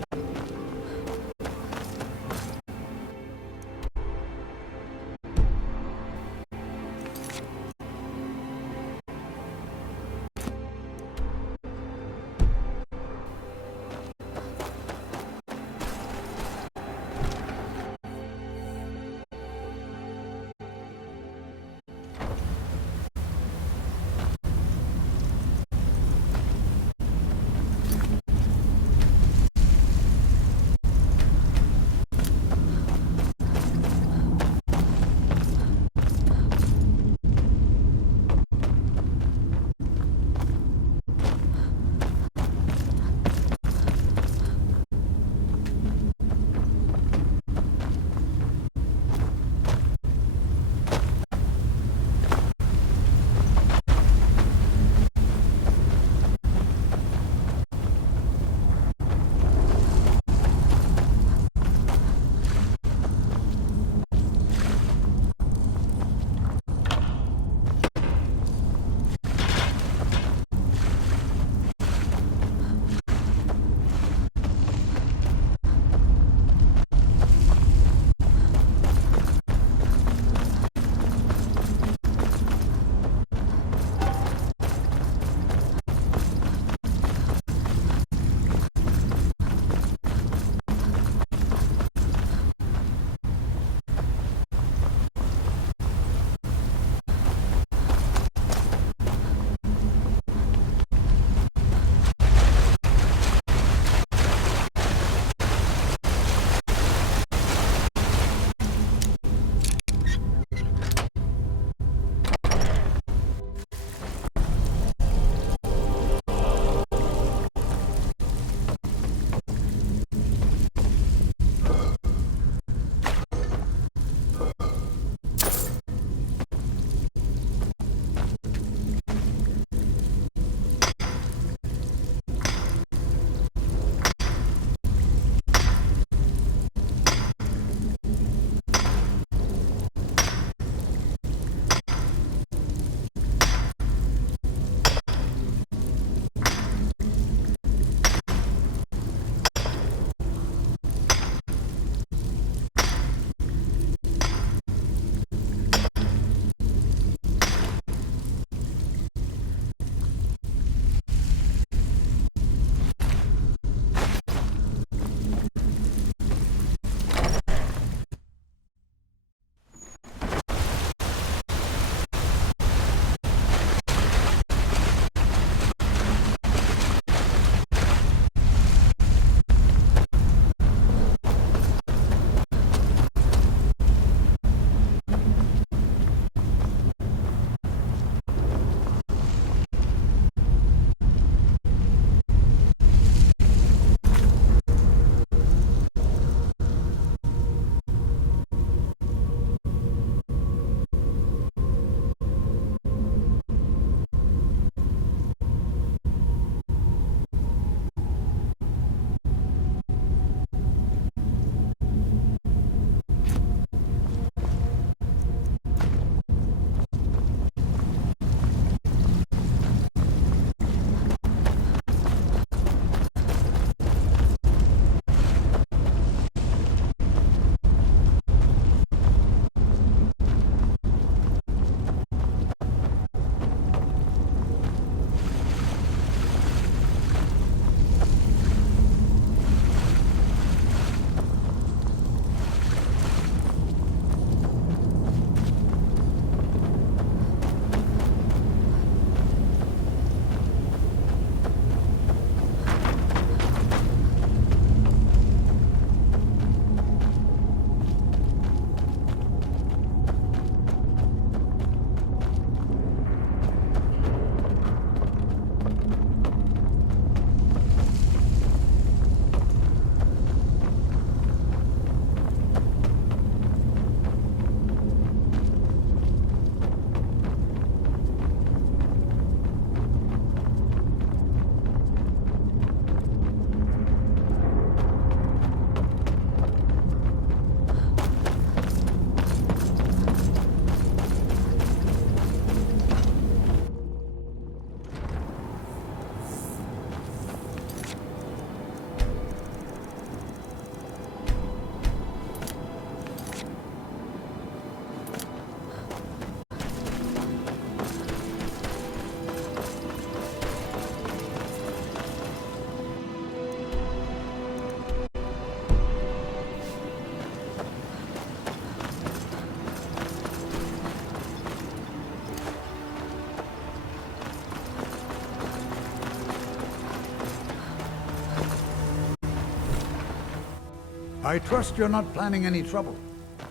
I trust you're not planning any trouble.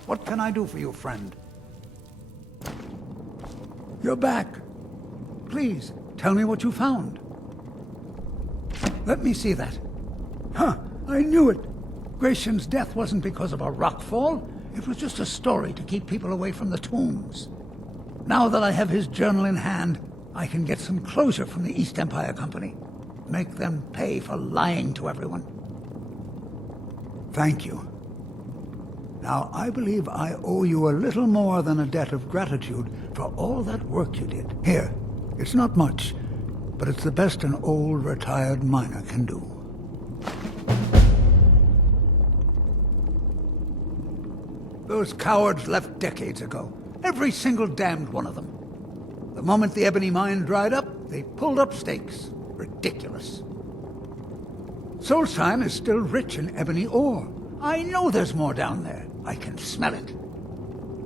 What can I do for you, friend? You're back. Please, tell me what you found. Let me see that. Huh, I knew it. Gratian's death wasn't because of a rockfall. It was just a story to keep people away from the tombs. Now that I have his journal in hand, I can get some closure from the East Empire Company. Make them pay for lying to everyone. Thank you. Now, I believe I owe you a little more than a debt of gratitude for all that work you did. Here, it's not much, but it's the best an old retired miner can do. Those cowards left decades ago. Every single damned one of them. The moment the ebony mine dried up, they pulled up stakes. Ridiculous. Solstheim is still rich in ebony ore. I know there's more down there. I can smell it.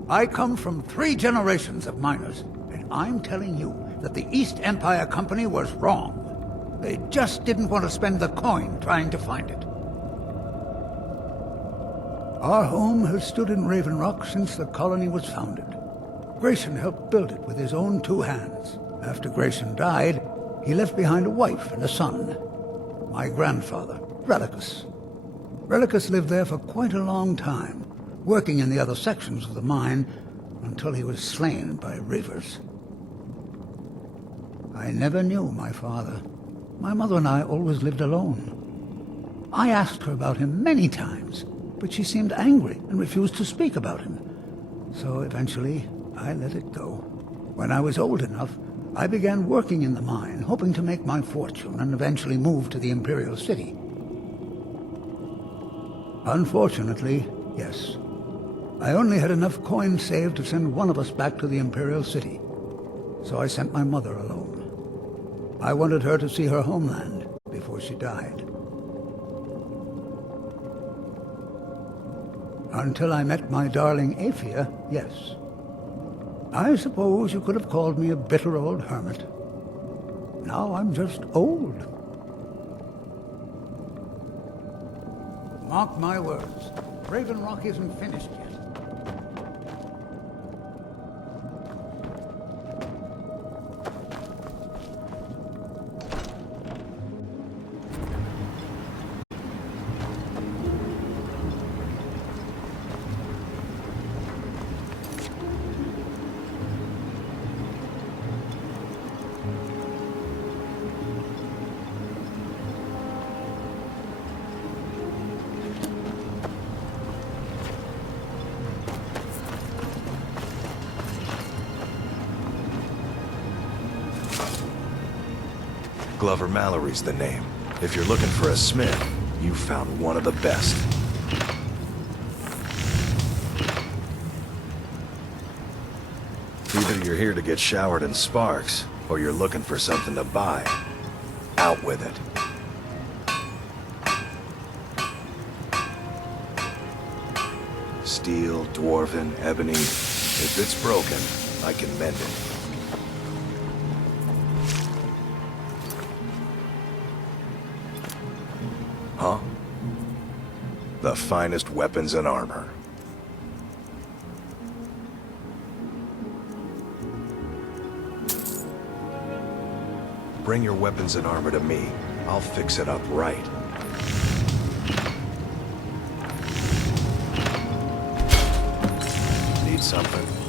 I come from 3 generations of miners, and I'm telling you that the East Empire Company was wrong. They just didn't want to spend the coin trying to find it. Our home has stood in Raven Rock since the colony was founded. Gratian helped build it with his own 2 hands. After Gratian died, he left behind a wife and a son. My grandfather, Relicus. Relicus lived there for quite a long time, working in the other sections of the mine until he was slain by reavers. I never knew my father. My mother and I always lived alone. I asked her about him many times, but she seemed angry and refused to speak about him. So eventually, I let it go. When I was old enough, I began working in the mine, hoping to make my fortune and eventually move to the Imperial City. Unfortunately, yes. I only had enough coins saved to send one of us back to the Imperial City. So I sent my mother alone. I wanted her to see her homeland before she died. Until I met my darling Aphia, yes. I suppose you could have called me a bitter old hermit. Now I'm just old. Mark my words, Raven Rock isn't finished yet. Glover Mallory's the name. If you're looking for a smith, you found one of the best. Either you're here to get showered in sparks, or you're looking for something to buy. Out with it. Steel, dwarven, ebony. If it's broken, I can mend it. Huh? The finest weapons and armor. Bring your weapons and armor to me. I'll fix it up right. Need something?